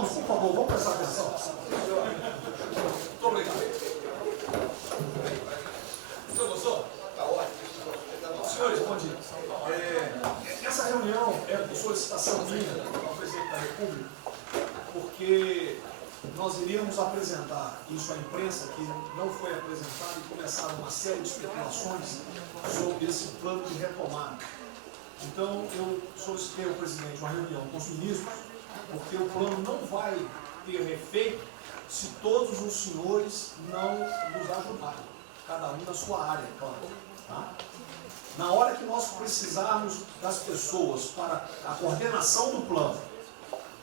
Vamos, por favor, vamos prestar atenção. Muito obrigado. Você gostou? Está ótimo. Senhores, bom dia. Essa reunião é por solicitação minha ao presidente da República, porque nós iríamos apresentar isso à imprensa, que não foi apresentado, e começaram uma série de especulações sobre esse plano de retomada. Então, eu solicitei ao presidente uma reunião com os ministros, porque o plano não vai ter efeito se todos os senhores não nos ajudarem, cada um na sua área, claro. Tá? Na hora que nós precisarmos das pessoas para a coordenação do plano,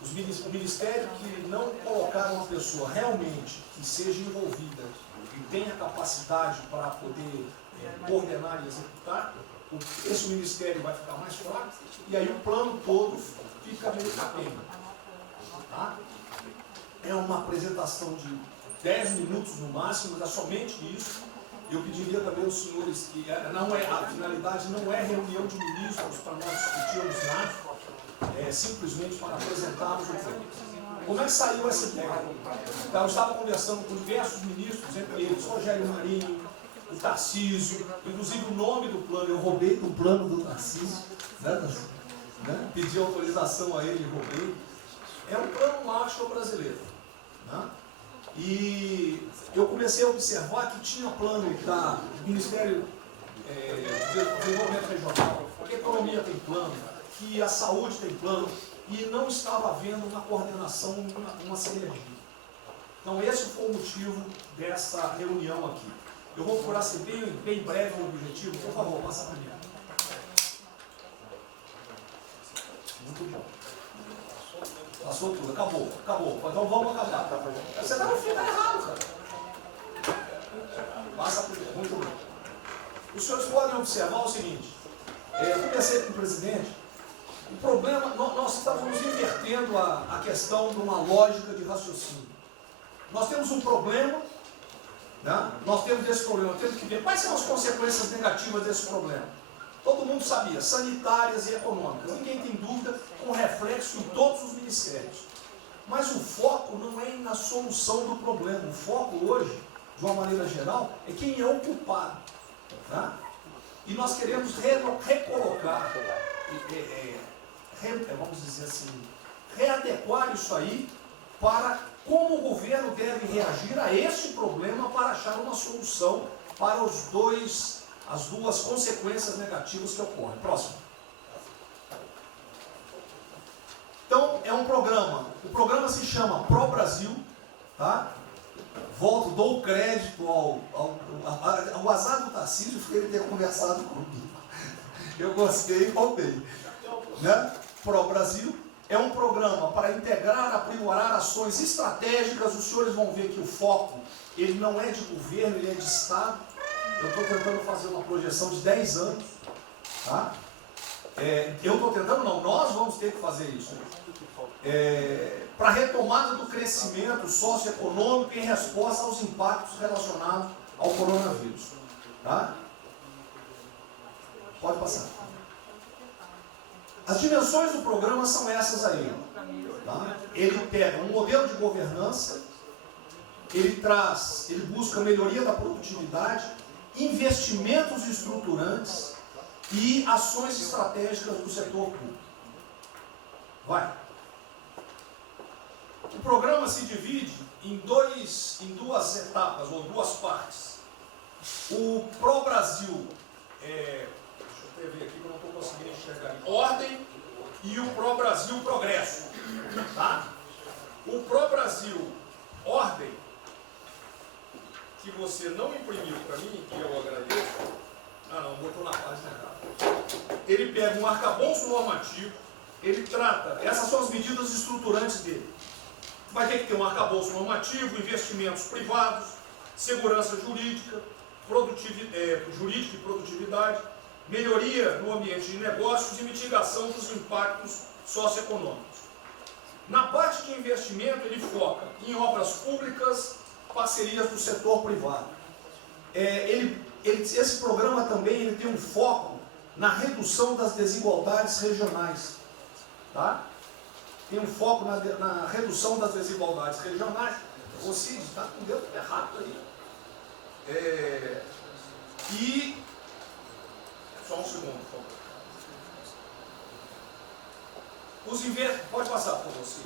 o ministério que não colocar uma pessoa realmente que seja envolvida e tenha capacidade para poder coordenar e executar, esse ministério vai ficar mais fraco e aí o plano todo fica meio capenga. Tá? É uma apresentação de 10 minutos no máximo, mas é somente isso. Eu pediria também aos senhores que a finalidade não é reunião de ministros para nós discutirmos nada, é simplesmente para apresentarmos o plano. Como é que saiu essa ideia? Então, eu estava conversando com diversos ministros, entre eles Rogério Marinho, o Tarcísio, inclusive o nome do plano, eu roubei do plano do Tarcísio, né? Pedi autorização a ele e roubei. É um plano Marshall brasileiro. Né? E eu comecei a observar que tinha plano do Ministério de Desenvolvimento Regional, que a economia tem plano, que a saúde tem plano, e não estava havendo uma coordenação, uma sinergia. Então esse foi o motivo dessa reunião aqui. Eu vou procurar ser bem breve no objetivo. Por favor, passa para mim. Muito bom. Passou tudo, acabou. Então vamos acabar. Você está no fim, está errado, cara. Passa por mim, muito bom. Os senhores podem observar o seguinte. Eu conversei com o presidente. O problema, nós estamos invertendo a questão de uma lógica de raciocínio. Nós temos um problema, né? Nós temos esse problema, temos que ver quais são as consequências negativas desse problema. Todo mundo sabia, sanitárias e econômicas. Ninguém tem dúvida, com reflexo em todos os ministérios. Mas o foco não é na solução do problema. O foco hoje, de uma maneira geral, é quem é o culpado. Tá? E nós queremos recolocar, vamos dizer assim, readequar isso aí para como o governo deve reagir a esse problema para achar uma solução para as duas consequências negativas que ocorrem. Próximo. Então, é um programa. O programa se chama Pro Brasil. Tá? Dou crédito ao azar do Tarcísio por ele ter conversado comigo. Eu gostei e voltei. Né? Pro Brasil é um programa para integrar, aprimorar ações estratégicas. Os senhores vão ver que o foco, ele não é de governo, ele é de Estado. Eu estou tentando fazer uma projeção de 10 anos. Tá? Eu estou tentando, não, nós vamos ter que fazer isso. Para a retomada do crescimento socioeconômico em resposta aos impactos relacionados ao coronavírus. Tá? Pode passar. As dimensões do programa são essas aí. Tá? Ele pega um modelo de governança, ele busca melhoria da produtividade, investimentos estruturantes e ações estratégicas do setor público. Vai. O programa se divide em duas etapas, ou duas partes. O Pro Brasil, deixa eu ver aqui que eu não estou conseguindo enxergar. Ordem e o Pro Brasil Progresso. Tá? O Pro Brasil Ordem, que você não imprimiu para mim, que eu agradeço. Não, botou na página errada. Ele pega um arcabouço normativo, ele trata, essas são as medidas estruturantes dele. Vai ter que ter um arcabouço normativo, investimentos privados, segurança jurídica, jurídica e produtividade, melhoria no ambiente de negócios e mitigação dos impactos socioeconômicos. Na parte de investimento, ele foca em obras públicas, parcerias do setor privado. Esse programa também ele tem um foco na redução das desigualdades regionais. Tá? tem um foco na redução das desigualdades regionais. O Cid está com o dedo errado aí. E só um segundo, por favor. Pode passar, por favor, Cid.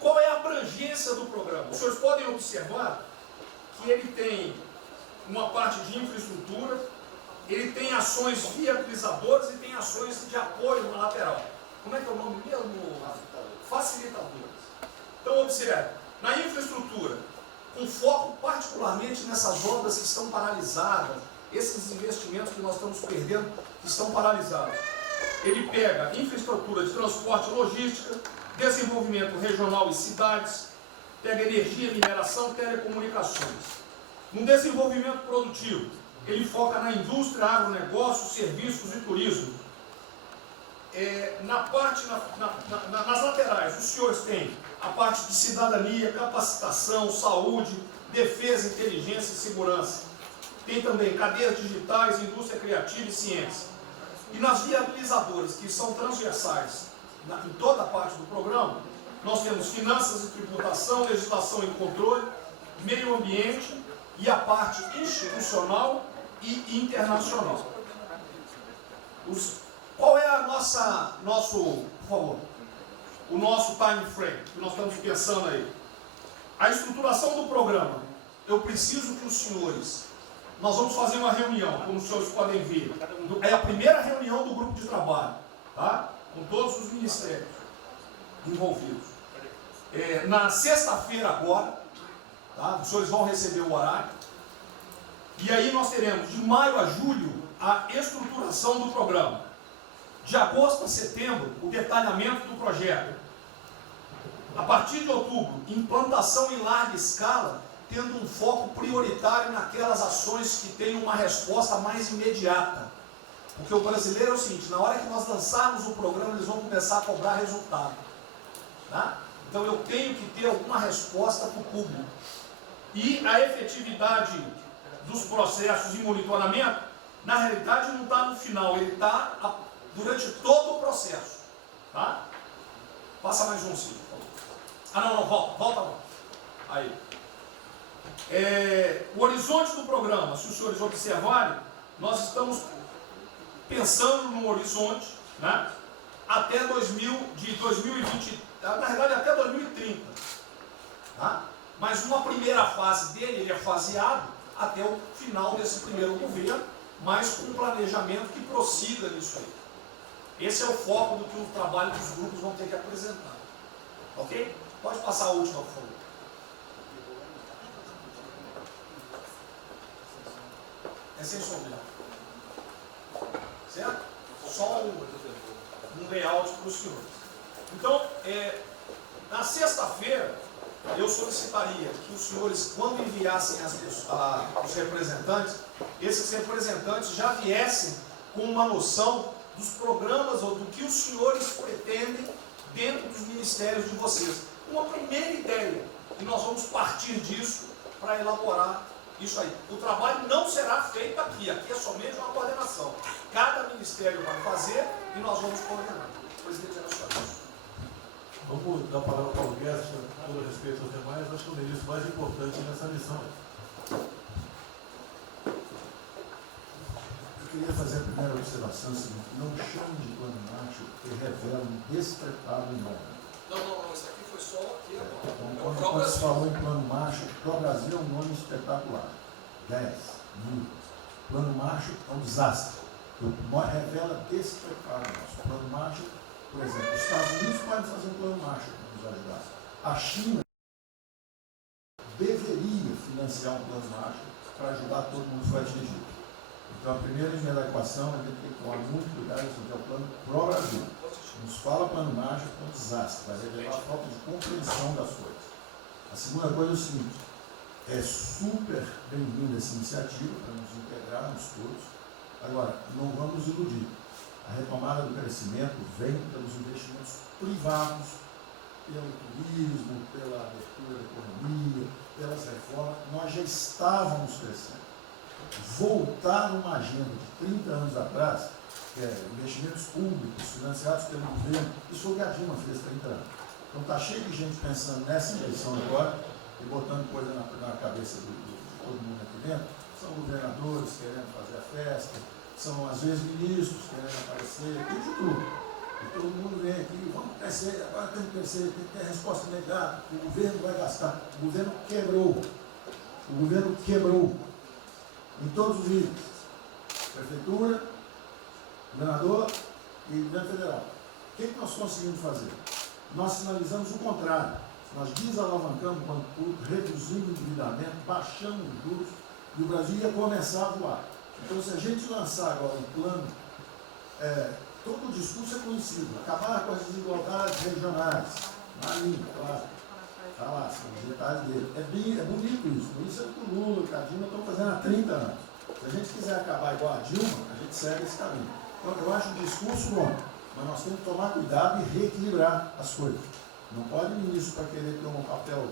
Qual é a abrangência do programa? Os senhores podem observar que ele tem uma parte de infraestrutura, ele tem ações viabilizadoras e tem ações de apoio na lateral. Como é que é o nome mesmo? Facilitadoras. Então, observe, na infraestrutura, com foco particularmente nessas obras que estão paralisadas, esses investimentos que nós estamos perdendo, que estão paralisados. Ele pega infraestrutura de transporte e logística, desenvolvimento regional e cidades, pega energia, mineração, telecomunicações. No desenvolvimento produtivo, ele foca na indústria, agronegócio, serviços e turismo. Nas laterais, os senhores têm a parte de cidadania, capacitação, saúde, defesa, inteligência e segurança. Tem também cadeias digitais, indústria criativa e ciência. E nas viabilizadoras, que são transversais em toda a parte do programa, nós temos finanças e tributação, legislação e controle, meio ambiente e a parte institucional e internacional. Qual é o nosso time frame que nós estamos pensando aí? A estruturação do programa. Eu preciso que os senhores, nós vamos fazer uma reunião, como os senhores podem ver. É a primeira reunião do grupo de trabalho, tá? Com todos os ministérios envolvidos. Na sexta-feira agora, tá? Os senhores vão receber o horário. E aí nós teremos de maio a julho a estruturação do programa. De agosto a setembro, o detalhamento do projeto. A partir de outubro, implantação em larga escala, tendo um foco prioritário naquelas ações que têm uma resposta mais imediata. Porque o brasileiro é o seguinte, na hora que nós lançarmos o programa, eles vão começar a cobrar resultado. Tá? Então eu tenho que ter alguma resposta para o público. E a efetividade dos processos de monitoramento, na realidade não está no final, ele está durante todo o processo. Tá? Passa mais um, Cid. Volta. Aí. O horizonte do programa, se os senhores observarem, nós estamos pensando no horizonte, né, até 2020, na verdade até 2030. Tá? Mas uma primeira fase dele, ele é faseado até o final desse primeiro governo, mas com um planejamento que prossiga nisso aí. Esse é o foco do que o trabalho dos grupos vão ter que apresentar. Ok? Pode passar a última, por favor. É sem sombra. Certo? Só um layout para os senhores. Então, na sexta-feira, eu solicitaria que os senhores, quando enviassem os representantes, esses representantes já viessem com uma noção dos programas ou do que os senhores pretendem dentro dos ministérios de vocês. Uma primeira ideia, e nós vamos partir disso para elaborar isso aí. O trabalho não será feito aqui é somente uma coordenação. Cada ministério vai fazer e nós vamos coordenar. Presidente, era só isso. Vamos dar a palavra para o Guedes, com todo respeito aos demais, acho que o ministro mais importante nessa missão. Eu queria fazer a primeira observação seguinte: não chame de plano macho que revela um despreparo enorme. Não, isso aqui foi só aqui agora. Então, quando se falou em plano macho, para o Brasil é um nome espetacular. 10, 1000. Plano macho é um desastre. Revela despreparo nosso. Plano macho, por exemplo, os Estados Unidos podem fazer um plano macho para nos ajudar. A China deveria financiar um plano macho para ajudar todo mundo que foi atingido. Então, a primeira linha da equação, a gente tem que tomar muito cuidado, isso é o plano pro Brasil. Nos fala plano macho, é um desastre, vai revelar a falta de compreensão das coisas. A segunda coisa é o seguinte: é super bem-vinda essa iniciativa para nos integrarmos todos. Agora, não vamos iludir. A retomada do crescimento vem pelos investimentos privados, pelo turismo, pela abertura da economia, pelas reformas. Nós já estávamos crescendo. Voltar uma agenda de 30 anos atrás que é investimentos públicos financiados pelo governo. Isso foi o que a Dilma fez 30 anos. Então está cheio de gente pensando nessa eleição agora e botando coisa na cabeça de todo mundo aqui dentro. São governadores querendo fazer a festa, são às vezes ministros querendo aparecer, tem de tudo. E todo mundo vem aqui, vamos crescer, agora temos que crescer, tem que ter resposta imediata, o governo vai gastar. O governo quebrou. O governo quebrou. Em todos os níveis. Prefeitura, governador e governo federal. O que nós conseguimos fazer? Nós sinalizamos o contrário. Nós desalavancamos o banco público, reduzimos o endividamento, baixamos os juros e o Brasil ia começar a voar. Então, se a gente lançar agora um plano, todo o discurso é conhecido, acabar com as desigualdades regionais, na linha, claro. Está lá, são os detalhes dele. É bonito isso. Isso é o que o Lula e a Dilma estão fazendo há 30 anos. Se a gente quiser acabar igual a Dilma, a gente segue esse caminho. Então, eu acho o discurso bom, mas nós temos que tomar cuidado e reequilibrar as coisas. Não pode o ministro, para querer ter um papel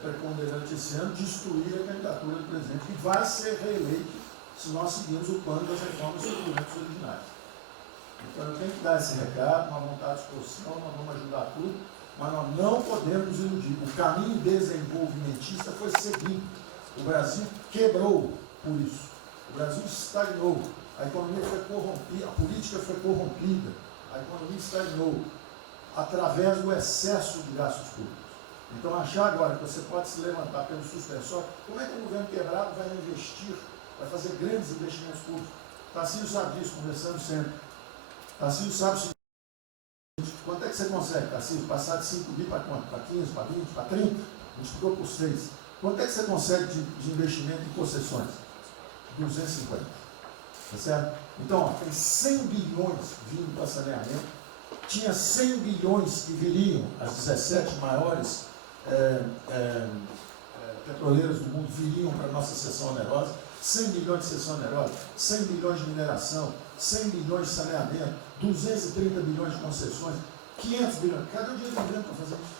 preponderante esse ano, destruir a candidatura do presidente, que vai ser reeleito se nós seguirmos o plano das reformas estruturantes originárias. Então, eu tenho que dar esse recado, uma vontade de exposição, nós vamos ajudar tudo, mas nós não podemos nos iludir. O caminho desenvolvimentista foi seguido. O Brasil quebrou por isso. O Brasil estagnou. A economia foi corrompida, a política foi corrompida. A economia estagnou através do excesso de gastos públicos. Então, achar agora que você pode se levantar pelo suspensório, como é que um governo quebrado vai investir, vai fazer grandes investimentos públicos? Tarcísio sabe disso, conversamos sempre. Tarcísio sabe o seguinte: quanto é que você consegue, Tarcísio, passar de 5 bi para quanto? Para 15, para 20, para 30? Multiplicou por 6. Quanto é que você consegue de investimento em concessões? 250. Tá certo? Então, ó, tem 100 bilhões vindo para saneamento, tinha 100 bilhões que viriam, as 17 maiores petroleiras do mundo viriam para a nossa seção onerosa, 100 bilhões de seção onerosa, 100 bilhões de mineração, 100 bilhões de saneamento, 230 bilhões de concessões, 500 bilhões. Cadê o dinheiro do governo para fazer isso?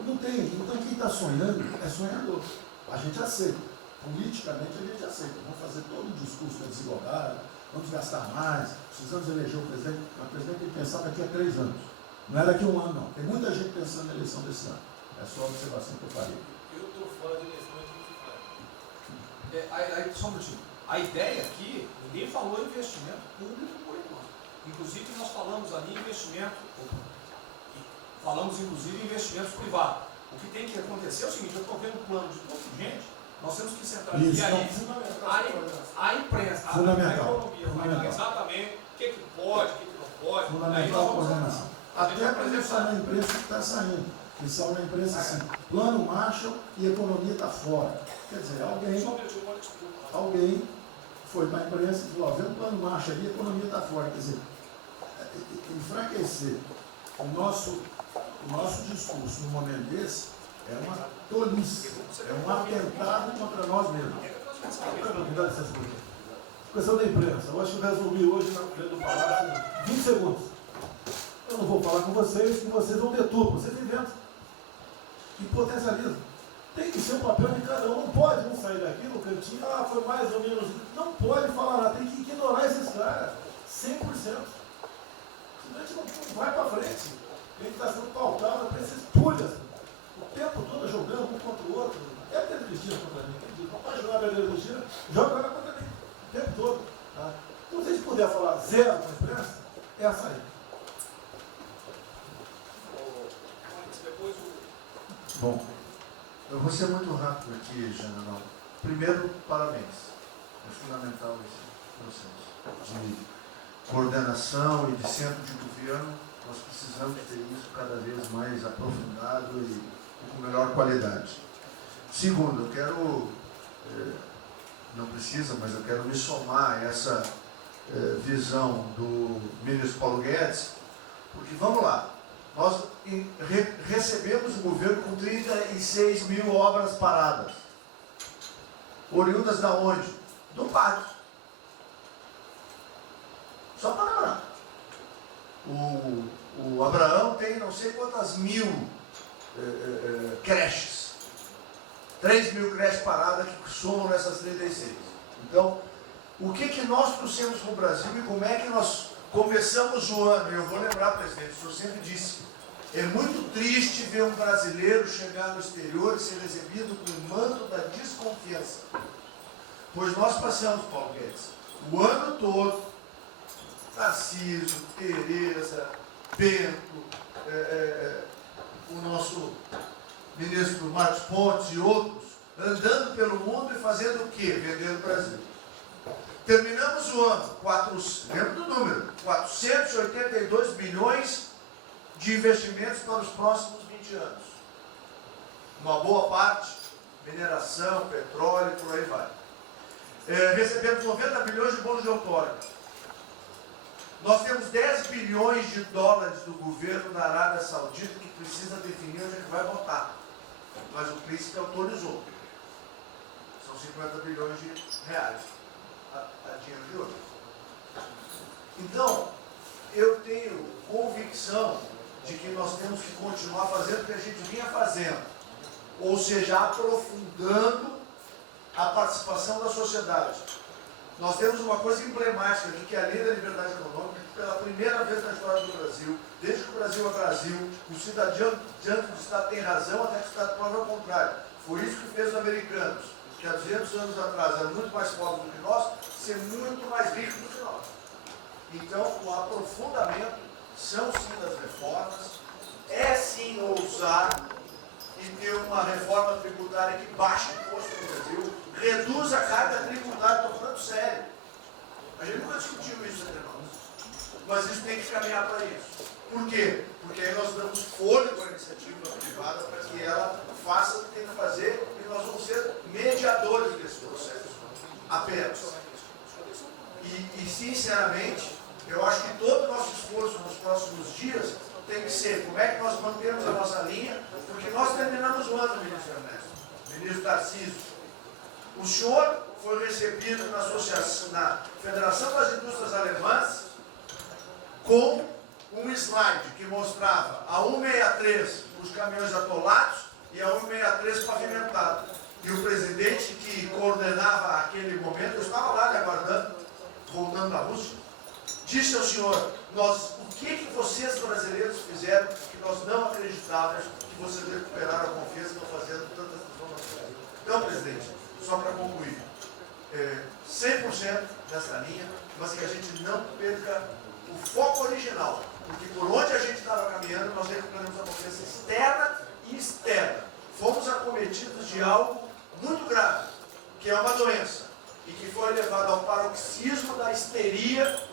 Não tem. Então, quem está sonhando é sonhador. A gente aceita. Politicamente, a gente aceita. Vamos fazer todo o discurso da desigualdade, vamos gastar mais, precisamos eleger o presidente. Mas o presidente tem que pensar daqui a 3 anos. Não é daqui a 1 ano, não. Tem muita gente pensando na eleição desse ano. É só a observação que eu farei. Eu estou fora da eleição, mas Só um minutinho. A ideia aqui, ninguém falou em investimento público por enquanto. Inclusive, nós falamos ali em investimento, falamos inclusive em investimentos privados. O que tem que acontecer é o seguinte: eu estou vendo um plano de tanta gente, nós temos que sentar aqui. E aí, a imprensa, a economia, vai exatamente o que pode, o que não pode. Fundamental a coordenação. Até para isso na imprensa que está saindo. Que são na imprensa assim, plano Marshall e economia está fora. Quer dizer, alguém foi para a imprensa e falou: ó, vê um plano Marshall ali, a economia está fora. Quer dizer, enfraquecer o nosso discurso num momento desse é uma tolice, é um atentado contra nós mesmos. Questão da imprensa. Eu acho que eu resolvi hoje na frente do Palácio 20 segundos. Eu não vou falar com vocês, que vocês vão deturpar, vocês inventam e potencializam. Tem que ser o papel de cada um. Não pode um sair daqui no cantinho, foi mais ou menos. Não pode falar nada, tem que ignorar esses caras. 100%. Senão a gente não vai para frente. A gente está sendo pautado para esses pulhas. O tempo todo jogando um contra o outro. É a Pedro Cristina contra mim. Não pode jogar a Pedro Cristina, joga ela contra mim. O tempo todo. Tá? Então, se a gente puder falar zero com a imprensa, é a saída. Bom, eu vou ser muito rápido aqui, general. Primeiro, parabéns. É fundamental esse processo de coordenação e de centro de governo. Nós precisamos ter isso cada vez mais aprofundado e com melhor qualidade. Segundo, eu quero, não precisa, mas eu quero me somar a essa visão do ministro Paulo Guedes, porque vamos lá. Nós recebemos o governo com 36 mil obras paradas. Oriundas da onde? Do pátio. Só para lembrar. O Abraão tem não sei quantas mil creches. 3 mil creches paradas que somam nessas 36. Então, O que nós trouxemos para o Brasil e como é que nós começamos o ano? Eu vou lembrar, presidente, o senhor sempre disse, é muito triste ver um brasileiro chegar no exterior e ser recebido com o manto da desconfiança. Pois nós passamos, Paulo Guedes, o ano todo, Tarcísio, Tereza, Bento, o nosso ministro Marcos Pontes e outros, andando pelo mundo e fazendo o quê? Vendendo o Brasil. Terminamos o ano, lembra do número, 482 bilhões de investimentos para os próximos 20 anos. Uma boa parte, mineração, petróleo, por aí vai. Recebemos 90 bilhões de bônus de outorga. Nós temos 10 bilhões de dólares do governo da Arábia Saudita que precisa definir onde é que vai votar. Mas o príncipe autorizou. São 50 bilhões de reais. A dinheiro de ouro. Então, eu tenho convicção de que nós temos que continuar fazendo o que a gente vinha fazendo. Ou seja, aprofundando a participação da sociedade. Nós temos uma coisa emblemática aqui, que é a Lei da Liberdade Econômica, que pela primeira vez na história do Brasil, desde que o Brasil é Brasil, o cidadão diante do Estado tem razão, até que o Estado prova ao contrário. Foi isso que fez os americanos, que há 200 anos atrás eram muito mais pobres do que nós, ser muito mais ricos do que nós. Então, o aprofundamento são sim das reformas, é sim ousar e ter uma reforma tributária que baixe o imposto no Brasil, reduz a carga tributária, estou falando sério. A gente nunca discutiu isso entre nós, mas isso tem que caminhar para isso. Por quê? Porque aí nós damos fôlego à iniciativa privada para que ela faça o que tem que fazer e nós vamos ser mediadores desse processo, apenas. E sinceramente, eu acho que todo o nosso esforço nos próximos dias tem que ser como é que nós mantemos a nossa linha, porque nós terminamos o ano, ministro Ernesto, ministro Tarcísio. O senhor foi recebido na Federação das Indústrias Alemãs com um slide que mostrava a 163 os caminhões atolados e a 163 pavimentado. E o presidente que coordenava aquele momento, eu estava lá lhe aguardando, voltando da Rússia, disse ao senhor, o que vocês brasileiros fizeram que nós não acreditávamos que vocês recuperaram a confiança e estão fazendo tantas transformações. Então, presidente, só para concluir, 100% nessa linha, mas que a gente não perca o foco original, porque por onde a gente estava caminhando, nós recuperamos a confiança externa e externa. Fomos acometidos de algo muito grave, que é uma doença, e que foi levado ao paroxismo da histeria,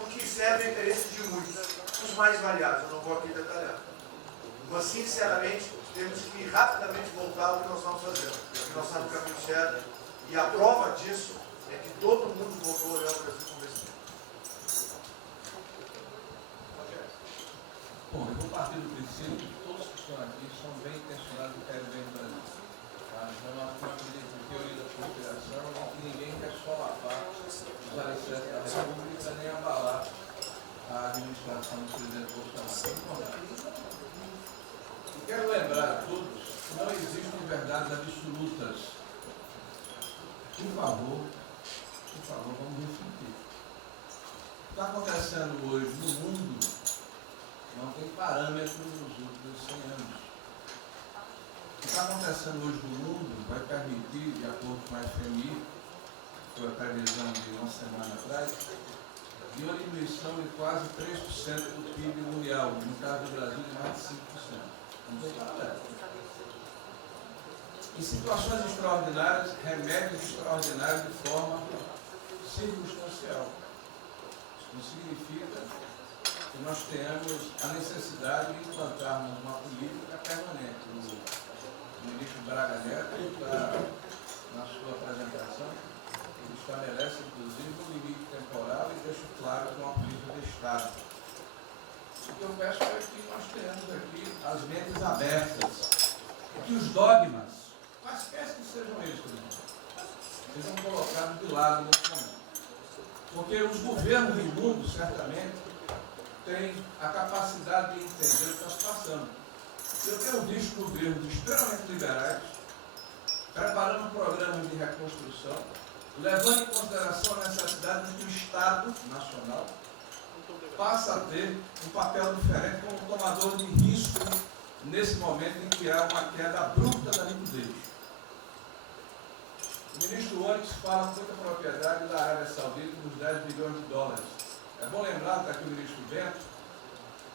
o que serve ao interesse de muitos, os mais variados, eu não vou aqui detalhar. Mas, sinceramente, temos que rapidamente voltar ao que nós estamos fazendo, porque nós estamos no caminho certo, e a prova disso é que todo mundo voltou a olhar o Brasil com respeito. Bom, eu vou partir do princípio que todos que estão aqui são bem intencionados e querem bem o Brasil. Então, nós não acreditamos em teoria da conspiração, nem que ninguém quer solapar os alicerces da República, nem abalar a administração do presidente Bolsonaro. E quero lembrar a todos que não existem verdades absolutas. Por favor, vamos refletir. O que está acontecendo hoje no mundo não tem parâmetro nos últimos 100 anos. O que está acontecendo hoje no mundo vai permitir, de acordo com a FMI, que foi a previsão de uma semana atrás, de uma diminuição de quase 3% do PIB mundial, no caso do Brasil, de mais de 5%. Não tem parâmetro. Em situações extraordinárias, remédios extraordinários de forma circunstancial. Isso não significa que nós tenhamos a necessidade de implantarmos uma política permanente. O ministro Braga Neto, na sua apresentação, ele estabelece, inclusive, um limite temporal e deixa claro que é uma política de Estado. O que eu peço é que nós tenhamos aqui as mentes abertas, que os dogmas, quaisquer que sejam eles, sejam colocados de lado nesse momento. Porque os governos do mundo, certamente, têm a capacidade de entender o que está se passando. Eu tenho visto governos extremamente liberais preparando programas de reconstrução levando em consideração a necessidade de que o Estado Nacional passa a ter um papel diferente como tomador de risco nesse momento em que há uma queda abrupta da liquidez. O ministro Onyx fala com muita propriedade da Arábia Saudita dos 10 bilhões de dólares. É bom lembrar, está aqui o ministro Bento,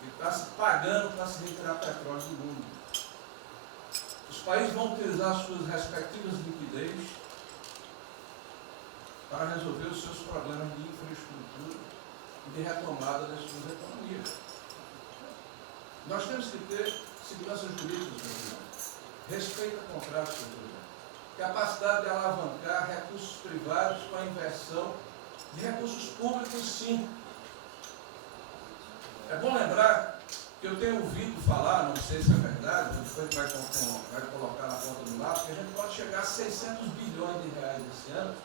que está se pagando para se retirar petróleo do mundo. Os países vão utilizar suas respectivas liquidez para resolver os seus problemas de infraestrutura e de retomada das suas economias. Nós temos que ter segurança jurídica, respeito a contratos, capacidade de alavancar recursos privados com a inversão de recursos públicos, sim. É bom lembrar que eu tenho ouvido falar, não sei se é verdade, depois vai colocar na ponta do lápis, que a gente pode chegar a 600 bilhões de reais esse ano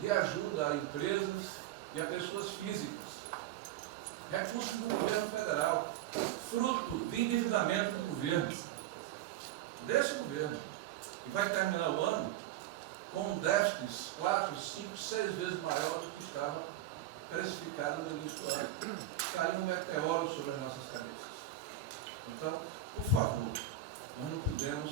de ajuda a empresas e a pessoas físicas. Recursos do governo federal, fruto de endividamento do governo, desse governo, que vai terminar o ano com um déficit 4, 5, 6 vezes maior do que estava precificado no início do ano. Caiu um meteoro sobre as nossas cabeças. Então, por favor, nós não podemos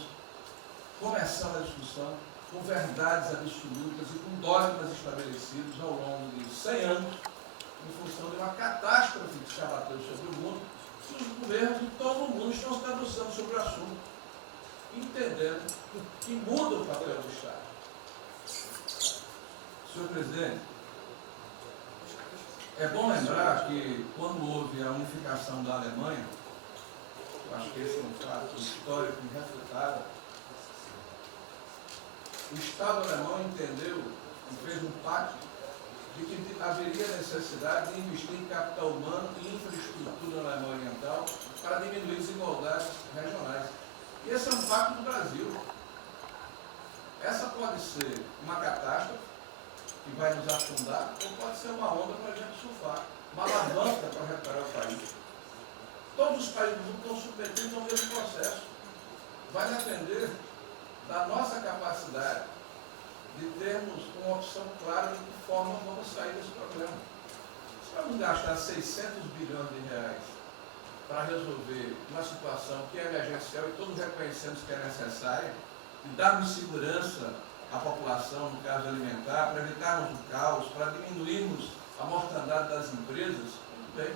começar a discussão com verdades absolutas e com dogmas estabelecidos ao longo de 100 anos, em função de uma catástrofe que se abateu sobre o mundo, que os governos de todo o mundo estão se debruçando sobre o assunto, entendendo que muda o papel do Estado. Senhor presidente, é bom lembrar que quando houve a unificação da Alemanha, eu acho que esse é um fato histórico irrefutável, o Estado alemão entendeu e fez um pacto de que haveria necessidade de investir em capital humano e infraestrutura na Alemanha Oriental para diminuir desigualdades regionais. E esse é um pacto do Brasil. Essa pode ser uma catástrofe que vai nos afundar, ou pode ser uma onda para a gente surfar, uma alavanca para recuperar o país. Todos os países do mundo estão submetidos ao mesmo processo. Vai depender da nossa capacidade de termos uma opção clara de que forma vamos sair desse problema. Se vamos gastar 600 bilhões de reais para resolver uma situação que é emergencial e todos reconhecemos que é necessária, e darmos segurança à população, no caso alimentar, para evitarmos o caos, para diminuirmos a mortandade das empresas, muito bem,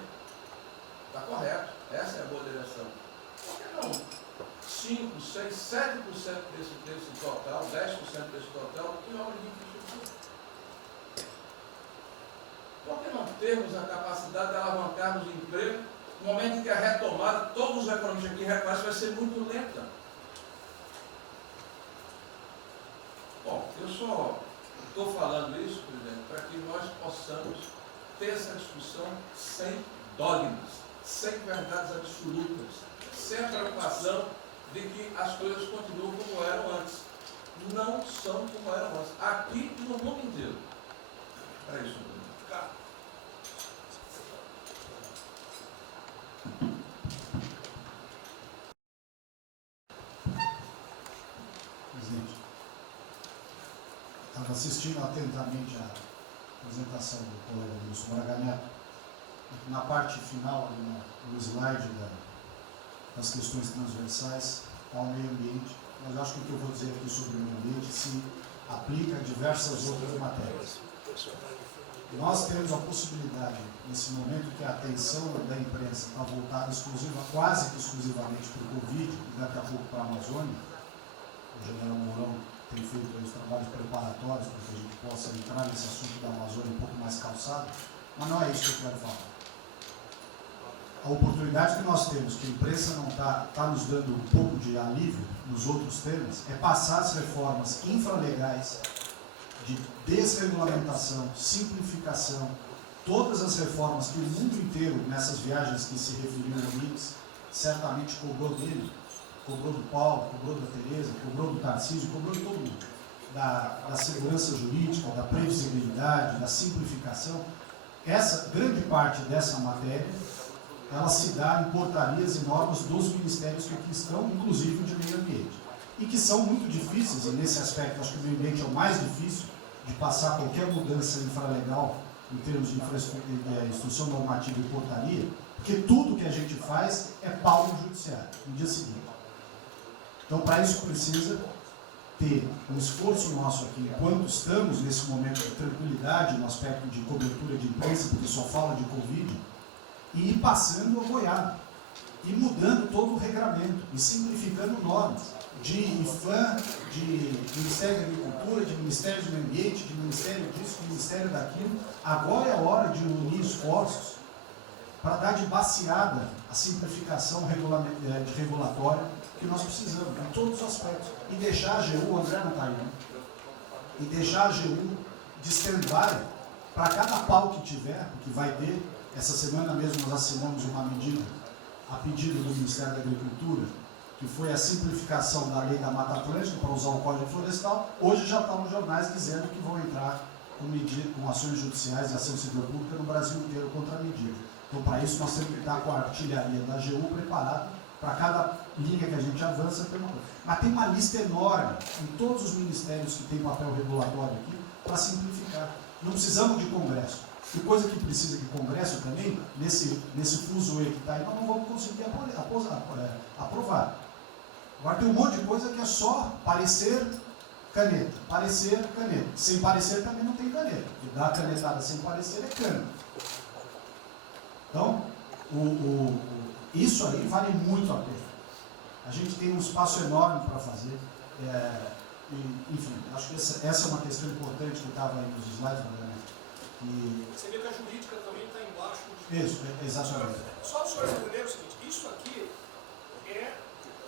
está correto, essa é a boa direção. Por que não 5, 6, 7% desse total, 10% desse total, em obra de infraestrutura? Por que não termos a capacidade de alavancarmos o emprego no momento em que a retomada, todos os economistas aqui reconhecem, vai ser muito lenta? Bom, eu só estou falando isso, presidente, para que nós possamos ter essa discussão sem dogmas, sem verdades absolutas, sem a preocupação de que as coisas continuam como eram antes. Não são como eram antes. Aqui e no mundo inteiro. É isso, presidente. Presidente, estava assistindo atentamente a apresentação do colega Wilson Braga Neto. Na parte final, no slide das questões transversais ao meio ambiente, mas eu acho que o que eu vou dizer aqui sobre o meio ambiente se aplica a diversas outras matérias. Nós temos a possibilidade, nesse momento que a atenção da imprensa está voltada quase que exclusivamente para o Covid e daqui a pouco para a Amazônia. O general Mourão tem feito os trabalhos preparatórios para que a gente possa entrar nesse assunto da Amazônia um pouco mais calçado, mas não é isso que eu quero falar. A oportunidade que nós temos, que a imprensa não está nos dando um pouco de alívio nos outros temas, é passar as reformas infralegais de desregulamentação, simplificação, todas as reformas que o mundo inteiro, nessas viagens que se referiu ao Mix, certamente cobrou dele, cobrou do Paulo, cobrou da Tereza, cobrou do Tarcísio, cobrou de todo mundo, da segurança jurídica, da previsibilidade, da simplificação. Essa grande parte dessa matéria, ela se dá em portarias e normas dos ministérios que aqui estão, inclusive de meio ambiente, e que são muito difíceis, e nesse aspecto acho que o meio ambiente é o mais difícil de passar qualquer mudança infralegal em termos de instrução normativa e portaria, porque tudo que a gente faz é pau no judiciário, no dia seguinte. Então, para isso precisa ter um esforço nosso aqui, enquanto estamos nesse momento de tranquilidade, no aspecto de cobertura de imprensa, porque só fala de Covid, e ir passando a boiada, e mudando todo o regramento, e simplificando normas, de IFAM, de Ministério da Agricultura, de Ministério do Meio Ambiente, de Ministério disso, de Ministério daquilo. Agora é a hora de unir esforços para dar de baseada a simplificação regulatória que nós precisamos, em todos os aspectos. E deixar a AGU, o André não está aí, né? E deixar a AGU de stand-by para cada pau que tiver, que vai ter. Essa semana mesmo nós assinamos uma medida a pedido do Ministério da Agricultura, que foi a simplificação da lei da Mata Atlântica para usar o Código Florestal. Hoje já estão nos jornais dizendo que vão entrar com ações judiciais e ação civil pública no Brasil inteiro contra a medida. Então, para isso, nós temos que estar com a artilharia da AGU preparada para cada linha que a gente avança. Mas tem uma lista enorme em todos os ministérios que têm papel regulatório aqui para simplificar. Não precisamos de Congresso. E coisa que precisa de Congresso também, nesse fuzuê que está aí, nós não vamos conseguir aprovar. Agora tem um monte de coisa que é só parecer caneta. Parecer caneta. Sem parecer também não tem caneta. E dar canetada sem parecer é cana. Então, isso aí vale muito a pena. A gente tem um espaço enorme para fazer. Enfim, acho que essa é uma questão importante que estava aí nos slides, né? Você vê que a jurídica também está embaixo. Isso, exatamente. Só os senhores entenderem o seguinte, isso aqui é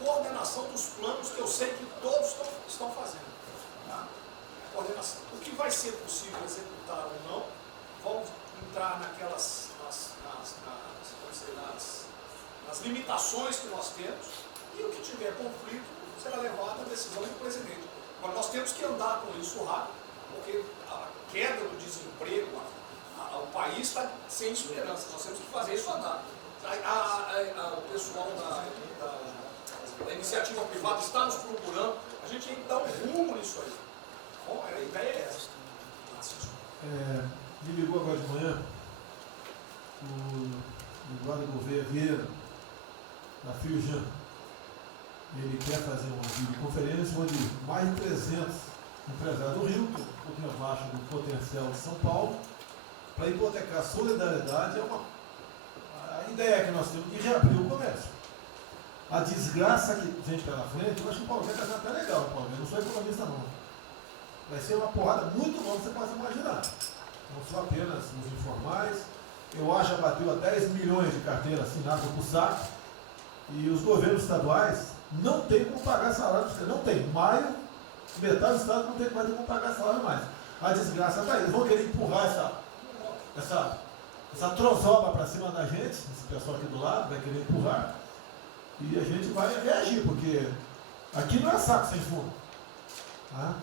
coordenação dos planos que eu sei que todos estão fazendo. Tá? Coordenação. O que vai ser possível executar ou não, vamos entrar naquelas nas limitações que nós temos, e o que tiver conflito será levado à decisão do presidente. Agora nós temos que andar com isso rápido, porque a queda do desemprego, o país está sem esperança, nós temos que fazer isso andar. O pessoal da iniciativa privada está nos procurando, a gente tem que dar um rumo nisso aí. Bom, a ideia é essa. Me ligou agora de manhã o Eduardo Gouveia Vieira, da Firjan. Ele quer fazer uma videoconferência onde mais de 300 empresários do Rio, que é um pouquinho abaixo do potencial de São Paulo, para hipotecar solidariedade. A ideia que nós temos de reabrir o comércio. A desgraça que vem pela frente, eu acho que o Paulo vai estar até legal, Paulo. Eu não sou economista não. Vai ser uma porrada muito longa, você pode imaginar. Não só apenas nos informais. Eu acho que bateu a 10 milhões de carteiras assinadas por saco. E os governos estaduais não têm como pagar salário. Não tem. Maio, metade do estado não tem mais como pagar salário mais. A desgraça está aí. Eles vão querer empurrar essa trozoba para cima da gente. Esse pessoal aqui do lado vai querer empurrar. E a gente vai reagir, porque aqui não é saco sem fundo. Tá?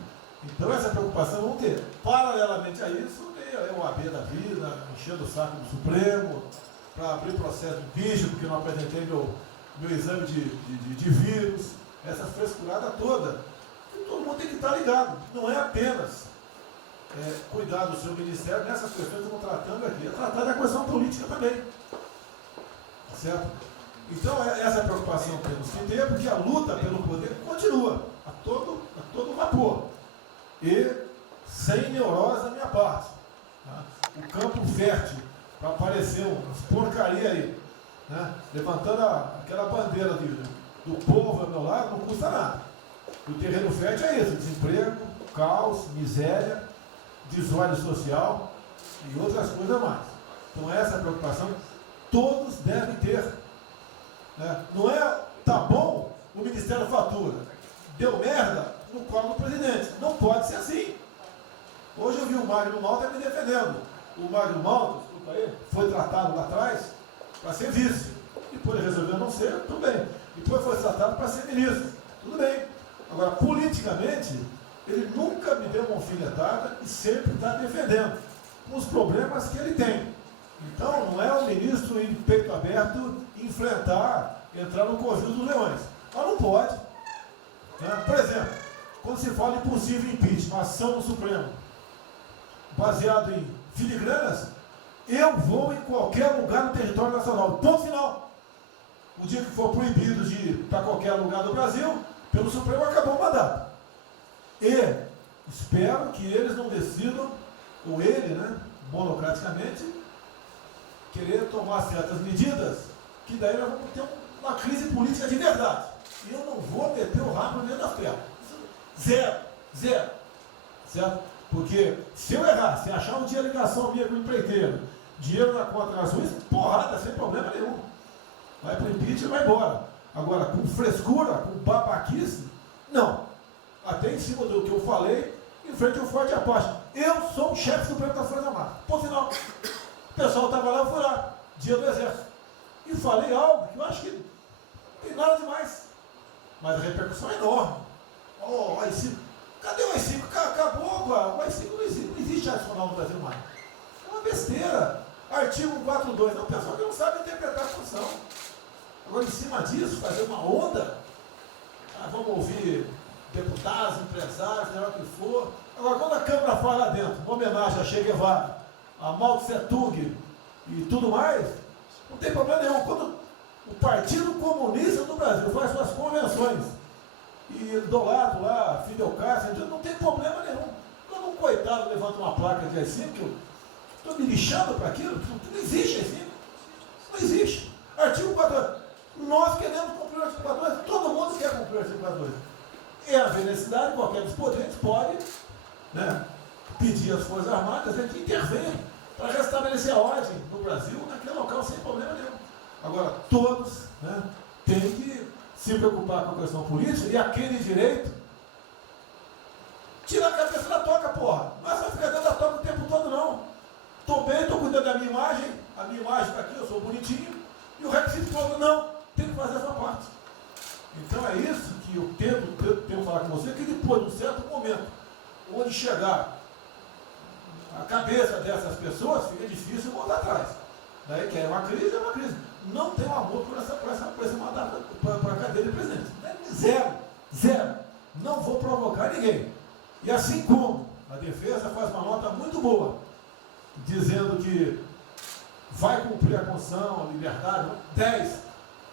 Então essa preocupação vamos ter. Paralelamente a isso, tem o AB da vida, enchendo o saco do Supremo, para abrir processo de bicho, porque não apresentei meu exame de vírus, essa frescurada toda. E todo mundo tem que estar ligado. Não é apenas cuidar do seu ministério nessas questões que estamos tratando aqui, é tratar da questão política também. Certo? Então essa é a preocupação que temos que ter, porque a luta pelo poder continua a todo vapor. E sem neurose da minha parte. Tá? O campo fértil para aparecer umas porcaria aí, né? Levantando aquela bandeira do povo ao meu lado, não custa nada. E o terreno fértil é isso: desemprego, caos, miséria, desordem social e outras coisas mais. Então essa é a preocupação que todos devem ter. Né? Não é, tá bom, o Ministério fatura, deu merda no colo do presidente. Não pode ser assim. Hoje eu vi o Magno Malta me defendendo. O Magno Malta, desculpa aí, foi tratado lá atrás para ser vice. Depois resolveu não ser, tudo bem. Depois foi tratado para ser ministro, tudo bem. Agora, politicamente, ele nunca me deu uma alfinetada e sempre está defendendo os problemas que ele tem. Então, não é o ministro em peito aberto entrar no covil dos leões. Mas não pode. Né? Por exemplo, quando se fala em possível impeachment, ação no Supremo, baseado em filigranas, eu vou em qualquer lugar no território nacional. Ponto final. O dia que for proibido de ir para qualquer lugar do Brasil, pelo Supremo acabou o mandato. E espero que eles não decidam, ou ele, né, monocraticamente, querer tomar certas medidas, que daí nós vamos ter uma crise política de verdade. E eu não vou meter o rabo dentro das pernas. Zero. Certo? Porque se eu errar, se achar um dia ligação minha com o empreiteiro, dinheiro na conta na Suíça, porrada, sem problema nenhum. Vai para o impeachment e vai embora. Agora, com frescura, com babaquice, não. Até em cima do que eu falei, em frente ao Forte Apache. Eu sou o chefe supremo das Forças Armadas. Ponto final. O pessoal estava lá, eu fui lá, dia do Exército. E falei algo que eu acho que não tem nada demais. Mas a repercussão é enorme. Oh, AI-5. Cadê o AI-5? Acabou, o AI-5 não existe adicional no Brasil mais. É uma besteira. Artigo 142. Não, o pessoal que não sabe interpretar a função. Agora, em cima disso, fazer uma onda. Vamos ouvir deputados, empresários, seja o que for. Agora, quando a Câmara fala lá dentro, uma homenagem a Che Guevara, a Mao Tse Tung e tudo mais, não tem problema nenhum. Quando o Partido Comunista do Brasil faz suas convenções e do lado lá, Fidel Castro, não tem problema nenhum. Quando um coitado levanta uma placa de AI-5, eu estou me lixando para aquilo, não existe AI-5. Não existe. Artigo 42. Nós queremos cumprir o artigo 42, todo mundo quer cumprir o artigo 42. É haver necessidade, qualquer dos poderes pode, né, pedir às Forças Armadas que intervenham para restabelecer a ordem no Brasil, naquele local, sem problema nenhum. Agora, todos, né, têm que se preocupar com a questão política e aquele direito tira a cabeça da toca, porra. Não é só ficar dentro da toca o tempo todo, não. Estou bem, estou cuidando da minha imagem, a minha imagem está aqui, eu sou bonitinho, e o requisito todo, não, tem que fazer essa parte. Então é isso que eu tenho que falar com você, que depois de um certo momento, onde chegar a cabeça dessas pessoas, fica difícil voltar atrás. Daí que é uma crise, é uma crise. Não tenho amor por esse mandato, para a cadeira de presidente. Zero. Não vou provocar ninguém. E assim como a defesa faz uma nota muito boa, dizendo que vai cumprir a Constituição, a liberdade, 10,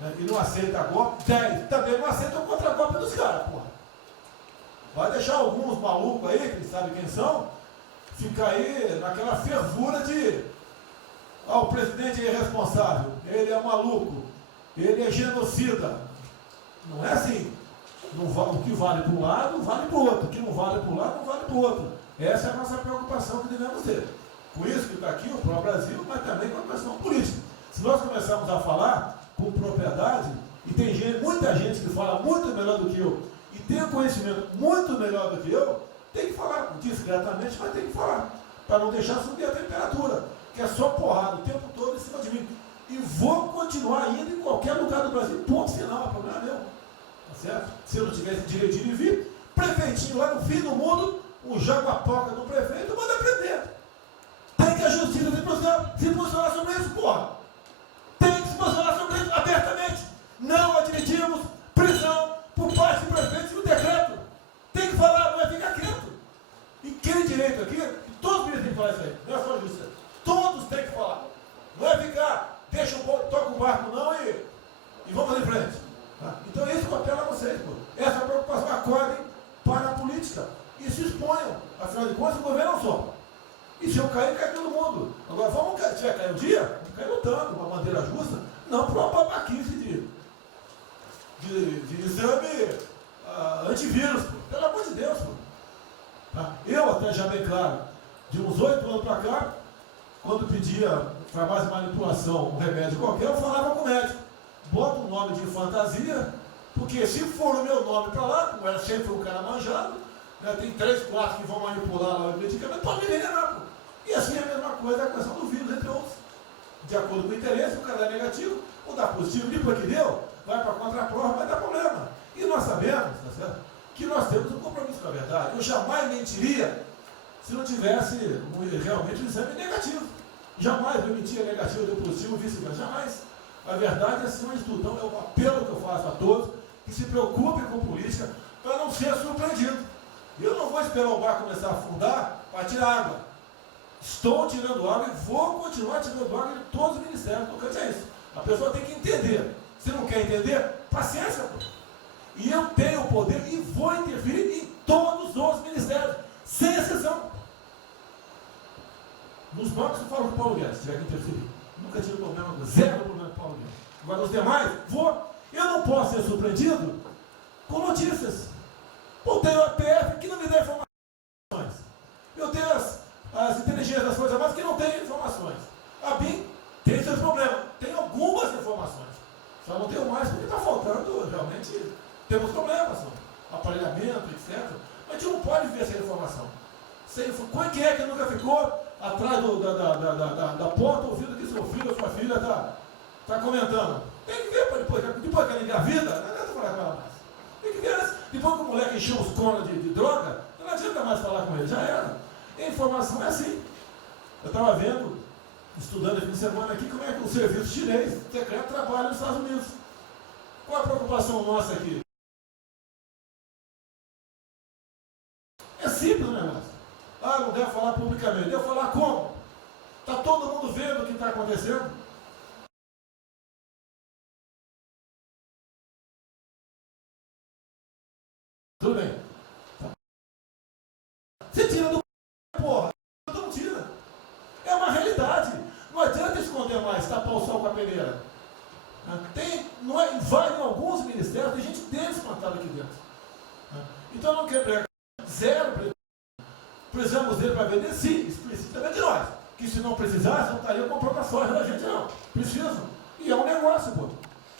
né, e não aceita golpe, 10, também não aceita o contra-golpe dos caras, porra. Vai deixar alguns malucos aí, que eles sabem quem são, ficar aí naquela fervura de o presidente é irresponsável, ele é maluco, ele é genocida. Não é assim. O que vale para um lado, vale para o outro. O que não vale para um lado, não vale para o outro. Essa é a nossa preocupação que devemos ter. Por isso que está aqui o pró-Brasil, mas também com a questão política. Se nós começarmos a falar com propriedade, e tem muita gente que fala muito melhor do que eu, e tem um conhecimento muito melhor do que eu, tem que falar discretamente, mas tem que falar, para não deixar subir a temperatura, que é só porrada o tempo todo em cima de mim. E vou continuar indo em qualquer lugar do Brasil, ponto final, não é problema meu. Tá certo? Se eu não tivesse direitinho de vir, prefeitinho lá no fim do mundo, um jaguapoca do prefeito, manda prender. Tem que a justiça se posicionar sobre isso, porra. Tem que se posicionar sobre isso abertamente. Não admitimos prisão por parte do prefeito no decreto. Tem que falar, não é ficar quieto. E quem direito aqui, todos têm que falar isso aí, não é só a justiça. Todos têm que falar. Não é ficar, deixa o povo, toca o barco não e vamos em frente. Tá? Então é isso que eu apelo a vocês, pô. Essa preocupação, acordem para a política e se exponham. Afinal de contas, o governo não só. E se eu cair, cai todo mundo. Agora, se vai cair um dia, vamos cair lutando, uma bandeira justa, não por uma babaquice de exame antivírus, pô. Pelo amor de Deus, pô. Tá? Eu até já bem claro, de uns 8 anos para cá, quando pedia farmácia de manipulação, um remédio qualquer, eu falava com o médico. Bota um nome de fantasia, porque se for o meu nome para lá, como era sempre um cara manjado, né, tem 3, 4 que vão manipular lá o medicamento, pode me envenenar, pô. E assim é a mesma coisa a questão do vírus, entre outros. De acordo com o interesse, o cara é negativo, ou dá positivo, depois que deu, vai para contra-prova, vai dar problema. E nós sabemos, tá certo, que nós temos um compromisso com a verdade. Eu jamais mentiria se não tivesse realmente um exame negativo. Jamais eu mentia negativo, deu positivo, vice-versa. Jamais. A verdade é acima de tudo. Então é o apelo que eu faço a todos que se preocupem com política para não ser surpreendido. Eu não vou esperar o barco começar a afundar para tirar água. Estou tirando água e vou continuar tirando água de todos os ministérios. Tocante a isso. A pessoa tem que entender. Se não quer entender, paciência. Pô. E eu tenho o poder e vou interferir em todos os ministérios, sem exceção. Nos bancos eu falo com o Paulo Guedes, se tiver que interferir. Nunca tive problema, zero problema com o Paulo Guedes. Agora os demais, vou. Eu não posso ser surpreendido com notícias. Eu tenho a PF que não me dá informações. Eu tenho as inteligências das Forças Armadas que não têm informações. A BIM tem seus problemas. Tem algumas informações. Só não tenho mais porque está faltando, realmente, temos problemas. Aparelhamento, etc. Mas a gente não pode viver sem informação. Quem é que nunca ficou atrás da porta ouvindo que seu filho ou sua filha está comentando? Tem que ver, depois que ela engravida, não adianta falar com ela mais. Tem que ver antes. Depois que o moleque encheu os cornos de droga, não adianta mais falar com ele, já era. A informação é assim. Eu estava vendo, estudando esse fim de semana aqui, como é que o serviço chinês secreto trabalha nos Estados Unidos. Qual a preocupação nossa aqui? É simples o negócio. Ah, não deve falar publicamente. Deve falar como? Está todo mundo vendo o que está acontecendo? Tudo bem. Você tira do porra. Não tira. É uma realidade. Não adianta esconder mais, tapar o sol com a peneira. Vai em alguns ministérios, tem gente desespantada aqui dentro. Então não quer pregar. Zero. Precisamos dele para vender? Sim, isso precisa também de nós. Que se não precisasse, não estaria comprando a soja da gente, não. Precisam. E é um negócio, pô.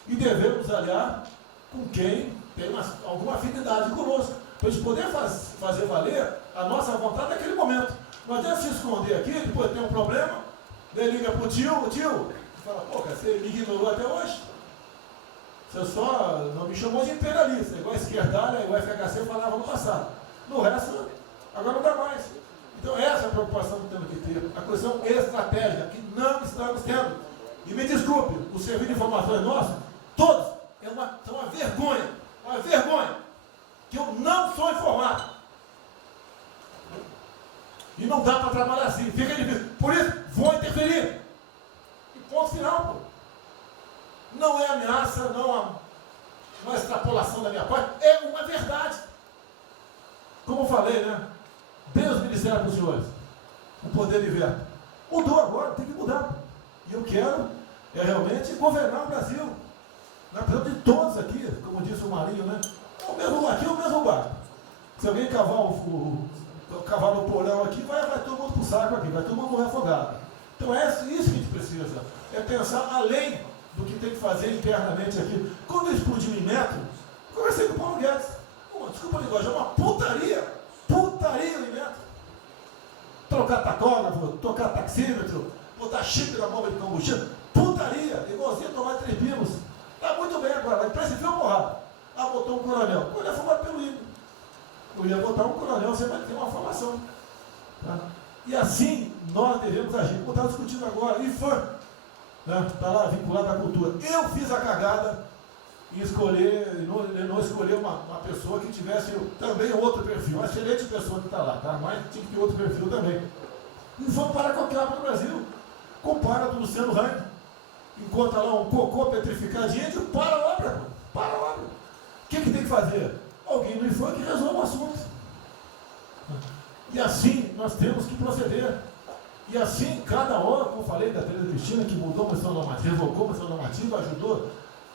E devemos aliar com quem tem alguma afinidade conosco. Para a gente poder fazer valer a nossa vontade naquele momento. Não adianta se esconder aqui, depois tem um problema, daí liga para o tio, fala, pô, cara, você me ignorou até hoje? Você só não me chamou de imperialista, igual a esquerdalha, igual a FHC falava no passado. No resto, agora não dá mais. Então essa é a preocupação que temos que ter, a questão estratégica, que não estamos tendo. E me desculpe, o serviço de informações nosso, todos, são uma vergonha, que eu não sou informado. E não dá para trabalhar assim, fica difícil. Por isso, vou interferir. E ponto final, pô. Não é ameaça, não é extrapolação da minha parte, é uma verdade. Como eu falei, né? Dê os ministérios para os senhores. O poder de veto. Mudou agora, tem que mudar. E eu quero realmente governar o Brasil. Nós precisamos de todos aqui, como disse o Marinho, né? Aqui é o mesmo barco. Se alguém cavar no porão aqui, vai todo mundo para o saco aqui, vai todo mundo morrer afogado. Então é isso que a gente precisa. É pensar além do que tem que fazer internamente aqui. Quando eu explodi em metro, conversei com o Paulo Guedes. Desculpa a linguagem, é uma putaria em metro. Trocar tacógrafo, trocar taxímetro, botar chip na bomba de combustível, putaria, igualzinho tomar 3 pinos. Está muito bem agora, mas precipiou a porrada. Ah, botou um coronel. O coronel foi formado pelo INE. Eu ia botar um coronel, você vai ter uma formação. Tá? E assim nós devemos agir. Como está discutindo agora, IFAM, está lá vinculado à cultura. Eu fiz a cagada em escolher, não escolher uma pessoa que tivesse também outro perfil. Uma excelente pessoa que está lá, tá? Mas tinha que ter outro perfil também. E vamos parar com a capa do Brasil. Compara do Luciano Hang. Encontra lá um cocô petrificado de índio, para a obra. Para a obra. O que tem que fazer? Alguém no IFAM que resolva o assunto. E assim nós temos que proceder. E assim, cada hora, como eu falei da Tereza Cristina, que mudou a questão normativa, revocou a questão normativa, ajudou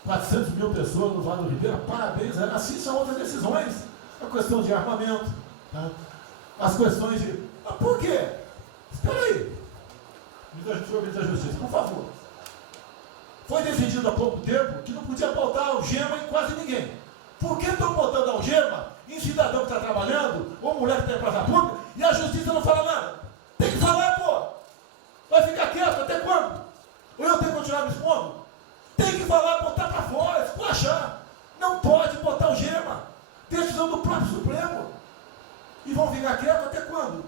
400 mil pessoas no Vale do Ribeira, parabéns. Assim são outras decisões. A questão de armamento, tá? As questões de... Mas por quê? Espera aí. Ministro da Justiça, por favor. Foi decidido há pouco tempo que não podia botar algema em quase ninguém. Por que estão botando algema em cidadão que está trabalhando, ou mulher que tem praça pública, e a justiça não fala nada? Tem que falar, pô! Vai ficar quieto até quando? Ou eu tenho que continuar me expondo? Tem que falar, botar para fora, esculachar. Não pode botar algema. Decisão do próprio Supremo. E vão ficar quietos até quando?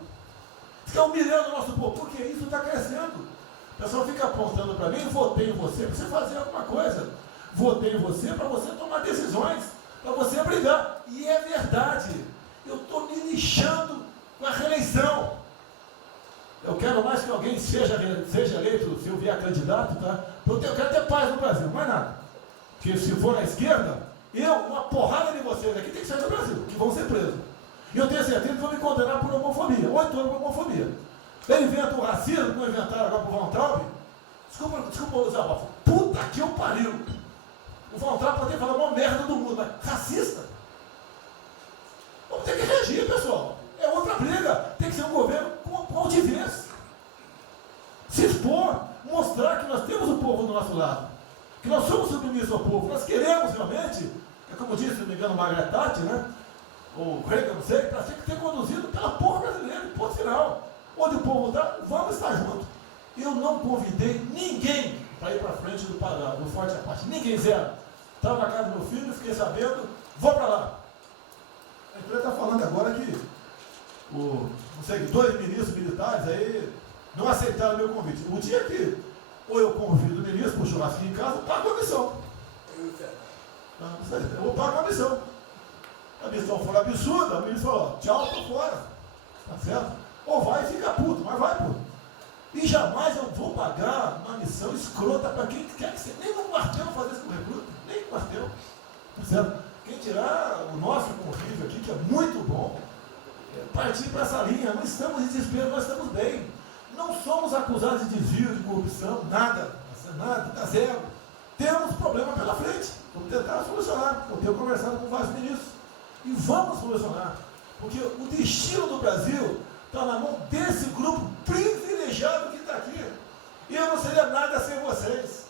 Fica humilhando o nosso povo, porque isso está crescendo. O pessoal fica apontando para mim, votei em você para você fazer alguma coisa. Votei em você para você tomar decisões, para você brigar. E é verdade. Eu estou me lixando com a reeleição. Eu quero mais que alguém seja eleito, se eu vier candidato, tá? Eu quero ter paz no Brasil, mais nada. Porque se for na esquerda, uma porrada de vocês aqui tem que sair do Brasil, que vão ser presos. E eu tenho certeza que vão me condenar por homofobia, 8 anos por homofobia. Ele inventa o racismo, como inventaram agora por Von Traub. Desculpa usar a puta que eu pariu. O Von Traub pode falar uma merda do mundo, mas racista. Vamos ter que reagir, pessoal. É outra briga. Tem que ser um governo com altivez. Se expor, mostrar que nós temos o povo do nosso lado. Que nós somos submissos ao povo. Nós queremos realmente, é como disse, se não me engano, Margaret Thatcher, né? Ou Reagan, não sei, para ter conduzido pela porra brasileira, ponto final. Onde o povo está, vamos estar juntos. Eu não convidei ninguém para ir para frente do Forte Apache. Ninguém, zero. Estava na casa do meu filho, fiquei sabendo, vou para lá. A empresa está falando agora que não sei, 2 ministros militares aí não aceitaram meu convite. O dia que ou eu convido o ministro para o churrasquinho em casa, eu pago a missão. Eu vou pagar a missão. A missão for absurda, o ministro falou, tchau, estou fora. Tá certo? Ou vai e fica puto, mas vai puto. E jamais eu vou pagar uma missão escrota para quem quer que seja. Nem no quartel fazer isso com o recruta, nem no quartel. Tá certo? Quem tirar o nosso convívio aqui, que é muito bom, partir para essa linha. Não estamos em desespero, nós estamos bem. Não somos acusados de desvio, de corrupção, nada, está zero. Temos problema pela frente, vamos tentar solucionar. Eu tenho conversado com vários ministros e vamos solucionar, porque o destino do Brasil está na mão desse grupo privilegiado que está aqui. E eu não seria nada sem vocês.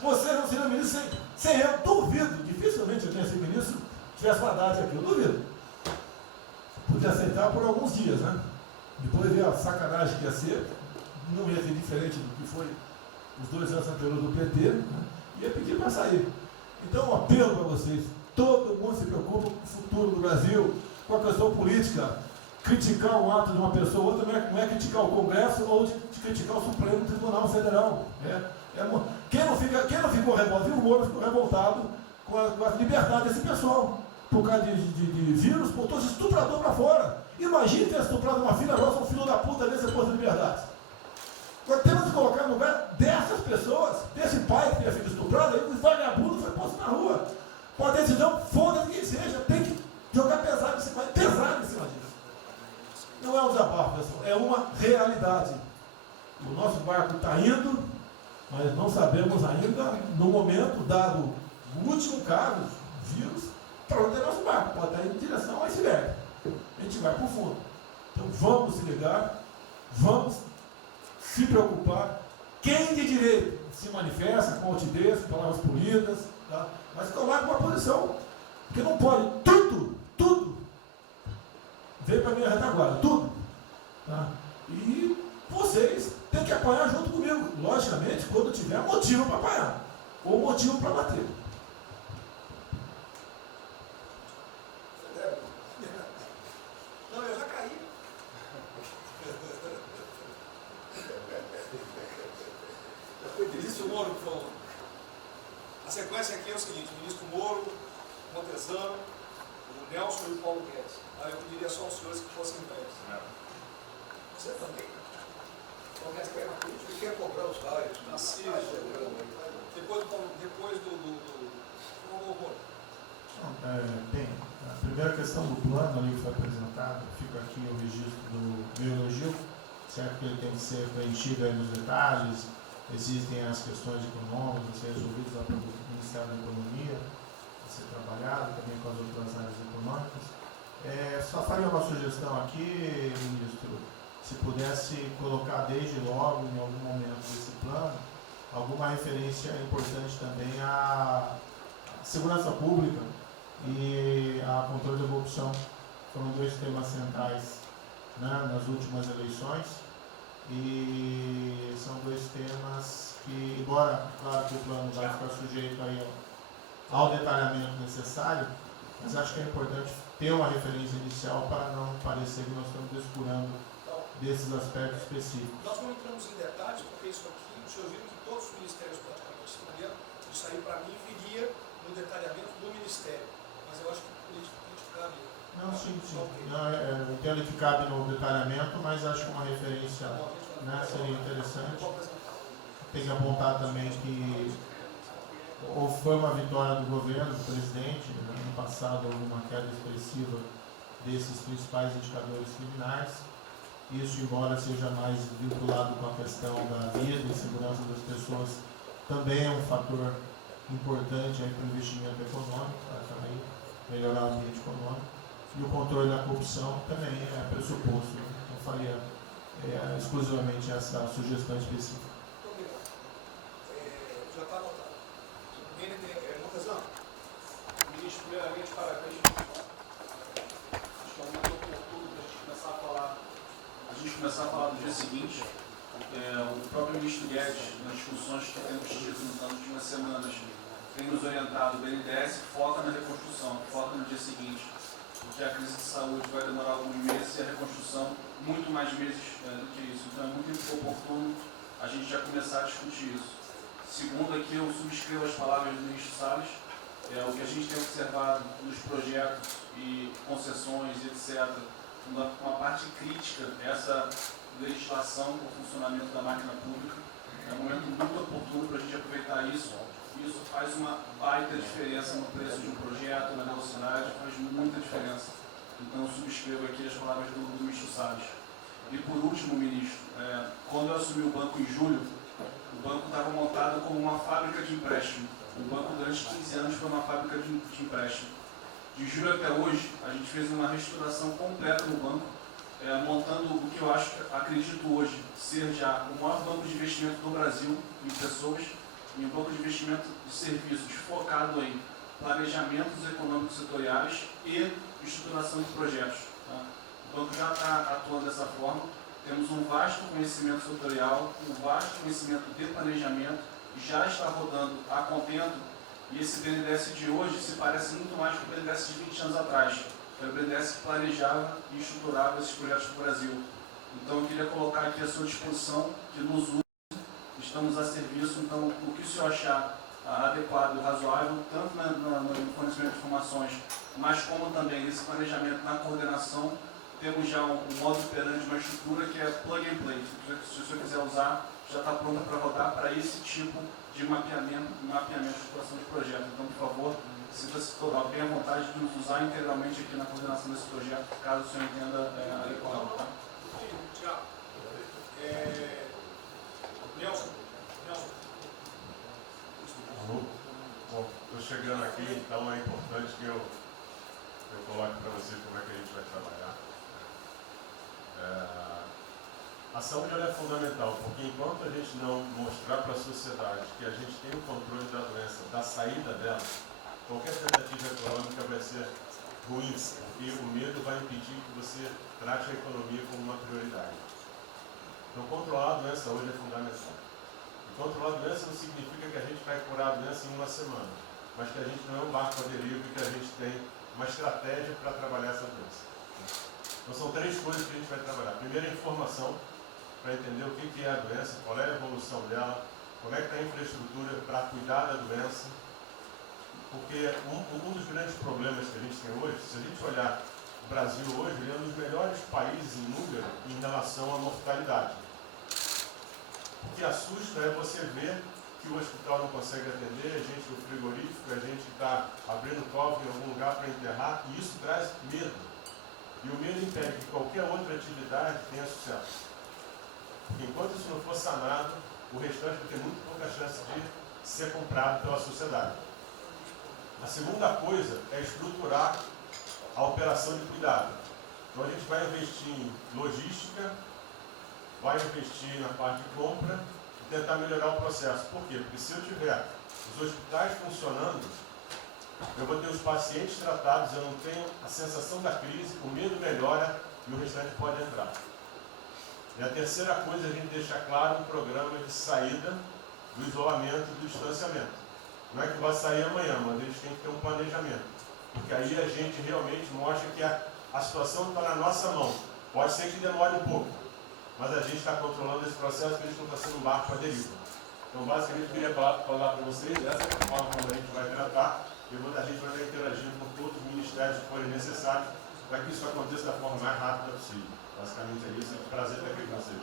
Vocês não seriam ministros sem eu, duvido. Dificilmente eu tenha sido ministro se tivesse uma Haddad aqui, eu duvido. Podia aceitar por alguns dias, né? Depois ver a sacanagem que ia ser, não ia ser diferente do que foi os 2 anos anteriores do PT, né? Ia pedir para sair. Então, um apelo para vocês: todo mundo se preocupa com o futuro do Brasil, com a questão política. Criticar um ato de uma pessoa ou outra não é criticar o Congresso ou de criticar o Supremo Tribunal Federal. Quem não ficou revoltado, viu o Moro ficou revoltado com a liberdade desse pessoal. Por causa de vírus, botou esse estuprador para fora. Imagine ter estuprado uma filha nossa, um filho da puta desse posto de liberdade. Nós temos que colocar no lugar dessas pessoas, desse pai que tenha sido estuprado, aí o vagabundo foi posto na rua. Com a decisão, foda-se quem seja, tem que jogar pesado em cima disso. Não é um desabafo, pessoal, é uma realidade. O nosso barco está indo, mas não sabemos ainda, no momento, dado o último caso, vírus, para onde é nosso barco. Pode estar indo em direção ao iceberg. A gente vai para o fundo. Então vamos se ligar, vamos se preocupar. Quem de direito se manifesta com altivez, com palavras polidas, tá? Mas coloca uma posição. Porque não pode tudo veio para a minha retaguarda, tudo. Tá? E vocês têm que apanhar junto comigo, logicamente, quando tiver motivo para apanhar, ou motivo para bater. Não, eu já caí. Foi o ministro Moro que falou. A sequência aqui é o seguinte: o ministro Moro, Montezano, o Nelson e o Paulo Guedes. Aí eu pediria só aos senhores que fossem em pé. Você também? Paulo Guedes quer uma política e quer cobrar os raios. Depois do Bem, a primeira questão do plano ali que foi apresentado, fica aqui o registro do meu elogio, certo que ele tem que ser preenchido aí nos detalhes, existem as questões econômicas a ser resolvidas lá pelo Ministério da Economia, a ser trabalhado também com as outras áreas econômicas. Só faria uma sugestão aqui, ministro, se pudesse colocar desde logo, em algum momento desse plano, alguma referência importante também à segurança pública e a controle da corrupção. Foram 2 temas centrais, né, nas últimas eleições, e são 2 temas que, embora, claro que o plano vai ficar sujeito aí ao detalhamento necessário, mas acho que é importante ter uma referência inicial para não parecer que nós estamos descurando desses aspectos específicos. Nós não entramos em detalhes, porque isso aqui, os senhores viram que todos os ministérios praticamente responderam. Isso aí, para mim, viria no detalhamento do ministério. Mas eu acho que politicamente cabe. Não, sim. Não, eu entendo que cabe no detalhamento, mas acho que uma referência né, seria interessante. Tem que apontar também que foi uma vitória do governo, do presidente. No ano passado houve uma queda expressiva desses principais indicadores criminais. Isso, embora seja mais vinculado com a questão da vida e segurança das pessoas, também é um fator importante para o investimento econômico, para também melhorar o ambiente econômico. E o controle da corrupção também é pressuposto. Né? Não faria exclusivamente essa sugestão específica. Já está anotado. Montezano, ministro, primeiramente, parabéns. Acho que é um momento oportuno para a gente começar a falar do dia seguinte. O próprio ministro Guedes, nas discussões que temos tido nas últimas semanas, tem nos orientado. O BNDES foca na reconstrução, foca no dia seguinte, porque a crise de saúde vai demorar alguns meses e a reconstrução muito mais meses do que isso. Então é muito oportuno a gente já começar a discutir isso. Segundo, aqui eu subscrevo as palavras do ministro Salles. O que a gente tem observado nos projetos e concessões, etc., uma parte crítica, essa legislação para o funcionamento da máquina pública. É um momento muito oportuno para a gente aproveitar isso. Isso faz uma baita diferença no preço de um projeto, na velocidade, faz muita diferença. Então, eu subscrevo aqui as palavras do ministro Salles. E, por último, ministro, quando eu assumi o banco em julho, o banco estava montado como uma fábrica de empréstimo. O banco, durante 15 anos, foi uma fábrica de empréstimo. De julho até hoje, a gente fez uma reestruturação completa no banco, montando o que eu acredito hoje ser já o maior banco de investimento do Brasil em pessoas, e um banco de investimento de serviços focado em planejamentos econômicos setoriais e estruturação de projetos. Tá? O banco já está atuando dessa forma. Temos um vasto conhecimento setorial, um vasto conhecimento de planejamento, já está rodando a contento, e esse BNDES de hoje se parece muito mais com o BNDES de 20 anos atrás. Era o BNDES que planejava e estruturava esses projetos do Brasil. Então, eu queria colocar aqui à sua disposição, que nos use, estamos a serviço. Então, o que o senhor achar adequado e razoável, tanto no fornecimento de informações, mas como também nesse planejamento, na coordenação, temos já um modo operante, uma estrutura que é plug and play. Se o senhor quiser usar, já está pronta para rodar para esse tipo de mapeamento e estruturação de projeto. Então, por favor, sinta-se bem à vontade de nos usar integralmente aqui na coordenação desse projeto, caso o senhor entenda adequado. Tá? Tiago. Nelson. Bom, estou chegando aqui, então é importante que eu coloque para vocês como é que a gente vai trabalhar. A saúde ela é fundamental, porque enquanto a gente não mostrar para a sociedade que a gente tem o controle da doença, da saída dela, qualquer tentativa econômica vai ser ruim, porque o medo vai impedir que você trate a economia como uma prioridade. Então, controlar a doença hoje é fundamental. E controlar a doença não significa que a gente vai curar a doença em uma semana, mas que a gente não é um barco à deriva e que a gente tem uma estratégia para trabalhar essa doença. Então, são 3 coisas que a gente vai trabalhar. Primeiro, a informação, para entender o que é a doença, qual é a evolução dela, como é que está a infraestrutura para cuidar da doença. Porque um dos grandes problemas que a gente tem hoje, se a gente olhar o Brasil hoje, ele é um dos melhores países em número em relação à mortalidade. O que assusta é você ver que o hospital não consegue atender, a gente no frigorífico, a gente está abrindo cofre em algum lugar para enterrar, e isso traz medo. E o medo impede que qualquer outra atividade tenha sucesso. Porque enquanto isso não for sanado, o restante vai ter muito pouca chance de ser comprado pela sociedade. A segunda coisa é estruturar a operação de cuidado. Então a gente vai investir em logística, vai investir na parte de compra e tentar melhorar o processo. Por quê? Porque se eu tiver os hospitais funcionando, eu vou ter os pacientes tratados, eu não tenho a sensação da crise, o medo melhora e o restante pode entrar. E a terceira coisa é a gente deixar claro um programa de saída do isolamento e do distanciamento. Não é que vai sair amanhã, mas eles têm que ter um planejamento. Porque aí a gente realmente mostra que a situação está na nossa mão. Pode ser que demore um pouco, mas a gente está controlando esse processo, que a gente não está sendo um barco à deriva. Então, basicamente, eu queria falar para vocês, essa é a forma como a gente vai tratar. A gente vai estar interagindo com todos os ministérios que forem necessários para que isso aconteça da forma mais rápida possível. Basicamente é isso. É um prazer estar aqui com vocês.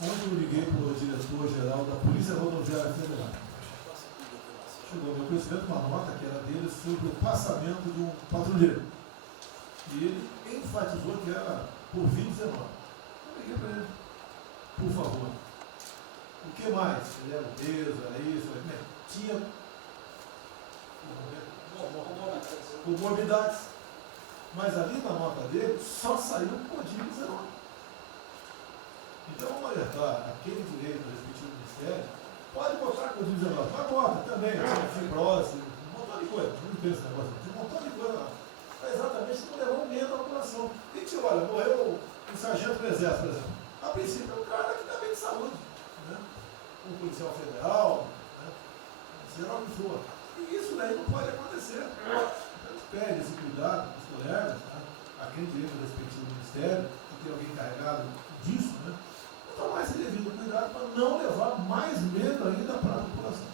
Ontem eu liguei para o diretor-geral da Polícia Rodoviária Federal. Chegou ao meu conhecimento uma nota que era dele sobre o passamento de um patrulheiro. E ele enfatizou que era por 2019. Eu liguei para ele, por favor. O que mais? Ele era obeso, era isso, tinha comorbidades. Mas ali na nota dele só saiu Covid-19. Então vamos alertar aquele direito do respectivo ministério, pode botar Covid-19, mas bota também, fibrose, um montão de coisa, não pensa esse negócio, tem um montão de coisa lá. Mas exatamente não levar um medo à população. E que, olha, morreu um sargento do exército, por exemplo. A princípio é um cara que está bem de saúde, né? Um policial federal, né? Será o que for. E isso daí não pode acontecer. Então, pede esse cuidado dos colegas, tá? A quem direito do respectivo ministério, que tem alguém encarregado disso, né? Tomar esse devido cuidado para não levar mais medo ainda para a população.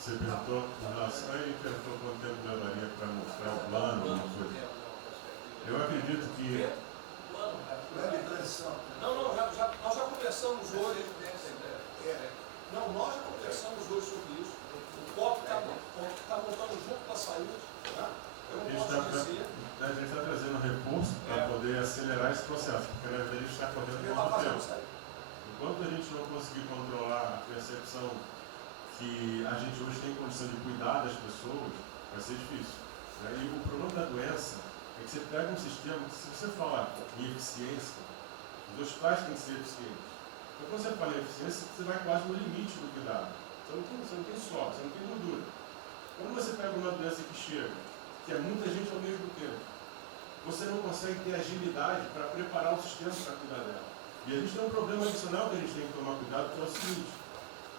Você perguntou, nossa, aí perguntou quanto tempo levaria para mostrar o plano, alguma coisa. Eu acredito que. Não, nós já conversamos hoje. Não, nós já conversamos hoje sobre isso. O COP está montando junto com a saúde. Tá? A gente está trazendo recurso para poder acelerar esse processo, porque na verdade a gente está correndo muito tempo. Enquanto a gente não conseguir controlar a percepção que a gente hoje tem condição de cuidar das pessoas, vai ser difícil. E o problema da doença é que você pega um sistema que, se você falar em eficiência, os hospitais têm que ser eficientes. Então, quando você fala em eficiência, você vai quase no limite do cuidado. Você não tem sobra, você não tem gordura. Quando você pega uma doença que chega, que é muita gente ao mesmo tempo, você não consegue ter agilidade para preparar o sistema para cuidar dela. E a gente tem um problema adicional que a gente tem que tomar cuidado, que é o seguinte: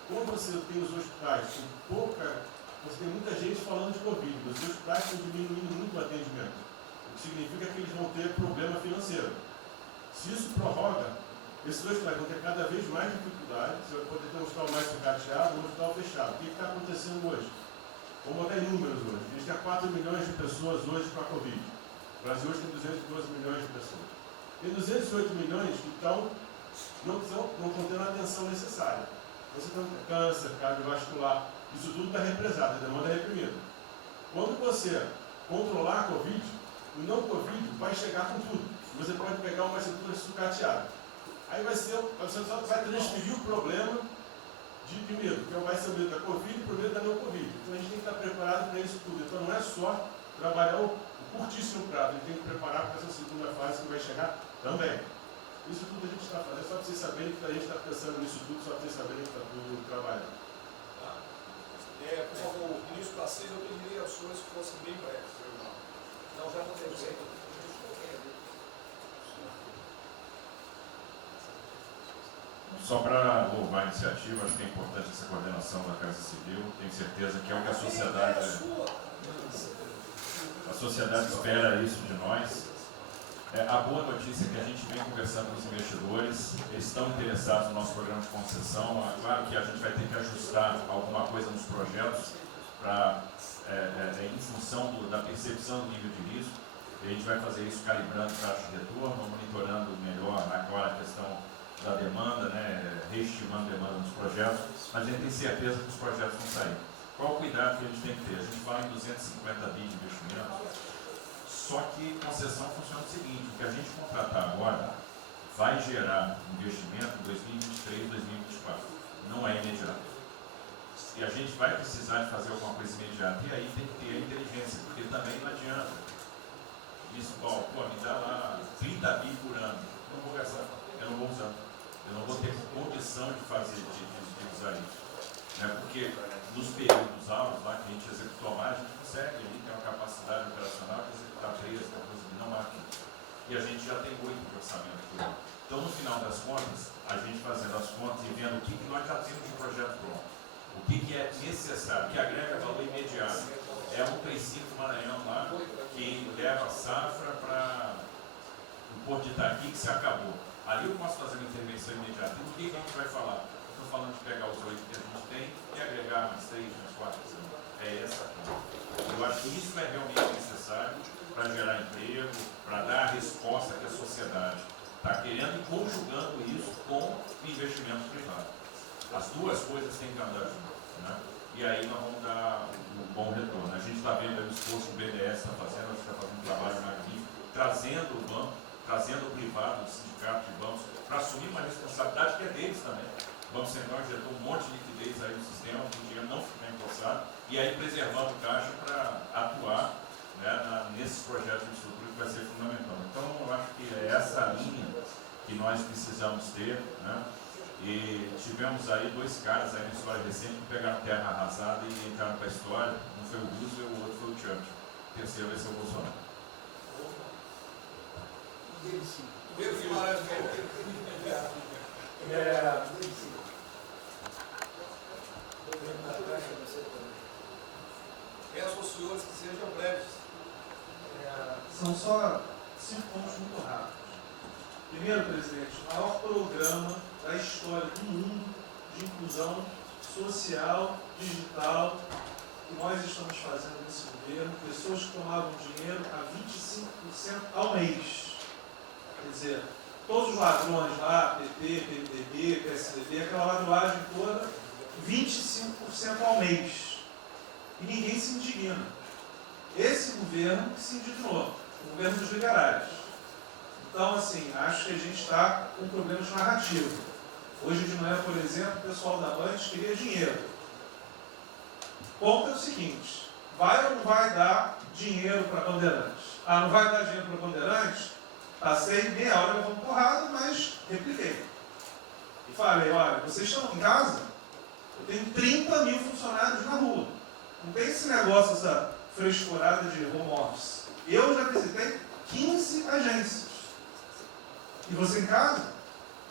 como você tem os hospitais com pouca, você tem muita gente falando de Covid, os hospitais estão diminuindo muito o atendimento, o que significa que eles vão ter problema financeiro. Se isso prorroga, esses hospitais vão ter cada vez mais dificuldade, você vai poder ter um hospital mais sucateado, um hospital fechado. O que está acontecendo hoje? Vamos botar em números hoje. A gente tem 4 milhões de pessoas hoje com a Covid. O Brasil hoje tem 212 milhões de pessoas. Tem 208 milhões que não estão tendo a atenção necessária. Você tem câncer, cardiovascular, isso tudo está represado, a demanda é reprimida. Quando você controlar a Covid, o não Covid vai chegar com tudo. Você pode pegar uma estrutura sucateada. Aí você só vai transferir o problema de medo, que vai ser o medo da Covid e o medo da não Covid. Então a gente tem que estar preparado para isso tudo. Então não é só trabalhar o curtíssimo prazo, a gente tem que preparar para essa segunda fase que vai chegar também. Isso tudo a gente está fazendo, só para vocês saberem que a gente está pensando nisso tudo, só para vocês saberem que está tudo trabalhando. Tá? Por favor, o ministro Tarcísio, eu pediria aos senhores que fossem bem breves. Não, já não tem jeito. Só para louvar a iniciativa, acho que é importante essa coordenação da Casa Civil. Tenho certeza que é o que a sociedade espera isso de nós. A boa notícia é que a gente vem conversando com os investidores, eles estão interessados no nosso programa de concessão. Claro que a gente vai ter que ajustar alguma coisa nos projetos em função da percepção do nível de risco. E a gente vai fazer isso calibrando taxa de retorno, monitorando melhor agora a questão da demanda, reestimando a demanda dos projetos, mas a gente tem certeza que os projetos vão sair. Qual o cuidado que a gente tem que ter? A gente fala em 250 bi de investimento, só que concessão funciona o seguinte: o que a gente contratar agora vai gerar investimento em 2023, 2024, não é imediato. E a gente vai precisar de fazer alguma coisa imediata, e aí tem que ter a inteligência, porque também não adianta. Isso, me dá lá 30 bi por ano, eu não vou gastar, eu não vou usar. Eu não vou ter condição de fazer, de usar isso. Porque nos períodos altos, lá que a gente executou mais, a gente consegue ali ter uma capacidade operacional de executar 13, 14 mil, não mais. E a gente já tem 8 de orçamento aqui. Então, no final das contas, a gente fazendo as contas e vendo o que nós já temos de projeto pronto, o que é necessário, que agrega valor imediato. É um princípio do Maranhão lá, que leva a safra para o Porto de Itaqui, que se acabou. Ali eu posso fazer uma intervenção imediata. E o que a gente vai falar? Estou falando de pegar os 8 que a gente tem e agregar mais 3, mais 4. É essa a conta. Eu acho que isso é realmente necessário para gerar emprego, para dar a resposta que a sociedade está querendo e conjugando isso com investimento privado. As duas coisas têm que andar juntas, né? E aí nós vamos dar um bom retorno. A gente está vendo aí o esforço que o BNDES está fazendo, a gente está fazendo um trabalho magnífico, trazendo o banco, trazendo o privado, o sindicato de bancos, para assumir uma responsabilidade que é deles também. O Banco Central injetou um monte de liquidez aí no sistema, o dinheiro não ficar empossado, e aí preservando o caixa para atuar, né, nesses projetos de estrutura que vai ser fundamental. Então, eu acho que é essa linha que nós precisamos ter, né? E tivemos aí dois caras aí na história recente que pegaram terra arrasada e entraram para a história. Um foi o Roosevelt, o outro foi o Churchill. O terceiro vai ser o Bolsonaro. Peço aos senhores que sejam breves. São só 5 pontos muito rápidos. Primeiro, presidente, o maior programa da história do mundo de inclusão social, digital, que nós estamos fazendo nesse governo, pessoas que tomavam dinheiro a 25% ao mês. Quer dizer, todos os ladrões lá, PT, PMDB, PSDB, aquela ladroagem toda, 25% ao mês. E ninguém se indigna. Esse governo que se indignou, o governo dos liberais. Então, assim, acho que a gente está com problemas narrativos. Hoje de manhã, por exemplo, o pessoal da Band queria dinheiro. O ponto é o seguinte, vai ou não vai dar dinheiro para Bandeirantes? Ah, não vai dar dinheiro para Bandeirantes? Passei meia hora levando porrada, mas repliquei. E falei, olha, vocês estão em casa? Eu tenho 30 mil funcionários na rua. Não tem esse negócio, essa frescurada de home office. Eu já visitei 15 agências. E você em casa?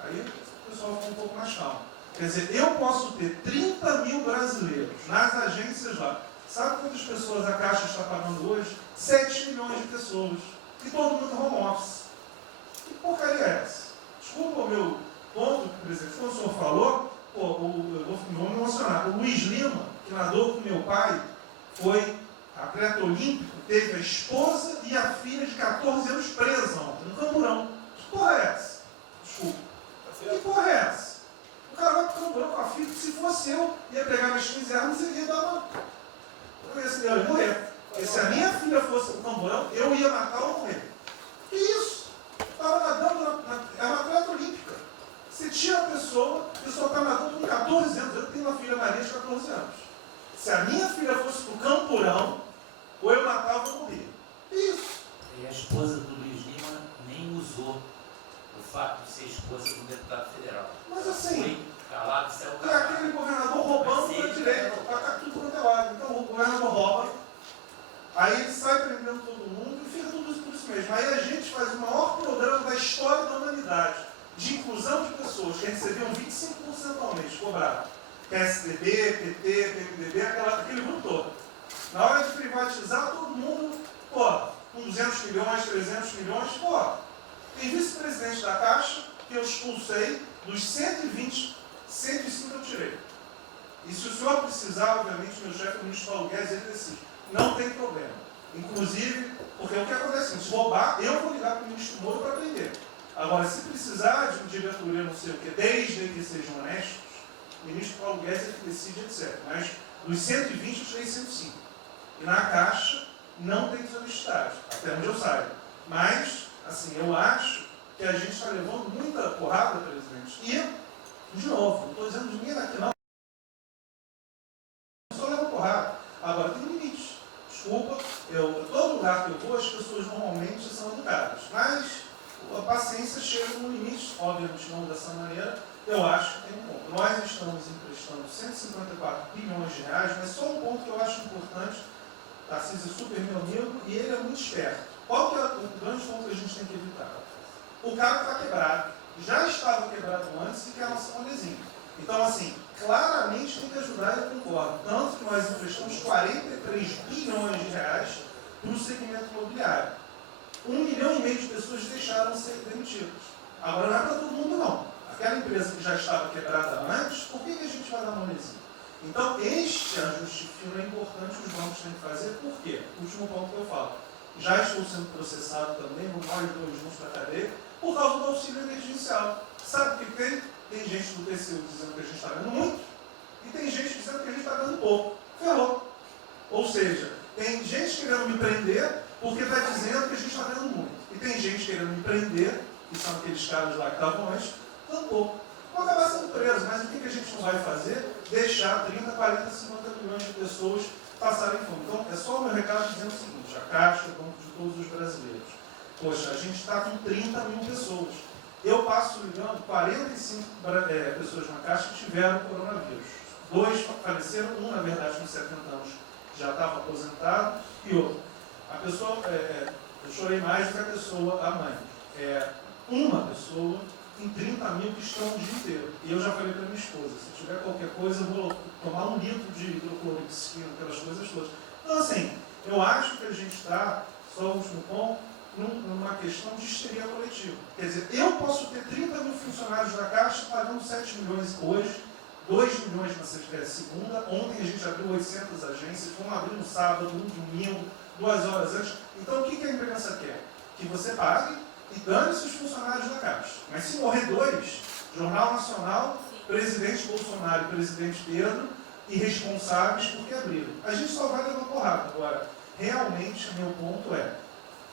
Aí o pessoal ficou um pouco mais calmo. Quer dizer, eu posso ter 30 mil brasileiros nas agências lá. Sabe quantas pessoas a Caixa está pagando hoje? 7 milhões de pessoas. E todo mundo home office. Que porcaria é essa? Desculpa o meu ponto, presidente. Como o senhor falou, eu vou me emocionar. O Luiz Lima, que nadou com meu pai, foi atleta olímpico, teve a esposa e a filha de 14 anos presas ontem, no Camburão. Que porra é essa? Desculpa. Que porra é essa? O cara vai pro Camburão com a filha, que se fosse eu, ia pegar minhas 15 armas e ia dar uma... Eu ia morrer. Porque se a minha filha fosse pro Camburão, eu ia matar ou morrer. Que isso? Estava nadando, é uma atleta olímpica. Você tira a pessoa está nadando com 14 anos. Eu tenho uma filha Maria de 14 anos. Se a minha filha fosse pro Camburão, ou eu matava ou morria. Isso. E a esposa do Luiz Lima nem usou o fato de ser esposa do deputado federal. Mas assim, foi calado, saiu e calado. aquele governador roubando para a direita, para tudo quanto é lado. Então o governador rouba, aí ele sai prendendo todo mundo e fica tudo isso por isso mesmo. Aí a gente faz o maior programa da história da humanidade de inclusão de pessoas que recebiam 25% ao mês, cobrado. PSDB, PT, PMDB, aquele grupo todo. Na hora de privatizar, todo mundo, com 200 milhões, 300 milhões, tem vice-presidente da Caixa, que eu expulsei, dos 120, 105 eu tirei. E se o senhor precisar, obviamente, meu chefe, o ministro Paulo Guedes, ele decide. Não tem problema. Inclusive, porque o que acontece? Se roubar, eu vou ligar para o ministro Moro para prender. Agora, se precisar de um diretoria, não sei o que, desde que sejam honestos, o ministro Paulo Guedes é que decide, etc. Mas dos 120, eu tirei 105. E na Caixa, não tem desonestidade, até onde eu saiba. Mas, assim, eu acho que a gente está levando muita porrada, presidente. E, de novo, não estou dizendo ninguém daqui, não. Eu só levo porrada. Agora, tem limite. Desculpa, todo lugar que eu vou, as pessoas normalmente são educadas. Mas a paciência chega no limite, obviamente não dessa maneira, eu acho que tem um ponto. Nós estamos emprestando 154 bilhões de reais, mas só um ponto que eu acho importante. Tarcísio é super meu amigo e ele é muito esperto. Qual que é o grande ponto que a gente tem que evitar? O cara está quebrado, já estava quebrado antes e quer lançar um molezinho. Então, assim, claramente tem que ajudar e eu concordo. Tanto que nós emprestamos 43 bilhões de reais para o segmento imobiliário. 1,5 milhão de pessoas deixaram de ser demitidas. Agora não é para todo mundo, não. Aquela empresa que já estava quebrada antes, por que a gente vai dar molezinho? Então, este ajuste fino é importante que os bancos têm que fazer. Por quê? O último ponto que eu falo. Já estou sendo processado também, vou nós dois juntos para a cadeia, por causa do auxílio emergencial. Sabe o que tem? Tem gente do TCU dizendo que a gente está dando muito e tem gente dizendo que a gente está dando pouco. Ferrou. Ou seja, tem gente querendo me prender porque está dizendo que a gente está dando muito. E tem gente querendo me prender, que são aqueles caras lá que estavam antes, dando pouco. Vão acabar sendo presos, mas o que a gente não vai fazer? Deixar 30, 40, 50 milhões de pessoas passarem fome. Então, é só o meu recado dizendo o seguinte: a Caixa, o Banco de todos os brasileiros. Poxa, a gente está com 30 mil pessoas. Eu passo ligando 45 pessoas na Caixa que tiveram coronavírus. 2 faleceram, um, na verdade, com 70 anos já estava aposentado, e outro. A pessoa, eu chorei mais do que a pessoa, a mãe. Uma pessoa em 30 mil que estão o dia inteiro. E eu já falei para minha esposa, se tiver qualquer coisa, eu vou tomar 1 litro de hidrocloroquina, aquelas coisas todas. Então, assim, eu acho que a gente está, só o último ponto, numa questão de histeria coletiva. Quer dizer, eu posso ter 30 mil funcionários da Caixa pagando 7 milhões hoje, 2 milhões na segunda, ontem a gente abriu 800 agências, vamos abrir no sábado, no domingo, 2 horas antes. Então, o que a imprensa quer? Que você pague e dane-se os funcionários da Caixa. Mas se morrer 2, Jornal Nacional, presidente Bolsonaro e presidente Pedro, irresponsáveis porque abriram. A gente só vai levar porrada. Agora, realmente, meu ponto é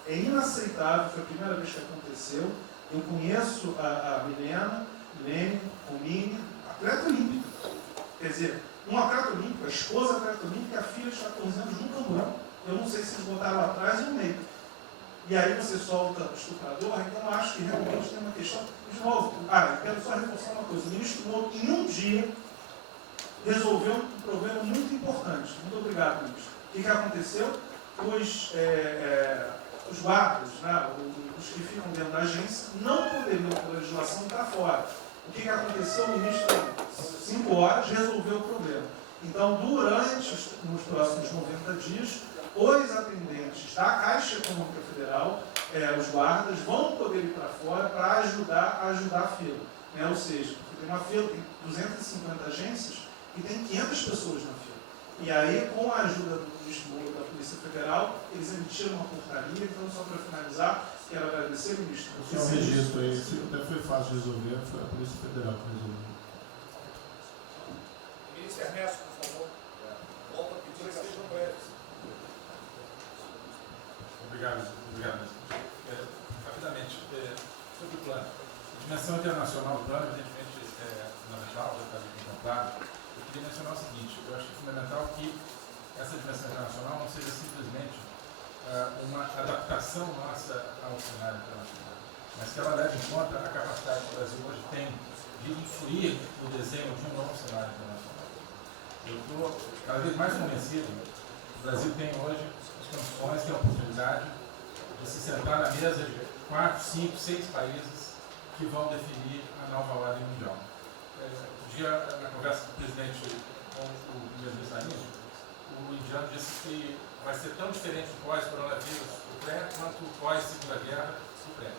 inaceitável, foi a primeira vez que aconteceu. Eu conheço a Milena, Lene, Romine, atleta olímpica. Quer dizer, um atleta olímpico, a esposa atleta olímpica e a filha de 14 anos nunca morreu. Eu não sei se eles botaram lá atrás ou no meio. E aí você solta o estuprador, então eu acho que realmente tem uma questão. De novo, eu quero só reforçar uma coisa. O ministro Moro, em um dia, resolveu um problema muito importante. Muito obrigado, ministro. O que aconteceu? Os guardas, né, os que ficam dentro da agência, não poderiam, por legislação, estar fora. O que aconteceu? O ministro, 5 horas, resolveu o problema. Então, nos próximos 90 dias, os atendentes da Caixa Econômica Federal, os guardas, vão poder ir para fora para ajudar a fila. Ou seja, tem uma fila, tem 250 agências e tem 500 pessoas na fila. E aí, com a ajuda do ministro Moro da Polícia Federal, eles emitiram uma portaria. Então, só para finalizar, quero agradecer o ministro. Esse é um registro aí, até foi fácil de resolver, foi a Polícia Federal que resolveu. Ministro Ernesto, por favor. Volta a pedir que sejam breves. Obrigado. Rapidamente, sobre o plano. A dimensão internacional do plano, evidentemente, é fundamental, já está contemplado. Eu queria mencionar o seguinte: eu acho que é fundamental que essa dimensão internacional não seja simplesmente uma adaptação nossa ao cenário internacional, mas que ela leve em conta a capacidade que o Brasil hoje tem de influir no desenho de um novo cenário internacional. Eu estou cada vez mais convencido que o Brasil tem hoje as condições, tem a oportunidade de se sentar na mesa de 4, 5, 6 países que vão definir a nova ordem mundial. Um dia, na conversa do presidente com o primeiro-ministro da Índia, o indiano disse que vai ser tão diferente o pós-coronavírus, o pré, quanto o pós-segunda guerra, o pré.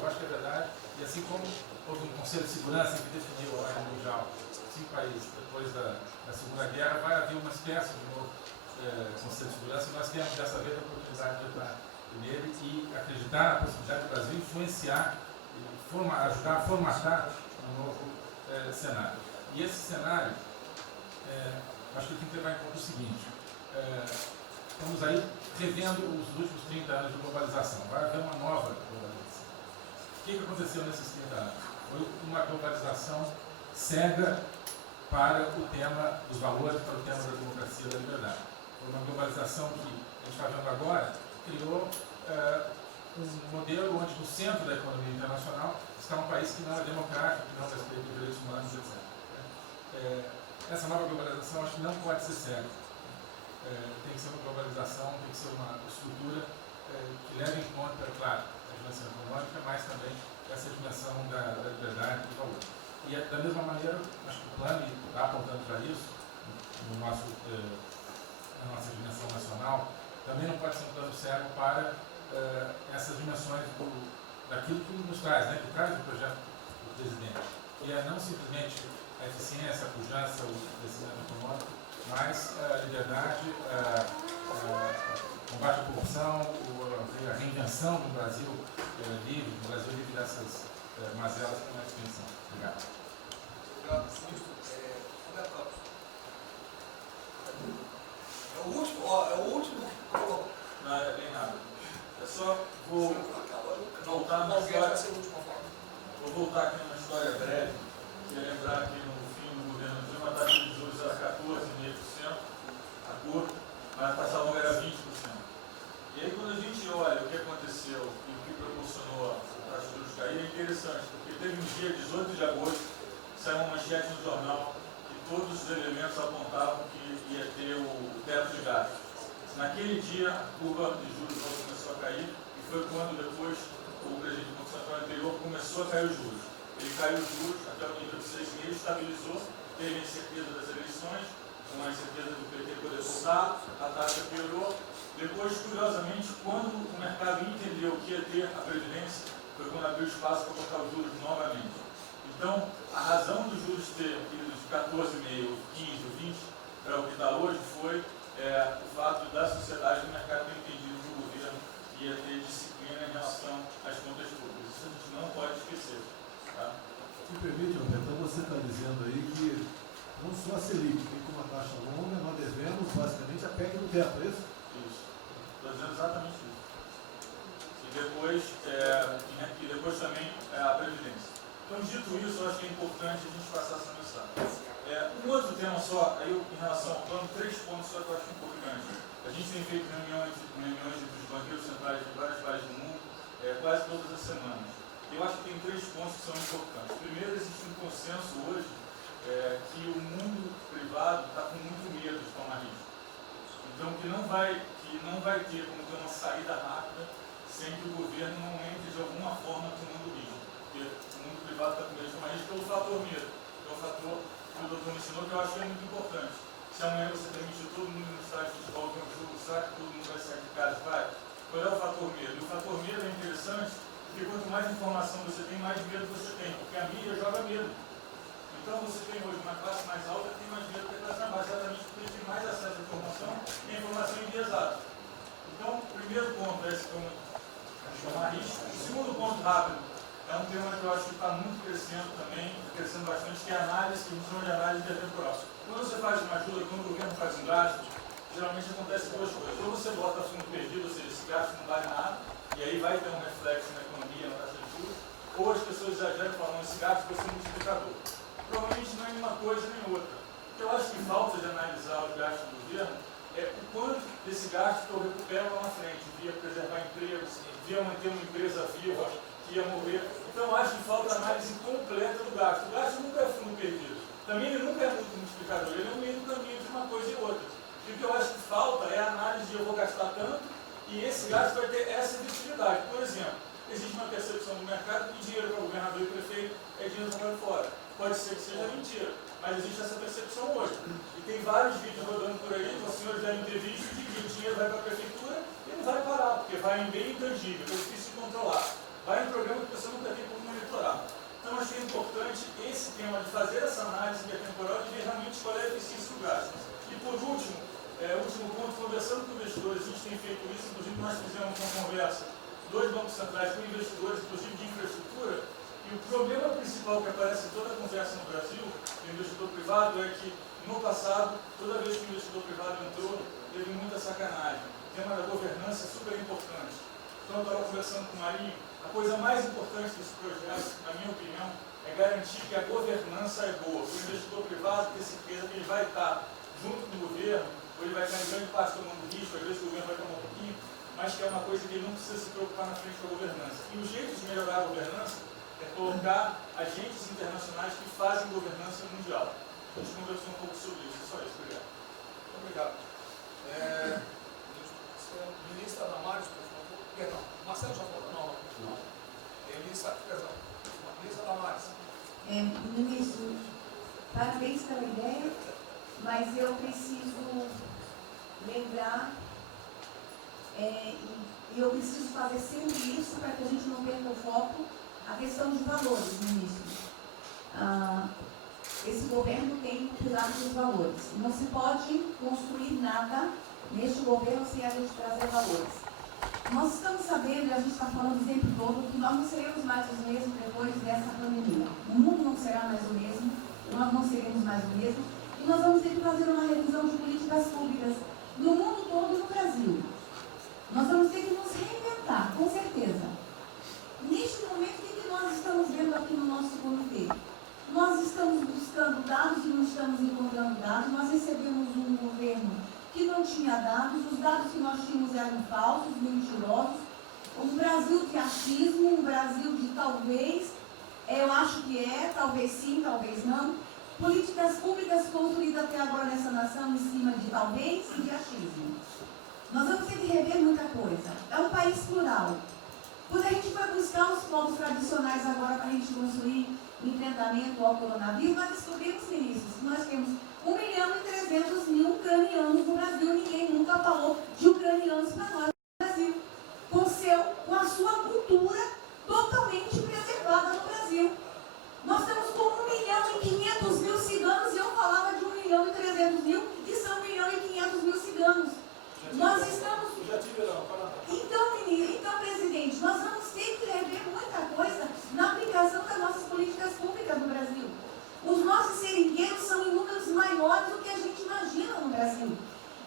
Eu acho que é verdade. E assim como houve um Conselho de Segurança que definiu a ordem mundial, 5 países depois da Segunda Guerra, vai haver uma espécie de novo Conselho de Segurança, e nós temos dessa vez a oportunidade de entrar nele e acreditar na possibilidade do Brasil influenciar, ajudar a formatar um novo cenário. E esse cenário, acho que tem que levar em conta o seguinte: estamos aí revendo os últimos 30 anos de globalização. Vai haver uma nova globalização. O que aconteceu nesses 30 anos? Foi uma globalização cega para o tema dos valores, para o tema da democracia e da liberdade. Foi uma globalização que a gente está vendo agora, criou um modelo onde no centro da economia internacional está um país que não é democrático, que não respeita os direitos humanos, etc. Essa nova globalização acho que não pode ser cega. Tem que ser uma globalização, tem que ser uma estrutura que leve em conta, claro, a dimensão econômica, mas também essa dimensão da liberdade e do valor. E da mesma maneira, acho que o plano está apontando para isso, na nossa dimensão nacional, também não pode ser um plano cego para essas dimensões daquilo que nos traz, que traz o projeto do presidente, que é não simplesmente a eficiência, a pujança, o crescimento econômico, mas a liberdade, a combate à corrupção, a reinvenção do Brasil livre, do Brasil livre dessas mazelas que nós pensamos. Obrigado. Obrigado, ministro. Comentários. É o último que colocou. Não é nem nada. É só vou voltar na história. Vou voltar aqui numa história breve. Queria lembrar que no fim do governo Dilma a taxa de juros era 14,5%, a curva, mas a taxa longa era 20%. E aí quando a gente olha o que aconteceu e o que proporcionou a taxa de juros cair, é interessante, porque teve um dia, 18 de agosto, saiu uma manchete no jornal que todos os elementos apontavam que ia ter o teto de gastos. Naquele dia, a curva de juros começou a cair e foi quando depois o presidente do Banco Central anterior começou a cair os juros. Ele caiu os juros até o nível de 6,5%, estabilizou, teve a incerteza das eleições, com a incerteza do PT poder voltar, a taxa piorou. Depois, curiosamente, quando o mercado entendeu que ia ter a Previdência, foi quando abriu espaço para botar os juros novamente. Então, a razão dos juros ter ido de 14,5%, 15%, 20% para o que está hoje foi o fato da sociedade e do mercado ter entendido que o governo ia ter disciplina em relação às contas públicas. Isso a gente não pode esquecer. Tá? Me permite, Roberto, então você está dizendo aí que não só a Selic, tem como a taxa longa, nós devemos basicamente a PEC do teto, é isso? Isso. Estou dizendo exatamente isso. E depois também a Previdência. Então, dito isso, eu acho que é importante a gente passar essa mensagem. Um outro tema só, aí em relação ao plano, 3 pontos só que eu acho importante. A gente tem feito reuniões entre os banqueiros centrais de vários países do mundo, quase todas as semanas. Eu acho que tem 3 pontos que são importantes. Primeiro, existe um consenso hoje que o mundo privado está com muito medo de tomar risco. Então, que não vai ter como ter uma saída rápida sem que o governo não entre de alguma forma tomando risco. Porque o mundo privado está com medo de tomar risco pelo fator medo. Que é o fator que o doutor mencionou, que eu acho que é muito importante. Se amanhã você permitir todo mundo no estádio de futebol, que é um jogo, será que todo mundo vai sair de casa e vai? Qual é o fator medo? E o fator medo é interessante, porque quanto mais informação você tem, mais medo você tem. Porque a mídia joga medo. Então você tem hoje uma classe mais alta que tem mais medo que a classe mais baixa, exatamente porque eles têm mais acesso à informação e a informação enviesada. Então, o primeiro ponto é esse tomar risco. O segundo ponto rápido é um tema que eu acho que está muito crescendo também, crescendo bastante, que é a análise, que a gente chama de análise intertemporal. Quando você faz uma ajuda, quando o governo faz um gasto, geralmente acontece 2 coisas. Ou você bota fundo perdido, ou seja, esse gasto não vale nada, e aí vai ter um reflexo na economia, na taxa de juros, ou as pessoas exageram falando esse gasto vai ser um multiplicador. Provavelmente não é nenhuma coisa nem outra. O que eu acho que falta de analisar os gastos do governo é o quanto desse gasto que eu recupero lá na frente, via preservar empregos, via manter uma empresa viva, que ia morrer. Então, eu acho que falta análise completa do gasto. O gasto nunca é fundo perdido. Também ele nunca é muito multiplicador, ele é um meio do caminho de uma coisa e outra. E o que eu acho que falta é a análise de eu vou gastar tanto e esse gasto vai ter essa efetividade. Por exemplo, existe uma percepção do mercado que dinheiro para o governador e prefeito é dinheiro jogado fora. Pode ser que seja mentira, mas existe essa percepção hoje. E tem vários vídeos rodando por aí, os senhores devem ter visto, de que o dinheiro vai para a prefeitura e não vai parar, porque vai em bem intangível, é difícil de controlar. Vai em programa que a pessoa nunca tem como monitorar. Então, acho que é importante esse tema de fazer essa análise temporal e ver realmente qual é a eficiência do gasto. E por último, último ponto, conversando com investidores, a gente tem feito isso, inclusive nós fizemos uma conversa, 2 bancos centrais com investidores, inclusive de infraestrutura, e o problema principal que aparece em toda a conversa no Brasil, do investidor privado, é que no passado, toda vez que o investidor privado entrou, teve muita sacanagem. O tema da governança é super importante. Então, eu estava conversando com o Marinho, a coisa mais importante desse projeto, na minha opinião, é garantir que a governança é boa. O investidor privado tem certeza que ele vai estar junto com o governo, ou ele vai estar em grande parte tomando risco, às vezes o governo vai tomar um pouquinho, mas que é uma coisa que ele não precisa se preocupar na frente da governança. E o jeito de melhorar a governança é colocar agentes internacionais que fazem governança mundial. A gente conversou um pouco sobre isso, só isso. Obrigado. Obrigado. Ministra Damares, por favor. Perdão, Marcelo já falou? Não. Ministra Damares. Ministro, parabéns pela ideia, mas eu preciso lembrar e eu preciso fazer sempre isso para que a gente não perca o foco, a questão de valores, ministro. Esse governo tem o pilar dos valores. Não se pode construir nada neste governo sem a gente trazer valores. Nós estamos sabendo, e a gente está falando o tempo todo, que nós não seremos mais os mesmos depois dessa pandemia. O mundo não será mais o mesmo, nós não seremos mais o mesmo, e nós vamos ter que fazer uma revisão de políticas públicas no mundo todo e no Brasil. Nós vamos ter que nos reinventar, com certeza. Neste momento, o que nós estamos vendo aqui no nosso comitê? Nós estamos buscando dados e não estamos encontrando dados. Nós recebemos um governo que não tinha dados, os dados que nós tínhamos eram falsos, mentirosos. Um Brasil de achismo, um Brasil de talvez, eu acho que é, talvez sim, talvez não. Políticas públicas construídas até agora nessa nação em cima de talvez e de achismo. Nós vamos ter que rever muita coisa. É um país plural. Quando a gente vai buscar os povos tradicionais agora para a gente construir enfrentamento ao coronavírus, nós descobrimos, ministros, que nós temos 1.300.000 ucranianos no Brasil. Ninguém nunca falou de ucranianos para nós no Brasil. Com a sua cultura totalmente preservada no Brasil. Nós estamos com 1.500.000 ciganos e eu falava de 1.300.000 e são 1.500.000 ciganos. Nós estamos... Então, presidente, nós vamos ter que rever muita coisa na aplicação das nossas políticas públicas no Brasil. Os nossos seringueiros são em números maiores do que a gente imagina no Brasil.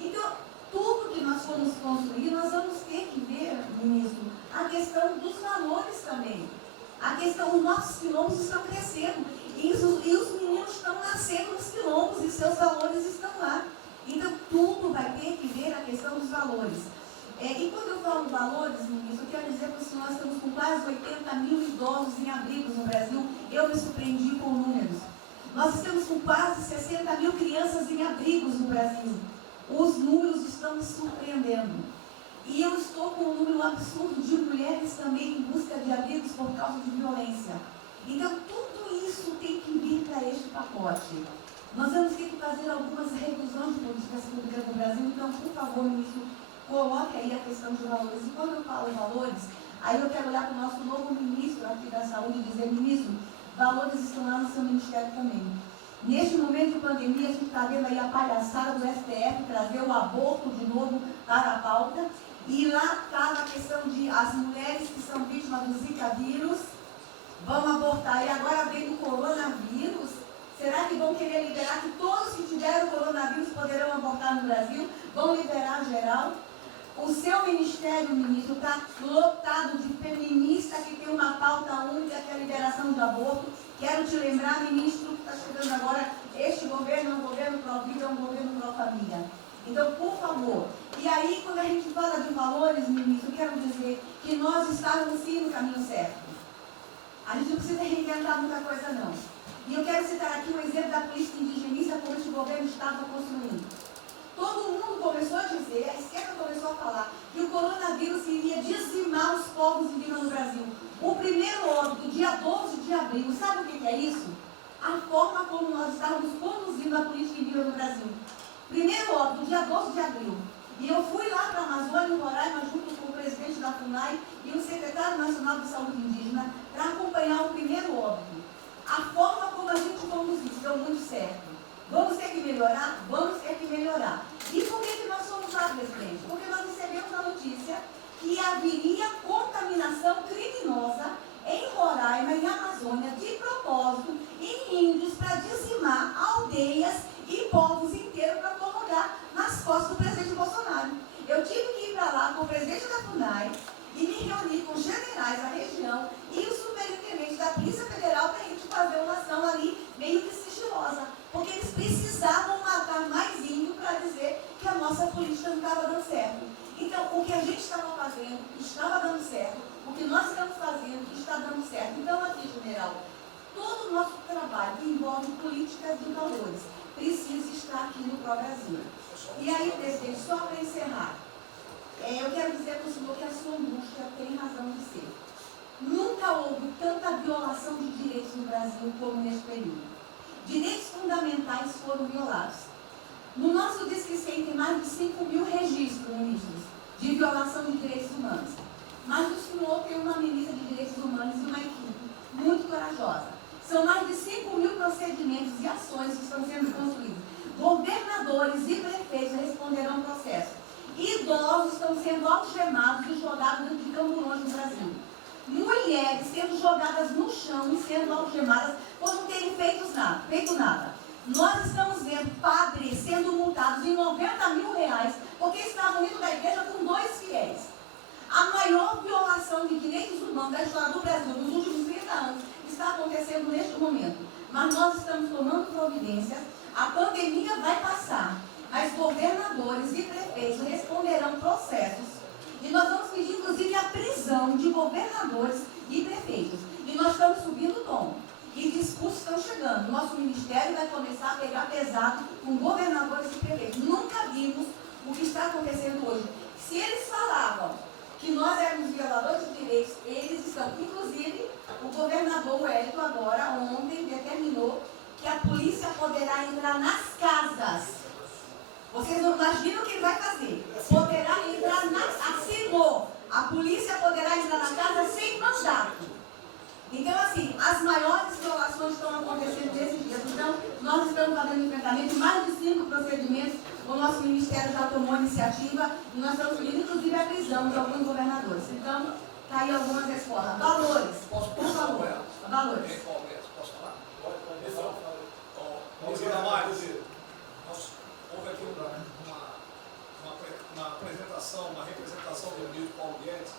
Então, tudo que nós formos construir, nós vamos ter que ver, ministro, a questão dos valores também. A questão, os nossos quilombos estão crescendo e os meninos estão nascendo nos quilombos e seus valores estão lá. Então, tudo vai ter que ver a questão dos valores. E quando eu falo valores, ministro, eu quero dizer para o senhor, nós estamos com quase 80.000 idosos em abrigos no Brasil. Eu me surpreendi com números. Nós estamos com quase 60.000 crianças em abrigos no Brasil. Os números estão me surpreendendo. E eu estou com um número absurdo de mulheres também em busca de abrigos por causa de violência. Então, tudo isso tem que vir para este pacote. Nós vamos ter que fazer algumas revisões de políticas públicas no Brasil. Então, por favor, ministro, coloque aí a questão de valores. E quando eu falo valores, aí eu quero olhar para o nosso novo ministro aqui da Saúde e dizer, ministro, valores estão lá no seu ministério também. Neste momento de pandemia, a gente está vendo aí a palhaçada do STF trazer o aborto de novo para a pauta. E lá está a questão de as mulheres que são vítimas do Zika vírus vão abortar. E agora vem o coronavírus. Será que vão querer liberar que todos que tiveram coronavírus poderão abortar no Brasil? Vão liberar geral? O seu ministério, ministro, está lotado de feminista que tem uma pauta única, que é a liberação de aborto. Quero te lembrar, ministro, que está chegando agora, este governo é um governo pró-vida, é um governo pró-família. Então, por favor. E aí, quando a gente fala de valores, ministro, eu quero dizer que nós estávamos sim no caminho certo. A gente não precisa reinventar muita coisa, não. E eu quero citar aqui um exemplo da política indigenista como este governo estava construindo. Todo mundo começou a dizer, a esquerda começou a falar, que o coronavírus iria dizimar os povos indígenas no Brasil. O primeiro óbito, dia 12 de abril, sabe o que é isso? A forma como nós estávamos conduzindo a política indígena no Brasil. Primeiro óbito, dia 12 de abril. E eu fui lá para a Amazônia, em Roraima, junto com o presidente da FUNAI e o secretário nacional de saúde indígena, para acompanhar o primeiro óbito. A forma como a gente conduziu deu muito certo. Vamos ter que melhorar? Vamos ter que melhorar. E por que nós fomos lá, presidente? Porque nós recebemos a notícia que haveria contaminação criminosa em Roraima e Amazônia, de propósito, em índios, para dizimar aldeias e povos inteiros para colocar nas costas do presidente Bolsonaro. Eu tive que ir para lá com o presidente da FUNAI e me reunir com os generais da região e o superintendente da Polícia Federal para a gente fazer uma ação ali meio que sigilosa. Porque eles precisavam matar mais índio para dizer que a nossa política não estava dando certo. Então, o que a gente estava fazendo estava dando certo. O que nós estamos fazendo está dando certo. Então, aqui, general, todo o nosso trabalho que envolve políticas de valores precisa estar aqui no Pró-Brasil. E aí, presidente, só para encerrar, eu quero dizer para o senhor que a sua angústia tem razão de ser. Nunca houve tanta violação de direitos no Brasil como neste período. Direitos fundamentais foram violados. No nosso Disque 100 tem mais de 5.000 registros, ministros, de violação de direitos humanos. Mas o senhor tem uma ministra de direitos humanos e uma equipe muito corajosa. São mais de 5.000 procedimentos e ações que estão sendo construídos. Governadores e prefeitos responderão ao processo. Idosos estão sendo algemados e jogados de camburões no Brasil. Mulheres sendo jogadas no chão e sendo algemadas por não terem feito nada. Nós estamos vendo padres sendo multados em R$90 mil porque estavam indo da igreja com 2 fiéis. A maior violação de direitos humanos da história do Brasil nos últimos 30 anos está acontecendo neste momento. Mas nós estamos tomando providências, a pandemia vai passar, mas governadores e prefeitos responderão processos. E nós vamos pedir, inclusive, a prisão de governadores e prefeitos. E nós estamos subindo o tom. E discursos estão chegando. Nosso ministério vai começar a pegar pesado com governadores e prefeitos. Nunca vimos o que está acontecendo hoje. Se eles falavam que nós éramos violadores de direitos, eles estão. Inclusive, o governador Wellington agora, ontem, determinou que a polícia poderá entrar nas casas. Vocês não imaginam o que ele vai fazer. Poderá entrar assinou. A polícia poderá entrar na casa sem mandato. Então, assim, as maiores violações estão acontecendo nesses dias. Então, nós estamos fazendo enfrentamento de mais de 5 procedimentos. O nosso ministério já tomou a iniciativa e nós estamos pedindo, inclusive, a prisão de alguns governadores. Então, está aí algumas respostas. Valores. Posso por favor. Valores. Posso falar? Pode falar. Vamos dar mais. Houve aqui uma apresentação, uma representação do ministro Paulo Guedes,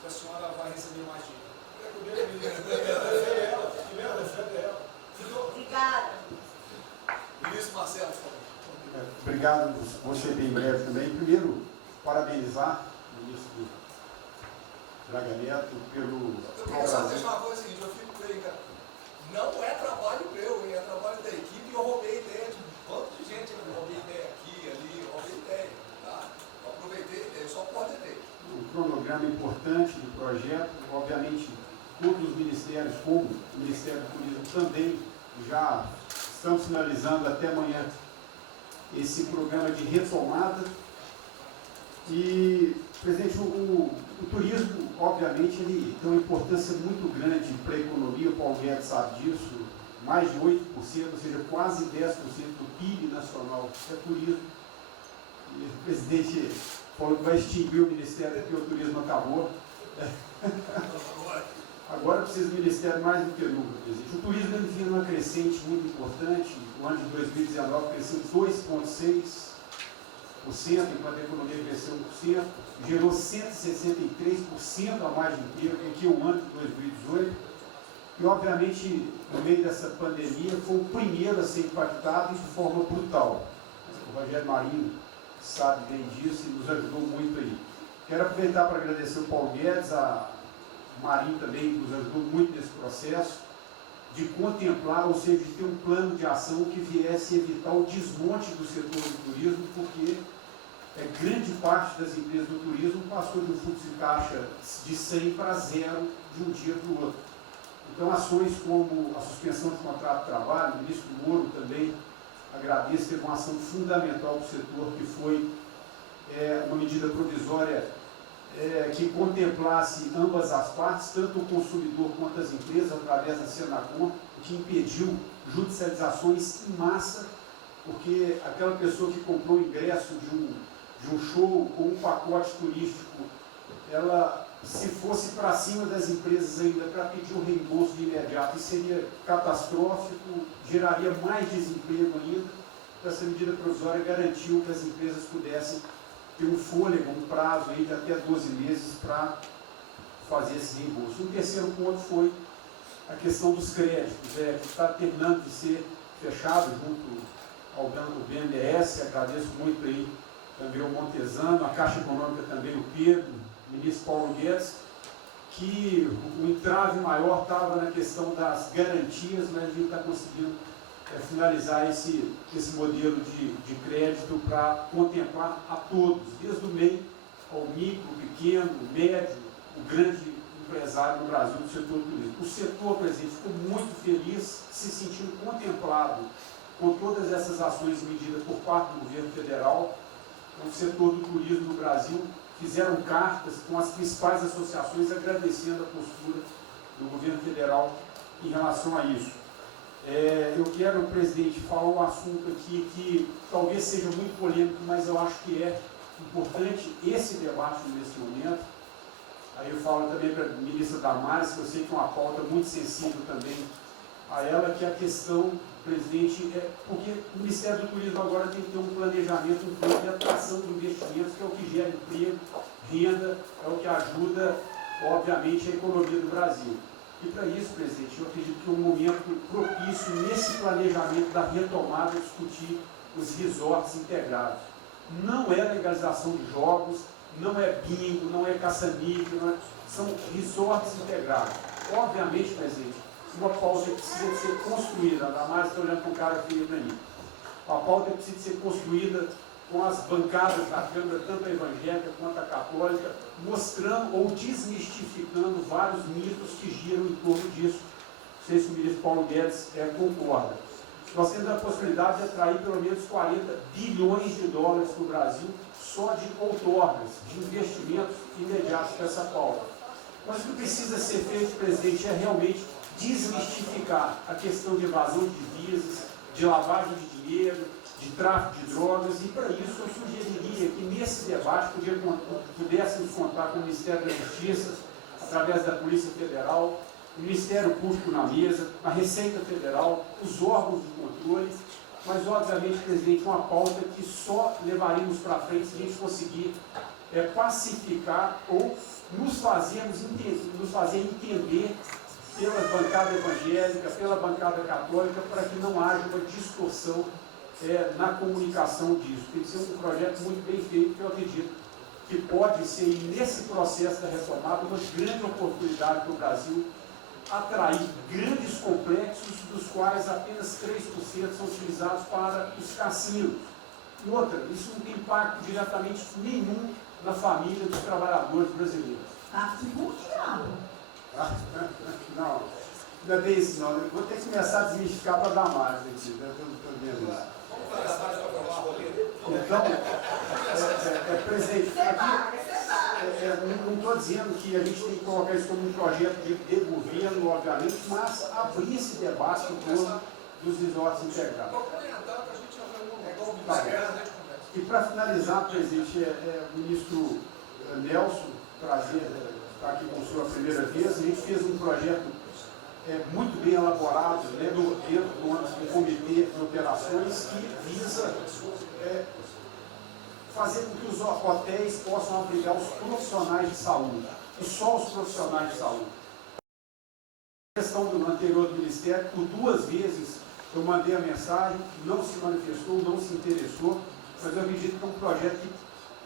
que a senhora vai receber mais dinheiro. Obrigada. Ministro Marcelo, por favor. Obrigado, vou ser bem breve também. Primeiro, parabenizar o ministro Braga Neto pelo... Eu queria só deixar uma coisa seguinte, eu fico bem, cara. Não é trabalho meu, é trabalho da equipe e eu roubei ideia de um monte de gente. Eu roubei ideia aqui, ali, eu roubei ideia, tá? Eu aproveitei a ideia, só coordenei. Um cronograma importante do projeto, obviamente, todos os ministérios, como o Ministério do Turismo também, já estamos finalizando até amanhã esse programa de retomada. E, presidente, o turismo, obviamente, ele tem uma importância muito grande para a economia, o Paulo Guedes sabe disso, mais de 8%, ou seja, quase 10% do PIB nacional é turismo. E o presidente falou que vai extinguir o Ministério porque o turismo acabou. Agora precisa do Ministério mais do que nunca, presidente. O turismo ele vinha numa crescente muito importante. O ano de 2019 cresceu 2,6%, enquanto a economia cresceu 1%, gerou 163% a mais de emprego do que o ano de 2018. E, obviamente, no meio dessa pandemia, foi o primeiro a ser impactado de forma brutal. O Rogério Marinho sabe bem disso e nos ajudou muito aí. Quero aproveitar para agradecer o Paulo Guedes, a Marinho também nos ajudou muito nesse processo, de contemplar, ou seja, de ter um plano de ação que viesse evitar o desmonte do setor do turismo, porque grande parte das empresas do turismo passou de um fluxo de caixa de 100 para 0 de um dia para o outro. Então, ações como a suspensão de contrato de trabalho, o ministro Moro também agradeço, teve uma ação fundamental do setor, que foi uma medida provisória que contemplasse ambas as partes, tanto o consumidor quanto as empresas, através da Senacom, que impediu judicializações em massa, porque aquela pessoa que comprou o ingresso de um show ou um pacote turístico, ela, se fosse para cima das empresas ainda para pedir o reembolso de imediato, isso seria catastrófico, geraria mais desemprego ainda. Essa medida provisória garantiu que as empresas pudessem ter um fôlego, um prazo aí de até 12 meses para fazer esse reembolso. O terceiro ponto foi a questão dos créditos, que está terminando de ser fechado junto ao BNDES. Agradeço muito aí também o Montesano, a Caixa Econômica também, o Pedro, o ministro Paulo Guedes, que o entrave maior estava na questão das garantias, mas a gente está conseguindo finalizar esse modelo de crédito para contemplar a todos, desde o MEI ao micro, pequeno, médio, o grande empresário no Brasil do setor do turismo. O setor, presidente, ficou muito feliz, se sentindo contemplado com todas essas ações e medidas por parte do governo federal. O setor do turismo no Brasil fizeram cartas com as principais associações agradecendo a postura do governo federal em relação a isso. Eu quero, presidente, falar um assunto aqui que talvez seja muito polêmico, mas eu acho que importante esse debate nesse momento. Aí eu falo também para a ministra Damares, que eu sei que é uma pauta muito sensível também a ela, que é a questão, presidente, porque o Ministério do Turismo agora tem que ter um planejamento, um plano de atração de investimentos, que é o que gera emprego, renda, é o que ajuda, obviamente, a economia do Brasil. E para isso, presidente, eu acredito que é um momento propício nesse planejamento da retomada discutir os resorts integrados. Não é legalização de jogos, não é bingo, não é caça-níquel, são resorts integrados. Obviamente, presidente, uma pauta que precisa ser construída, ainda mais estou olhando para um cara que veio para mim. A pauta precisa ser construída com as bancadas da Câmara, tanto a evangélica quanto a católica, mostrando ou desmistificando vários mitos que giram em torno disso. Não sei se o ministro Paulo Guedes concorda. Nós temos a possibilidade de atrair pelo menos 40 bilhões de dólares para o Brasil só de outorgas, de investimentos imediatos para essa pauta. Mas o que precisa ser feito, presidente, é realmente desmistificar a questão de evasão de divisas, de lavagem de dinheiro, de tráfico de drogas, e para isso eu sugeriria que nesse debate pudéssemos contar com o Ministério da Justiça, através da Polícia Federal, o Ministério Público na mesa, a Receita Federal, os órgãos de controle, mas obviamente, presidente, uma pauta que só levaremos para frente se a gente conseguir pacificar ou nos fazer entender pela bancada evangélica, pela bancada católica, para que não haja uma distorção na comunicação disso. Tem que ser um projeto muito bem feito, que eu acredito que pode ser, nesse processo da retomada, uma grande oportunidade para o Brasil atrair grandes complexos, dos quais apenas 3% são utilizados para os cassinos. E outra, isso não tem impacto diretamente nenhum na família dos trabalhadores brasileiros. Tá diabo. Não, não é bem isso não. Eu vou ter que começar a desmistificar para dar mais aqui. Estou vendo isso. Então, presidente, aqui não estou dizendo que a gente tem que colocar isso como um projeto de governo, obviamente, mas abrir esse debate em torno dos resorts integrados. Tá. E para finalizar, presidente, o ministro Nelson, prazer estar aqui com o senhor a primeira vez, a gente fez um projeto muito bem elaborado, né, dentro do comitê de operações, que visa fazer com que os hotéis possam abrigar os profissionais de saúde, e só os profissionais de saúde. A questão do anterior do Ministério, por 2 vezes eu mandei a mensagem, não se manifestou, não se interessou, mas eu acredito que é um projeto que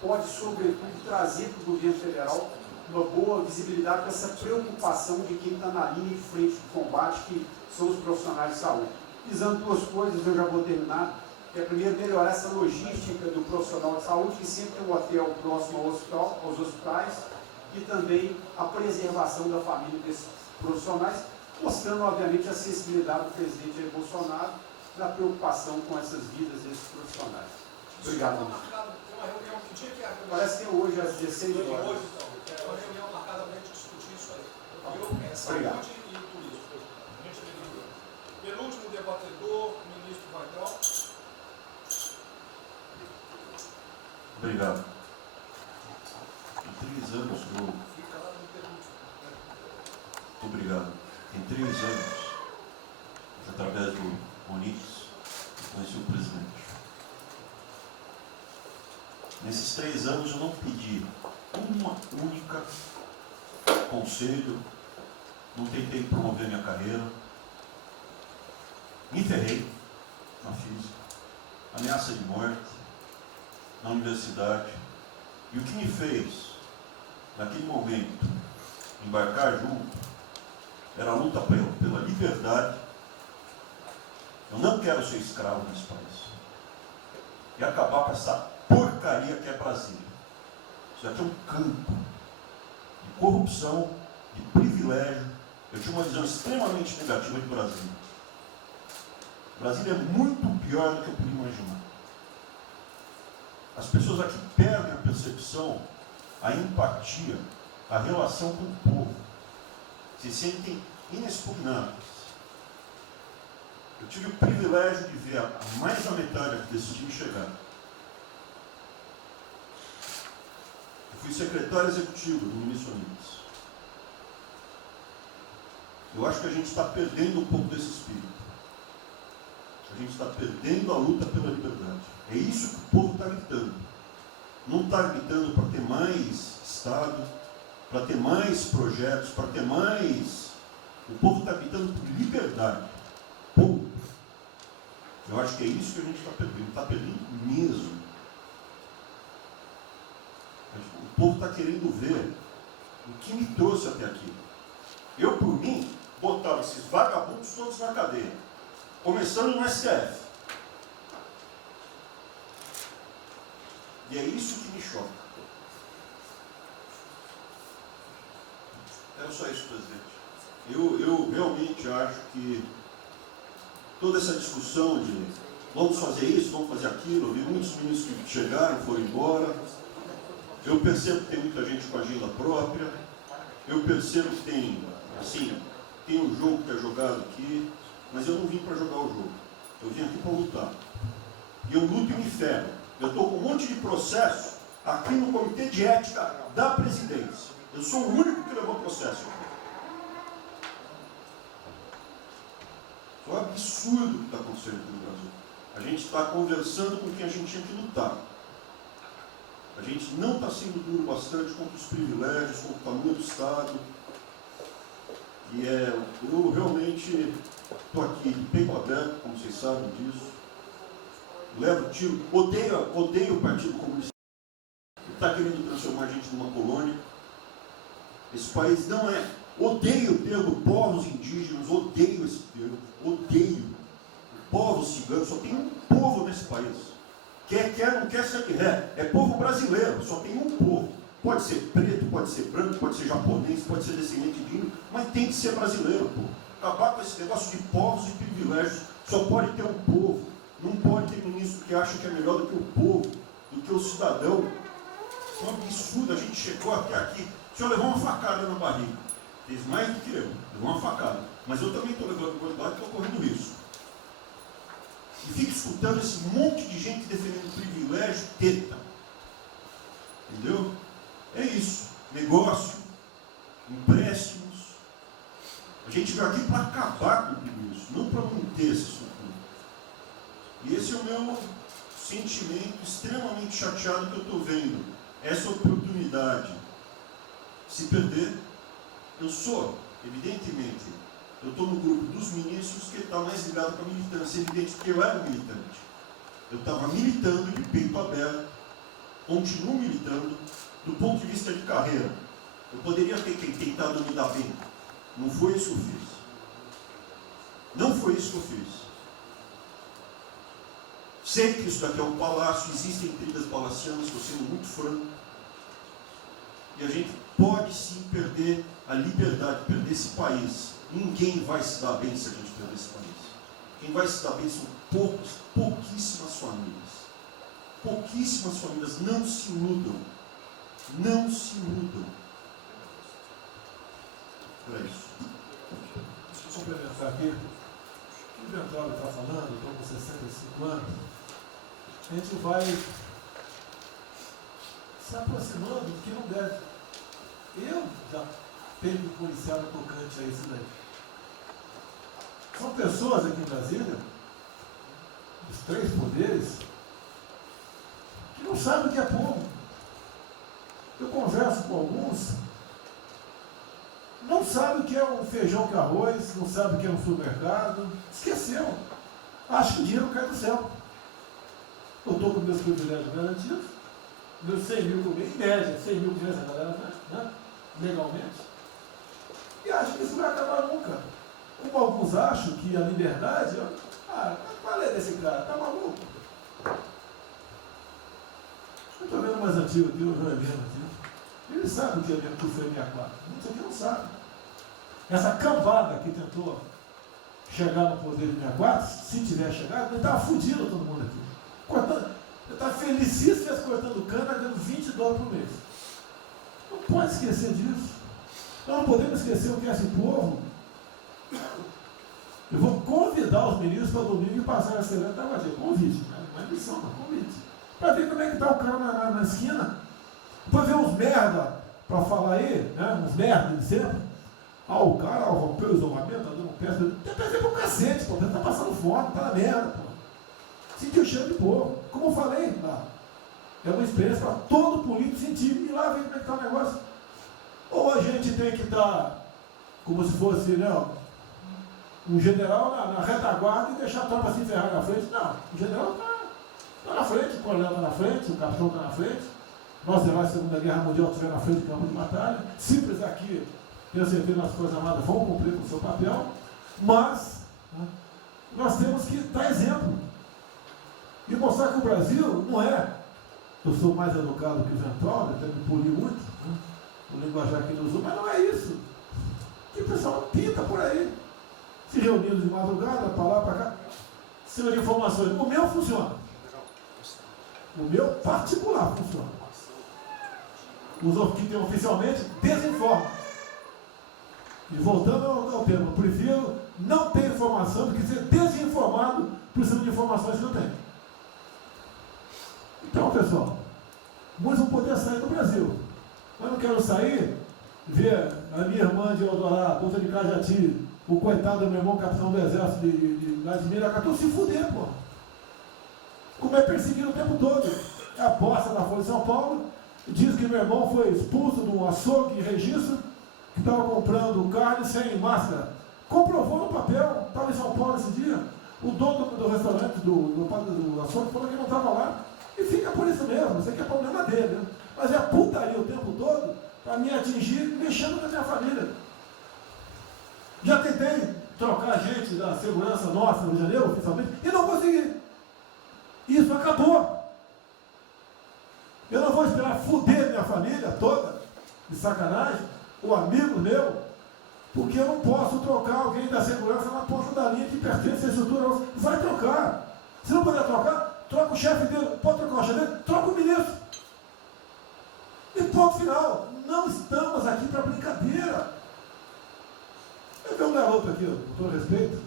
pode, sobretudo, trazer para o governo federal uma boa visibilidade dessa preocupação de quem está na linha de frente de combate, que são os profissionais de saúde. Visando 2 coisas, eu já vou terminar, que é primeiro melhorar essa logística do profissional de saúde, que sempre tem um hotel próximo ao hospital, aos hospitais, e também a preservação da família desses profissionais, mostrando, obviamente, a sensibilidade do presidente Jair Bolsonaro na preocupação com essas vidas desses profissionais. Obrigado. Parece que é hoje às 16 horas. Uma reunião marcada para a gente discutir isso aí. Saúde e turismo. Penúltimo debatedor, o ministro Weigel. Obrigado. Em 3 anos, obrigado. Em 3 anos, através do Onix, eu conheci o presidente. Nesses 3 anos eu não pedi uma única conselho, não tentei promover minha carreira, me ferrei na física, ameaça de morte na universidade, e o que me fez naquele momento embarcar junto era a luta pela liberdade. Eu não quero ser escravo nesse país e acabar com essa porcaria que é Brasília. Isso aqui é um campo de corrupção, de privilégio. Eu tinha uma visão extremamente negativa de Brasília. Brasília é muito pior do que eu podia imaginar. As pessoas aqui perdem a percepção, a empatia, a relação com o povo. Se sentem inexpugnáveis. Eu tive o privilégio de ver a mais da metade desse time chegar. Fui secretário executivo do ministro Onix. Eu acho que a gente está perdendo um pouco desse espírito. A gente está perdendo a luta pela liberdade. É isso que o povo está gritando. Não está gritando para ter mais Estado, para ter mais projetos, para ter mais... O povo está gritando por liberdade. Ponto. Eu acho que é isso que a gente está perdendo. Está perdendo mesmo. O povo está querendo ver o que me trouxe até aqui. Eu, por mim, botava esses vagabundos todos na cadeia. Começando no STF. E é isso que me choca. É só isso, presidente. Eu realmente acho que toda essa discussão de vamos fazer isso, vamos fazer aquilo, eu vi muitos ministros que chegaram, foram embora. Eu percebo que tem muita gente com agenda própria. Eu percebo que tem, assim, tem um jogo que é jogado aqui, mas eu não vim para jogar o jogo. Eu vim aqui para lutar. E eu luto e me ferro. Eu estou com um monte de processo aqui no Comitê de Ética da Presidência. Eu sou o único que levou processo. É um absurdo o que está acontecendo aqui no Brasil. A gente está conversando com quem a gente tinha que lutar. A gente não está sendo duro bastante contra os privilégios, contra o tamanho do Estado. E eu realmente estou aqui de peito aberto, como vocês sabem disso. Levo tiro, odeio o Partido Comunista. Que está querendo transformar a gente numa colônia. Esse país não é. Odeio o termo povos indígenas, odeio esse termo, odeio. Povos ciganos, só tem um povo nesse país. Quer, não quer ser que é povo brasileiro, só tem um povo. Pode ser preto, pode ser branco, pode ser japonês, pode ser descendente de índio, mas tem que ser brasileiro, pô. Acabar com esse negócio de povos e privilégios. Só pode ter um povo. Não pode ter ministro que acha que é melhor do que o povo, do que o cidadão. É um absurdo, a gente chegou até aqui. O senhor levou uma facada na barriga. Fez mais do que eu, levou uma facada. Mas eu também estou levando qualidade e estou correndo risco. E fico escutando esse monte de gente defendendo privilégio, teta. Entendeu? É isso. Negócio, empréstimos. A gente veio aqui para acabar com tudo isso, não para manter essa estrutura. E esse é o meu sentimento extremamente chateado que eu estou vendo. Essa oportunidade se perder. Eu sou, evidentemente, eu estou no grupo dos ministros que está mais ligado com a militância. É evidente que eu era um militante. Eu estava militando de peito aberto, continuo militando, do ponto de vista de carreira. Eu poderia ter tentado me dar bem. Não foi isso que eu fiz. Não foi isso que eu fiz. Sei que isso daqui é um palácio, existem intrigas palacianas, estou sendo muito franco. E a gente pode sim perder a liberdade, perder esse país. Ninguém vai se dar bem se a gente perder esse país. Quem vai se dar bem são pouquíssimas famílias. Pouquíssimas famílias. Não se iludam. Não se iludam. É isso. Deixa eu complementar aqui. O que o Ventório está falando, estou com 65 anos, a gente vai se aproximando do que não deve. Eu já tenho me policiado tocante a isso daí. São pessoas aqui em Brasília, os três poderes, que não sabem o que é povo. Eu converso com alguns, não sabem o que é um feijão com arroz, não sabem o que é um supermercado, esqueceu. Acho que o dinheiro cai do céu. Eu estou com meus privilégios garantidos, meus 100 mil por mês, em média, 100 mil por mês, né? Legalmente. E acho que isso não vai acabar nunca. Como alguns acham que a liberdade, qual é desse cara? Tá maluco? Eu estou vendo mais antigo aqui, o Joelino aqui. Ele sabe o que foi 64. Muitos aqui não sabem. Essa cambada que tentou chegar no poder de 64, se tiver chegado, ele estava fudido todo mundo aqui. Cortando, ele estava felicíssimo cortando cana, ganhando $20 por mês. Não pode esquecer disso. Nós não podemos esquecer o que é esse povo. Eu vou convidar os ministros para domingo e passar a semana da Convite, não é missão, não, convite. Para ver como é que está o cara na esquina. Depois vem uns merda para falar aí, né? Uns merda de sempre. O cara rompeu o isolamento, tá dando peça. Tem peça pro cacete, pô. Tá passando fome, tá na merda, pô. Sentiu o cheiro de povo. Como eu falei lá. É uma experiência para todo político sentir. E lá vem como é que está o negócio. Ou a gente tem que estar como se fosse, né, um general na retaguarda e deixar a tropa se encerrar na frente. Não, o general está na frente, o coronel está na frente, o capitão está na frente. Nós, heróis da Segunda Guerra Mundial, estiveram na frente do campo de batalha. Simples aqui, tenho certeza, nas Forças Armadas vão cumprir com o seu papel. Mas, né, nós temos que dar exemplo. E mostrar que o Brasil não é. Eu sou mais educado que o Ventral, até me poli muito, né, o linguajar que ele usou, mas não é isso. Que o pessoal pinta por aí, se reunindo de madrugada, para lá, para cá, cima de informações. O meu funciona. O meu particular funciona. Os que tem oficialmente desinformam. E voltando ao tema, eu prefiro não ter informação do que ser desinformado por cima de informações que eu tenho. Então, pessoal, muitos vão poder sair do Brasil. Mas não quero sair, ver a minha irmã de Eldorado, outra de Cajati, o coitado do meu irmão, capitão do exército de Miracatu, se fuder, pô. Como é perseguido o tempo todo. É a bosta da Folha de São Paulo, diz que meu irmão foi expulso de um açougue em Registro, que estava comprando carne sem máscara. Comprovou no papel, estava em São Paulo esse dia. O dono do restaurante, do açougue, falou que não estava lá. E fica por isso mesmo, isso aqui é problema dele, né? Mas é putaria o tempo todo para me atingir, mexendo com a minha família. Já tentei trocar gente da segurança nossa no Rio de Janeiro, oficialmente, e não consegui. Isso acabou. Eu não vou esperar fuder minha família toda, de sacanagem, ou amigo meu, porque eu não posso trocar alguém da segurança na ponta da linha que pertence à estrutura. Vai trocar. Se não puder trocar, troca o chefe dele. Pode trocar o chefe dele? Troca o ministro. E ponto final. Não estamos aqui para brincadeira. Eu vi um garoto aqui, com todo respeito,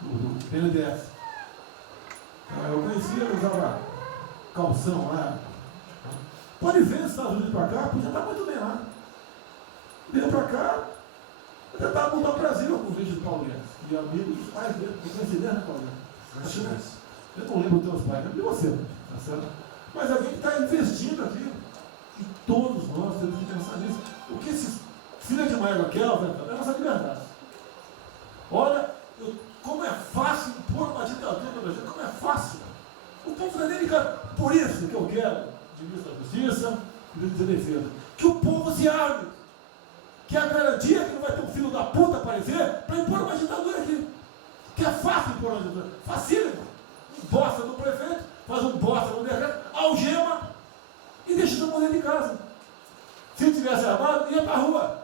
do BNDES. Eu conhecia, ele usava calção lá. Pode ver os Estados Unidos para cá, podia estar muito bem lá. Veio para cá, eu tentava mudar o Brasil com o vídeo do Paulo Guedes. E amigos dos pais dele, com coincidência, né, Paulo Guedes? Eu não lembro dos teus pais, não de você, tá certo? Mas alguém que está investindo aqui. E todos nós temos que pensar nisso. O que esses filhos de Maia querem, é a nossa liberdade. Olha, como é fácil impor uma ditadura no Brasil, como é fácil. O povo não é delicado. Por isso que eu quero, de ministro da Justiça, ministro da Defesa, que o povo se arme. Que é a garantia que não vai ter um filho da puta aparecer para impor uma ditadura aqui. Que é fácil impor uma ditadura. Facílimo. Um bosta do prefeito, faz um bosta no decreto, algema e deixa todo mundo dentro de casa. Se tivesse armado, ia para a rua.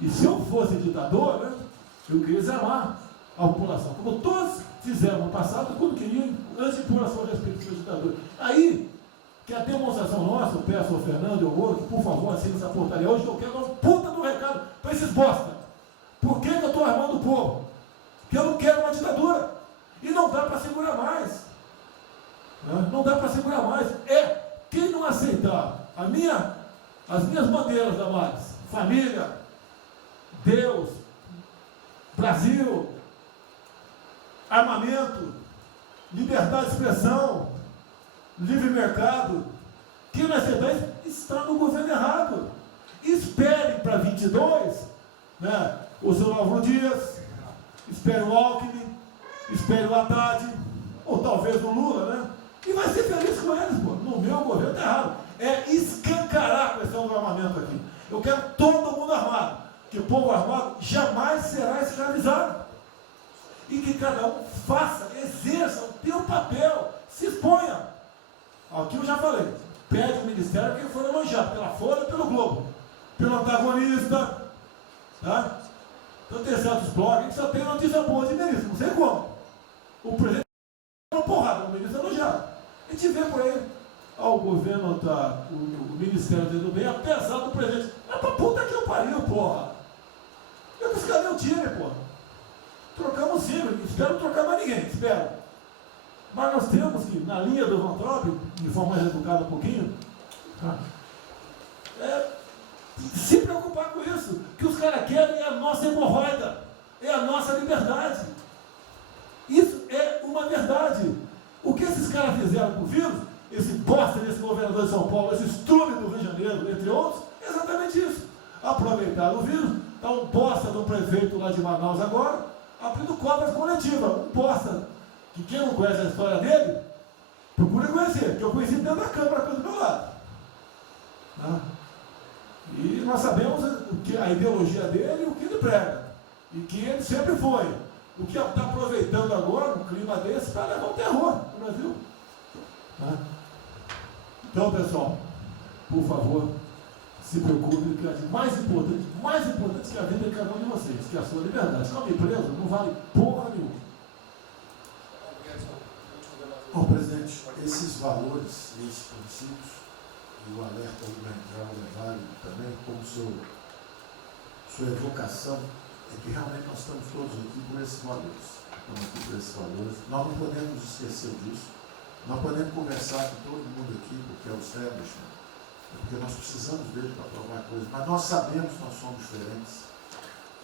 E se eu fosse ditador, né, eu queria desarmar a população, como todos fizeram no passado, quando queriam, antes de impor a sua respectiva ditadura. Aí, que a demonstração nossa, eu peço ao Fernando e ao Moro, que por favor assine essa portaria hoje, que eu quero dar um puta do recado para esses bosta. Por que eu estou armando o povo? Porque eu não quero uma ditadura. E não dá para segurar mais. Não dá para segurar mais. Quem não aceitar as minhas bandeiras, Damares, família, Deus, Brasil, armamento, liberdade de expressão, livre mercado, quem não aceitar isso está no governo errado. Espere para 22, né, o seu Álvaro Dias, espere o Alckmin, espere o Haddad, ou talvez o Lula, né? E vai ser feliz com eles, pô. No meu governo está errado. É escancarar a questão do armamento aqui. Eu quero todo mundo armado. Que o povo armado jamais será escravizado. E que cada um faça, exerça o teu papel, se exponha. Aqui eu já falei. Pede o ministério quem for elogiado, pela Folha e pelo Globo. Pelo antagonista. Tá? Então tem certos blogs que só tem notícia boa de ministro. Não sei como. O presidente é uma porrada, o ministro é elogiado. A gente vê por aí, o governo, o Ministério do Bem, apesar do presidente. É pra puta que eu pariu, porra. Eu disse, cadê o time, porra? Trocamos sim, espero não trocar mais ninguém, espero. Mas nós temos que, na linha do Van Trump, de forma mais educada um pouquinho, tá? se preocupar com isso. Que os caras querem é a nossa hemorroida, é a nossa liberdade. Isso é uma verdade. O que esses caras fizeram com o vírus, esse bosta desse governador de São Paulo, esse estrume do Rio de Janeiro, entre outros, é exatamente isso. Aproveitaram o vírus, está um bosta do prefeito lá de Manaus agora, abrindo cobras coletivas. Um bosta, que quem não conhece a história dele, procura conhecer, que eu conheci dentro da Câmara do meu lado. E nós sabemos que a ideologia dele e o que ele prega. E que ele sempre foi. O que está aproveitando agora, um clima desse, para levar o terror no Brasil. Então, pessoal, por favor, se preocupem, que é mais importante que a vida de cada um de vocês, que é a sua liberdade. Se não me preso, não vale porra nenhuma. Bom, presidente, esses valores, esses princípios, e o alerta do Grande é válido também, como sua evocação, é que realmente nós estamos todos aqui por esses valores. Estamos aqui por esses valores. Nós não podemos esquecer disso. Nós podemos conversar com todo mundo aqui, porque é o establishment, porque nós precisamos dele para provar coisas, mas nós sabemos que nós somos diferentes.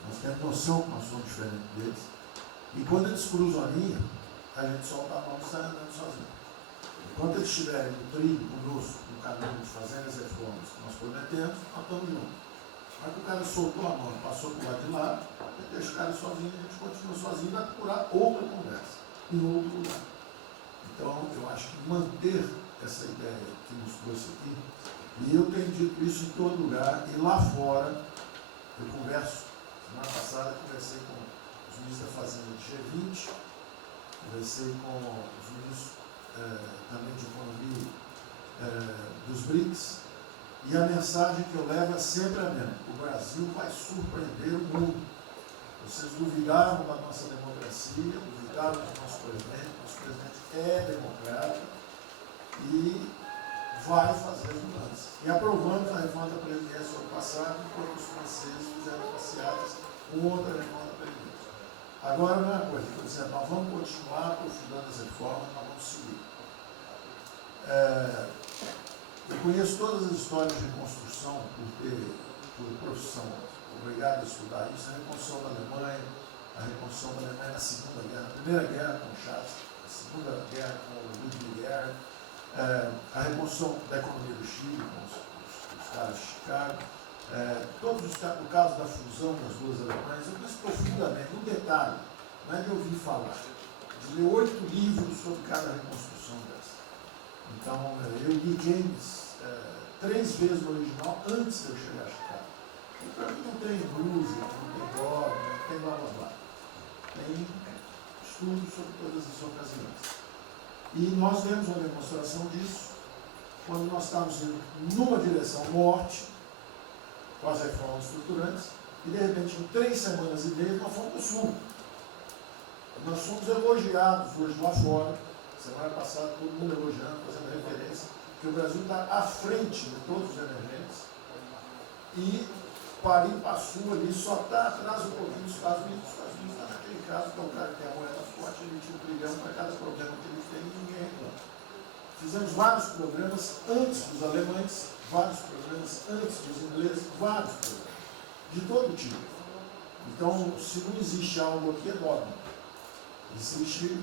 Nós temos noção que nós somos diferentes deles. E quando eles cruzam a linha, a gente solta a mão e sai andando sozinho. Enquanto eles estiverem no trilho conosco, no caminho de fazendo as reformas que nós prometemos, nós estamos juntos. Mas que o cara soltou a mão, passou por lá de lá, deixa o cara sozinho, a gente continua sozinho e vai procurar outra conversa, em outro lugar. Então, eu acho que manter essa ideia que nos trouxe aqui, e eu tenho dito isso em todo lugar, e lá fora, eu converso, semana passada eu conversei com os ministros da Fazenda de G20, conversei com os ministros também de Economia dos BRICS, e a mensagem que eu levo é sempre a mesma: o Brasil vai surpreender o mundo. Vocês duvidaram da nossa democracia, duvidaram do nosso presidente é democrata e vai fazer as mudanças. E aprovamos a reforma da Previdência no ano passado, enquanto os franceses fizeram passeadas com outra reforma da Previdência. Agora, não é uma coisa, por exemplo, nós vamos continuar aprofundando as reformas, nós vamos seguir. Eu conheço todas as histórias de reconstrução por profissão, obrigado a estudar isso, a reconstrução da Alemanha, na Segunda Guerra, a Primeira Guerra com Chaves, a Segunda Guerra com o Ludwig Erhard, a reconstrução da economia do Chile com os caras de Chicago, todos os casos, no caso da fusão das duas Alemanhas, eu conheço profundamente, no detalhe, não é de ouvir falar, de ler 8 livros sobre cada reconstrução dessa. Então, eu li James 3 vezes no original antes de eu chegar a Chicago. Então, não tem música, não tem dogma, não tem blá blá blá. Tem estudos sobre todas as ocasiões. E nós demos uma demonstração disso quando nós estávamos indo numa direção norte, com as reformas estruturantes, e de repente, em 3 semanas e meia, nós fomos para o sul. Nós fomos elogiados hoje lá fora, semana passada, todo mundo elogiando, fazendo referência, que o Brasil está à frente de todos os emergentes, e Paris passou ali, só está atrás um pouquinho dos Estados Unidos. Os Estados Unidos está naquele caso, que é um cara que tem a moeda forte, ele tinha 1 trilhão para cada problema que ele tem, e ninguém reclama. Fizemos vários programas antes dos alemães, vários programas antes dos ingleses, vários programas, de todo tipo. Então, se não existe algo aqui, é dogma. Existe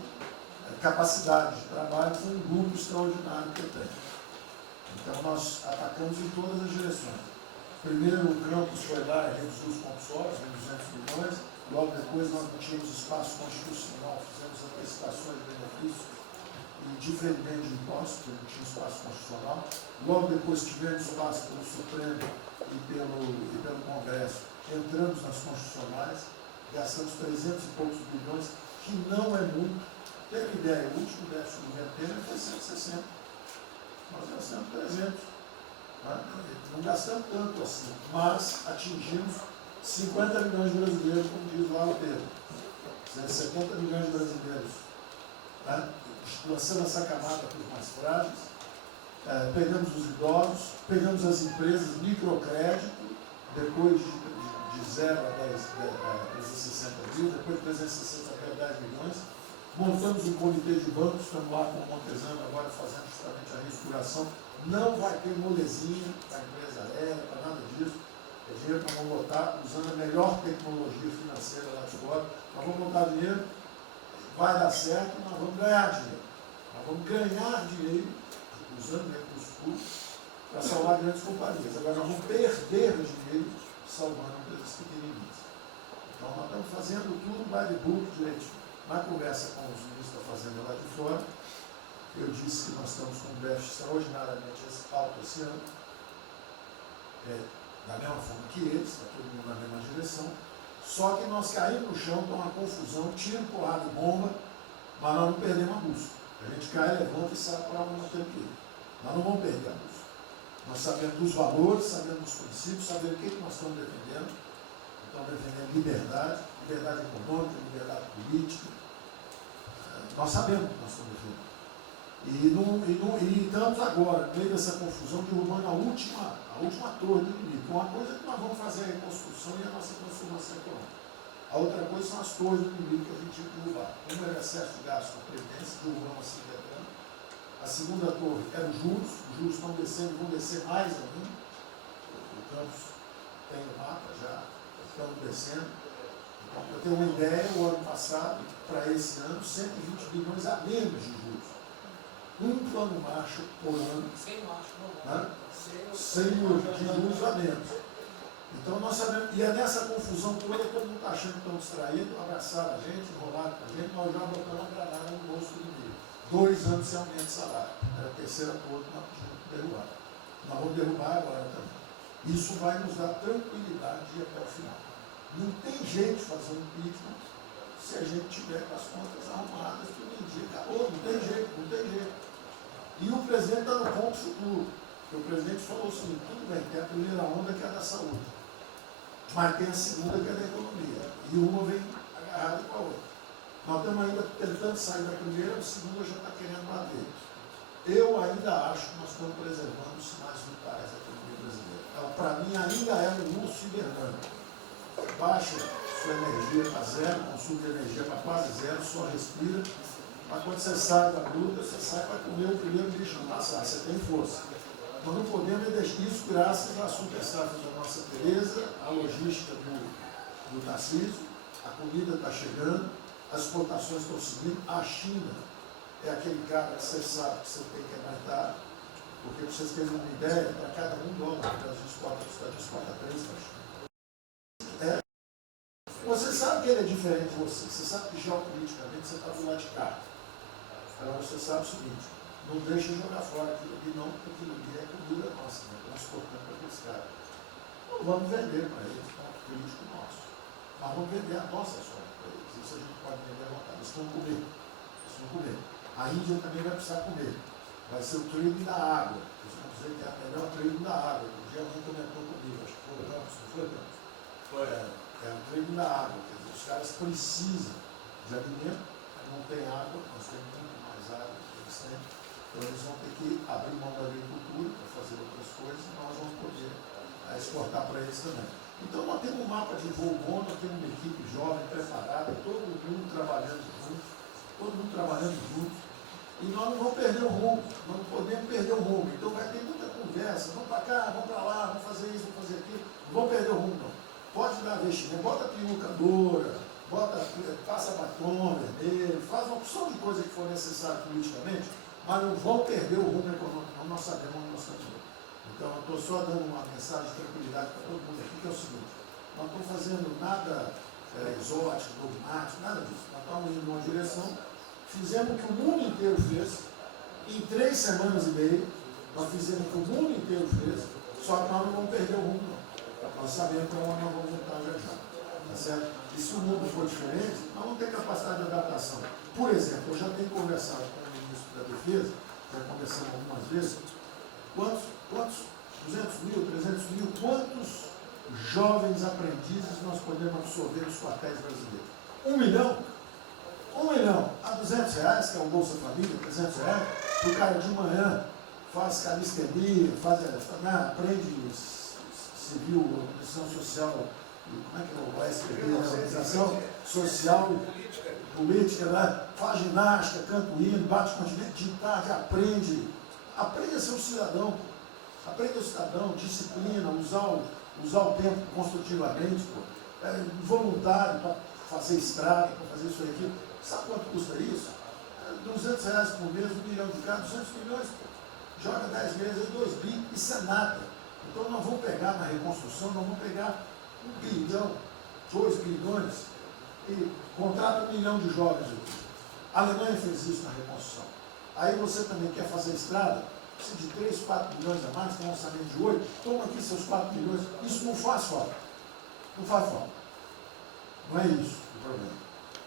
capacidade de trabalho com um grupo extraordinário que eu tenho. Então, nós atacamos em todas as direções. Primeiro, o campus foi lá e reduziu os compulsórios, 200 milhões. Logo depois, nós não tínhamos espaço constitucional, fizemos antecipações de benefícios e diferimento de impostos, porque não tinha espaço constitucional. Logo depois, tivemos espaço pelo Supremo e pelo Congresso. Entramos nas constitucionais, gastamos 300 e poucos bilhões, que não é muito. Tem uma ideia, o último déficit do governo Temer foi 160. Nós gastamos 300. Não gastamos tanto assim, mas atingimos 50 milhões de brasileiros, como diz lá o Pedro. 70 milhões de brasileiros. Lançando essa camada para os mais frágeis. Pegamos os idosos, pegamos as empresas, microcrédito, depois de 0 a 60 mil, depois de 360 a 10 milhões. Montamos um comitê de bancos, estamos lá com o Montezano agora fazendo justamente a reestruturação. Não vai ter molezinha para a empresa aérea, para nada disso. É dinheiro que nós vamos botar usando a melhor tecnologia financeira lá de fora. Nós vamos botar dinheiro, vai dar certo, nós vamos ganhar dinheiro. Nós vamos ganhar dinheiro usando recursos públicos para salvar grandes companhias. Agora nós vamos perder dinheiro salvando empresas pequenininhas. Então nós estamos fazendo tudo by the book direitinho. Na conversa com os ministros da Fazenda lá de fora, eu disse que nós estamos com um déficit extraordinariamente alto esse ano, da mesma forma que eles, está todo mundo na mesma direção, só que nós caímos no chão, então uma confusão, tiro, porrada e bomba, mas nós não perdemos a busca. A gente cai, levanta e sabe para onde nós temos que ir. Nós não vamos perder a busca. Nós sabemos dos valores, sabemos dos princípios, sabemos o que nós estamos defendendo. Estamos defendendo liberdade, liberdade econômica, liberdade política. Nós sabemos o que nós estamos defendendo. E estamos agora, no meio dessa confusão, derrubando a última torre do inimigo. Uma coisa é que nós vamos fazer a reconstrução e a nossa transformação econômica. A outra coisa são as torres do inimigo que a gente tinha que derrubar. Uma era excesso de gasto na Previdência, derrubamos assim decretando. A segunda torre era os juros estão descendo, vão descer mais ainda. O Campos tem o mapa já, estamos descendo. Então, para ter uma ideia, o ano passado, para esse ano, 120 bilhões a menos de juros. Um plano Marshall por ano. Sem Marshall, sem de juros a menos. Então nós sabemos, e é nessa confusão toda, todo mundo está achando que estão distraídos, abraçaram a gente, enrolaram com a gente, nós já botamos a granada no bolso do inimigo. 2 anos sem aumento de salário. Era a terceira torre que nós tínhamos que derrubar. Nós vamos derrubar agora também. Isso vai nos dar tranquilidade de ir até o final. Não tem jeito de fazer um impeachment se a gente tiver com as contas arrumadas, tudo em dia. Acabou, não tem jeito, não tem jeito. E o presidente está no ponto futuro. Porque o presidente falou assim, tudo bem, tem a primeira onda que é a da saúde, mas tem a segunda que é da economia. E uma vem agarrada com a outra. Nós estamos ainda tentando sair da primeira, a segunda já está querendo bater. Eu ainda acho que nós estamos preservando os sinais vitais da economia brasileira. Ela, para mim, ainda é um urso hibernando. Baixa sua energia para zero, consumo de energia para quase zero, só respira. Mas quando você sai da luta, você sai para comer o primeiro bicho não passar, você tem força. Nós não podemos deixar isso graças à super safra da nossa Tereza, à logística do Tarcísio, a comida está chegando, as exportações estão subindo, a China é aquele cara que você sabe que você tem que aguentar, porque para vocês terem uma ideia, para cada $1 que a gente exporta 3 para a China. Você sabe que ele é diferente de você sabe que geopoliticamente você está do lado de cá. Então você sabe o seguinte, não deixa jogar fora aquilo ali não, porque aquilo ali é comida nossa, né? Nós exportamos para aqueles caras. Não vamos vender para eles, é um político nosso. Mas vamos vender a nossa soja para eles. Isso a gente pode vender à vontade. Eles vão comer. Eles vão comer. A Índia também vai precisar comer. Vai ser o trading da água. Eles vão dizer que é a melhor trading da água. O dia alguém comentou comigo, acho que foi o Ramos, não foi o Ramos? Foi. É o trading da água. Quer dizer, os caras precisam de alimento, não tem água, nós temos muito mais água que eles têm. Então eles vão ter que abrir mão da agricultura para fazer outras coisas e nós vamos poder exportar para eles também. Então nós temos um mapa de voo bom, nós temos uma equipe jovem, preparada, todo mundo trabalhando junto, e nós não vamos perder o rumo, nós não podemos perder o rumo. Então vai ter muita conversa, vamos para cá, vamos para lá, vamos fazer isso, vamos fazer aquilo, não vamos perder o rumo não. Pode dar vestimento, bota peruca loura, passa batom vermelho, faz uma opção de coisa que for necessária politicamente, mas não vão perder o rumo econômico, não, nós sabemos onde nós estamos. Então, eu estou só dando uma mensagem de tranquilidade para todo mundo aqui, que é o seguinte, nós não estamos fazendo nada exótico, dogmático, nada disso. Nós estamos indo numa direção, fizemos o que o mundo inteiro fez, em 3 semanas e meia, nós fizemos o que o mundo inteiro fez, só que nós não vamos perder o rumo, não. Nós sabemos para onde nós vamos voltar já já. Tá certo? E se o mundo for diferente, nós vamos ter capacidade de adaptação. Por exemplo, eu já tenho conversado com o ministro da Defesa, já conversamos algumas vezes, quantos 200 mil, 300 mil, quantos jovens aprendizes nós podemos absorver nos quartéis brasileiros? 1 milhão? 1 milhão a R$200, que é o Bolsa Família, R$300, o cara de manhã faz calistenia, aprende civil, organização social, como é que é o SPB, organização social, política, né? Faz ginástica, canta o hino, bate continente de tarde, aprende a ser um cidadão, aprende a ser cidadão, disciplina, usar o tempo construtivamente, voluntário para fazer estrada, para fazer isso aqui. Sabe quanto custa isso? R$200 por mês, 1 milhão de cada, 200 milhões, joga 10 meses, 2 bi, isso é nada. Então nós vamos pegar na reconstrução, nós vamos pegar 1 bilhão, 2 bilhões e contrata 1 milhão de jovens aqui. A Alemanha fez isso na reconstrução. Aí você também quer fazer estrada, precisa de 3, 4 milhões a mais, tem um orçamento de 8, toma aqui seus 4 milhões. Isso não faz falta. Não faz falta. Não é isso o problema.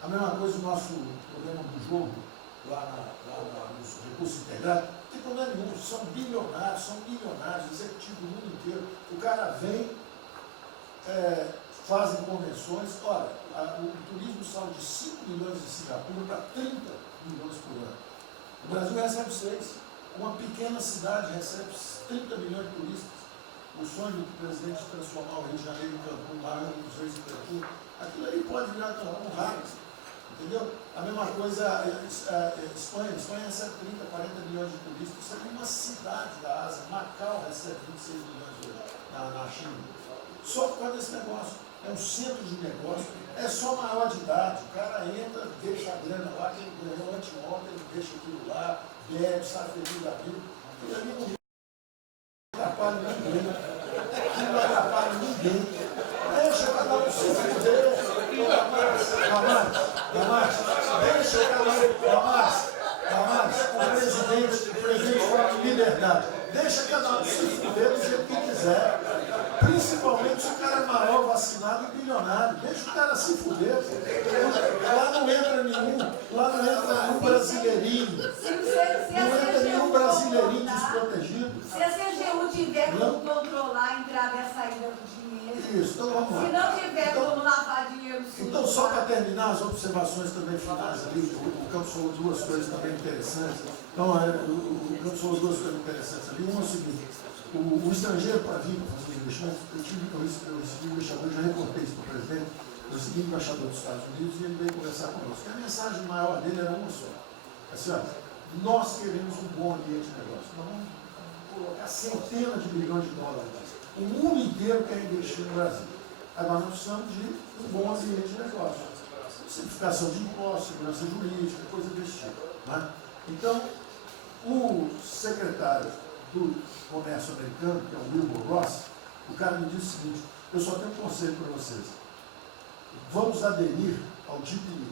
A mesma coisa o nosso problema do jogo, lá nos recursos integrados, não tem problema nenhum, são milionários, executivos do mundo inteiro. O cara vem, fazem convenções, olha, o turismo saiu de 5 milhões de Singapura para 30 milhões por ano. O Brasil recebe 6. Uma pequena cidade recebe 30 milhões de turistas. O sonho do presidente de transformar o Rio de Janeiro em Cancún, lá nos Reis em Cancún, aquilo ali pode virar Cancún rápido. Entendeu? A mesma coisa Espanha. Espanha recebe 30, 40 milhões de turistas. Isso é uma cidade da Ásia. Macau recebe 26 milhões hoje na China. Só por causa desse negócio. É um centro de negócio. É só maior de idade. O cara entra, deixa a grana lá, que ele ganhou anteontem, ele deixa aquilo lá, bebe, sai feliz da vida. E ali não atrapalha ninguém. Não atrapalha ninguém. Deixa cada um se fuder. Damares, o presidente fala de liberdade. Deixa cada um se fuder do jeito que quiser. Principalmente se o cara é maior, vacinado e bilionário. Deixa o cara se fuder. Lá não entra nenhum brasileirinho. Não entra nenhum brasileirinho desprotegido. Se a CGU tiver como controlar a entrada e a saída do dinheiro. Isso, então vamos lá. Se não tiver como lavar dinheiro sujo. Então, só para terminar as observações também finais ali, o Campos falou duas coisas também interessantes. Então, o Campos falou duas coisas interessantes ali. Uma é o seguinte: o estrangeiro para vir para fazer investimento, eu recebi o embaixador, já reportei isso para o presidente, eu recebi o embaixador dos Estados Unidos e ele veio conversar conosco. E a mensagem maior dele era uma só. Assim, ó, nós queremos um bom ambiente de negócio. Nós vamos colocar centenas de milhões de dólares. O mundo inteiro quer investir no Brasil. Agora nós precisamos de um bom ambiente de negócio. Simplificação de impostos, segurança jurídica, coisa desse tipo. Né? Então, o secretário do Comércio americano, que é o Wilbur Ross, o cara me disse o seguinte: eu só tenho um conselho para vocês. Vamos aderir ao GPA,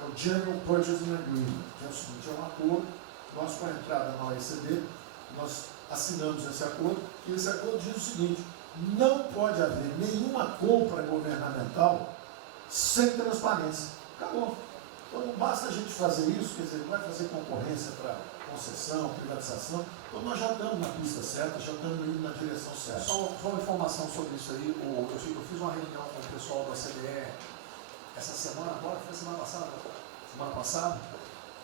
é o General Purchasing Agreement, que é o seguinte: é um acordo, nós com a entrada na OECD, nós assinamos esse acordo, e esse acordo diz o seguinte: não pode haver nenhuma compra governamental sem transparência. Acabou. Então não basta a gente fazer isso, quer dizer, não vai fazer concorrência para concessão, privatização. Então nós já estamos na pista certa, já estamos indo na direção certa. Só uma informação sobre isso aí. Eu fiz uma reunião com o pessoal da CDE essa semana, agora foi semana passada,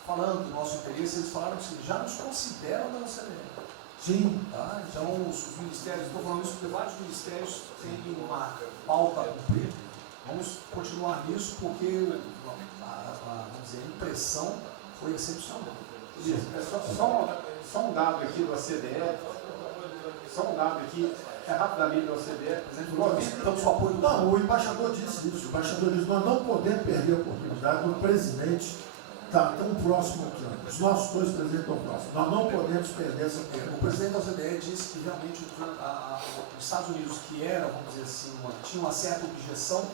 falando do nosso interesse. Eles falaram que já nos consideram da CDE. Sim. Tá? Então os ministérios, estou falando isso porque vários ministérios têm uma pauta a cumprir. Vamos continuar nisso porque vamos dizer, a impressão foi excepcional. Isso, só um dado aqui do ACDE, rapidamente do ACDE, estamos com apoio. Não, o embaixador disse isso. O embaixador disse: nós não podemos perder a oportunidade do presidente estar tão próximo aqui. Os nossos dois presidentes estão próximos. Nós não podemos perder essa oportunidade. O presidente da OCDE disse que realmente os Estados Unidos, que eram, vamos dizer assim, tinha uma certa objeção,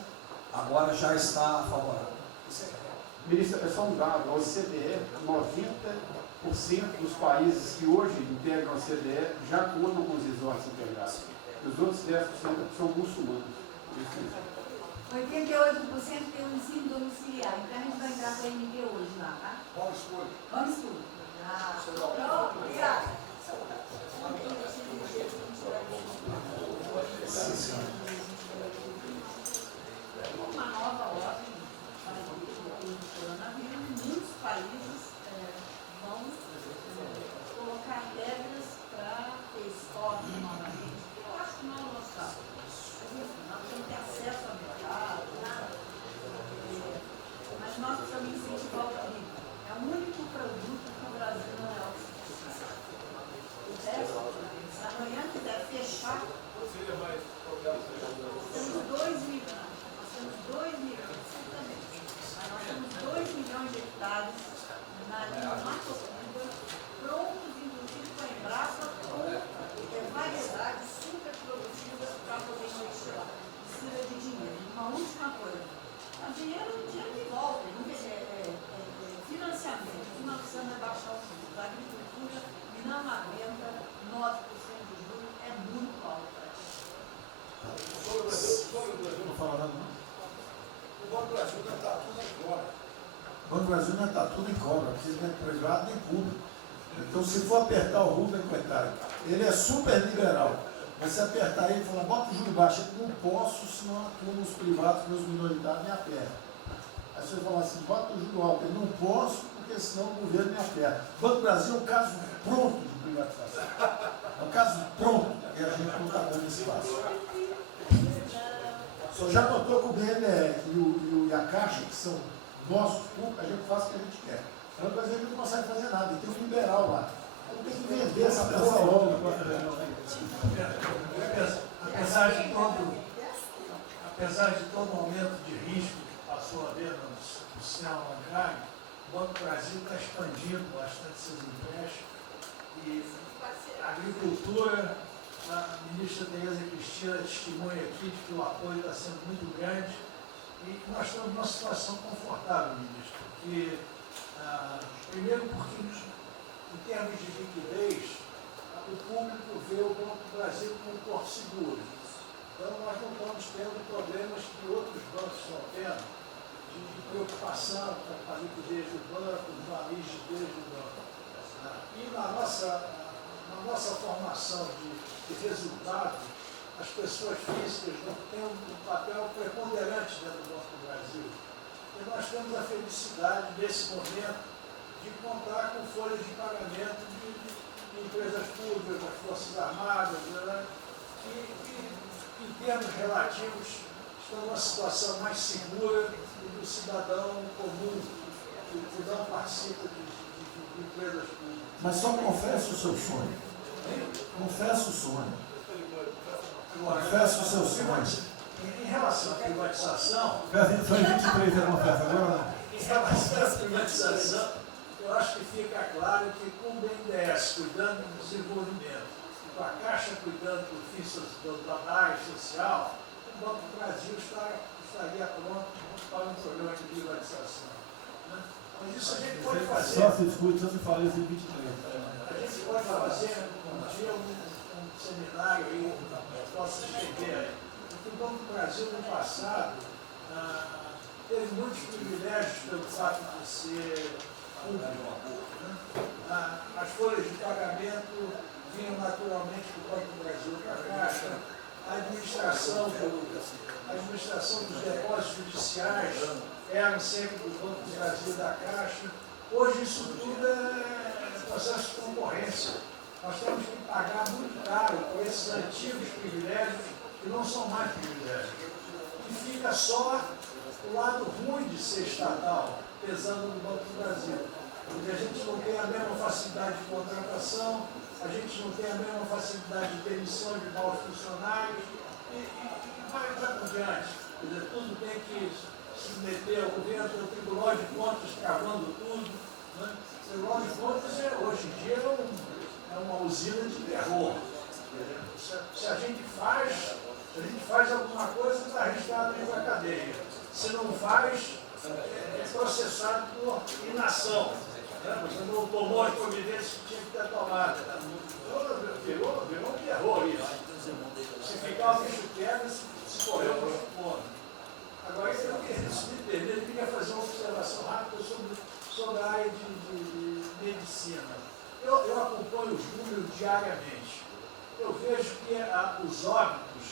agora já está favorável. Isso é real. Ministro, é só um dado: a OCDE, 90% dos países que hoje integram a OCDE já contam com os resorts integrados. Os outros 10% são muçulmanos. 88% tem um ensino domiciliar. Então a gente vai entrar para a MD hoje lá, tá? Vamos escolher. Vamos escolher. Pronto, obrigada. Uma nova ordem para o coronavírus, muitos países vão colocar regras para ter estoque novamente. Eu acho que não é o nosso caso. Nós temos que ter acesso ao mercado, mas nós precisamos incentivar O Banco do Brasil não está tudo em cobra, não precisa nem privado nem público. Então, se for apertar o Rubem, coitado, ele é super liberal. Mas se apertar ele e falar, bota o juro baixo, eu não posso, senão a turma, os privados, meus minoritários, me apertam. Aí você fala assim, bota o juro alto, eu não posso, porque senão o governo me aperta. O Banco do Brasil é um caso pronto de privatização. É um caso pronto, e a gente não está dando espaço. O senhor já notou que o BNDES e a Caixa, que são nossos públicos, a gente faz o que a gente quer. O Banco do Brasil não consegue fazer nada, ele tem um liberal lá. Então tem que vender essa porra logo. Apesar de todo o aumento de risco que passou a haver no sistema bancário, o Banco do Brasil está expandindo bastante seus empréstimos e a agricultura, a ministra Tereza Cristina testemunha aqui de que o apoio está sendo muito grande e nós estamos numa situação confortável, ministro, porque, primeiro porque em termos de liquidez, o público vê o Banco do Brasil como um porto seguro. Então, nós não estamos tendo problemas que outros bancos estão tendo, de preocupação com a liquidez do banco, com a rigidez do banco. E na nossa formação de resultado, as pessoas físicas não têm um papel preponderante dentro do Banco do Brasil. E nós temos a felicidade, nesse momento, de contar com folhas de pagamento de empresas públicas, das Forças Armadas, né, que em termos relativos, estão numa situação mais segura do cidadão comum, que não participa de empresas públicas. Mas só confesse o seu sonho. Confesse o sonho. Confesse o seu sonho. Em relação à privatização... Foi 23 a confessa, agora não. Em relação à privatização, eu acho que fica claro que com o BNDES cuidando do desenvolvimento, com a Caixa cuidando da área social, o Banco do Brasil estaria pronto para um programa de privatização. Né? Mas isso a gente pode fazer. Só se discute, só se fala isso em 23. A gente pode fazer um dia um seminário aí, que possa estender. Porque o Banco do Brasil, no passado, teve muitos privilégios pelo fato de ser público. Né? As folhas de pagamento vinham naturalmente do Banco do Brasil para a Caixa, a administração dos depósitos judiciais eram sempre do Banco do Brasil e da Caixa. Hoje isso tudo é processo de concorrência. Nós temos que pagar muito caro por esses antigos privilégios que não são mais privilégios. E fica só o lado ruim de ser estatal, pesando no Banco do Brasil. Porque a gente não tem a mesma facilidade de contratação, a gente não tem a mesma facilidade de demissão de maus funcionários e vai por diante. Quer dizer, tudo tem que submeter ao governo, tem o Tribunal de Contas travando tudo. Né? O Tribunal de Contas, hoje em dia, é uma usina de terror. Se a gente faz alguma coisa, está arriscado dentro da cadeia. Se não faz, é processado por inação. Você não tomou as providências que tinha que ter tomado. Virou um terror isso. Se ficar o bicho pega, se correr o bicho come. Agora, se me perder, eu queria fazer uma observação rápida sobre a área de medicina. Eu acompanho os números diariamente. Eu vejo que os óbitos,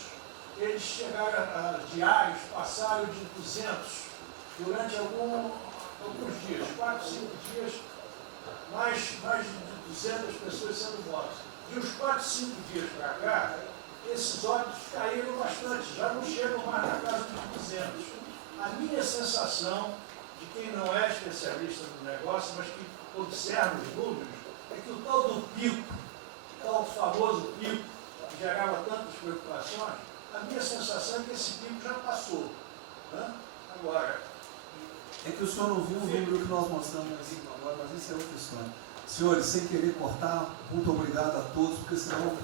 eles chegaram diários, passaram de 200 durante alguns dias, 4, 5 dias, mais de 200 pessoas sendo mortas. De uns 4, 5 dias para cá, esses óbitos caíram bastante, já não chegam mais na casa dos 200. A minha sensação, de quem não é especialista no negócio, mas que observa os números, é que o tal do pico, o tal famoso pico, que gerava tantas preocupações, a minha sensação é que esse pico já passou. Né? Agora... É que o senhor não viu o número que nós mostramos aqui agora, mas isso é outra história. Senhores, sem querer cortar, muito obrigado a todos, porque senão...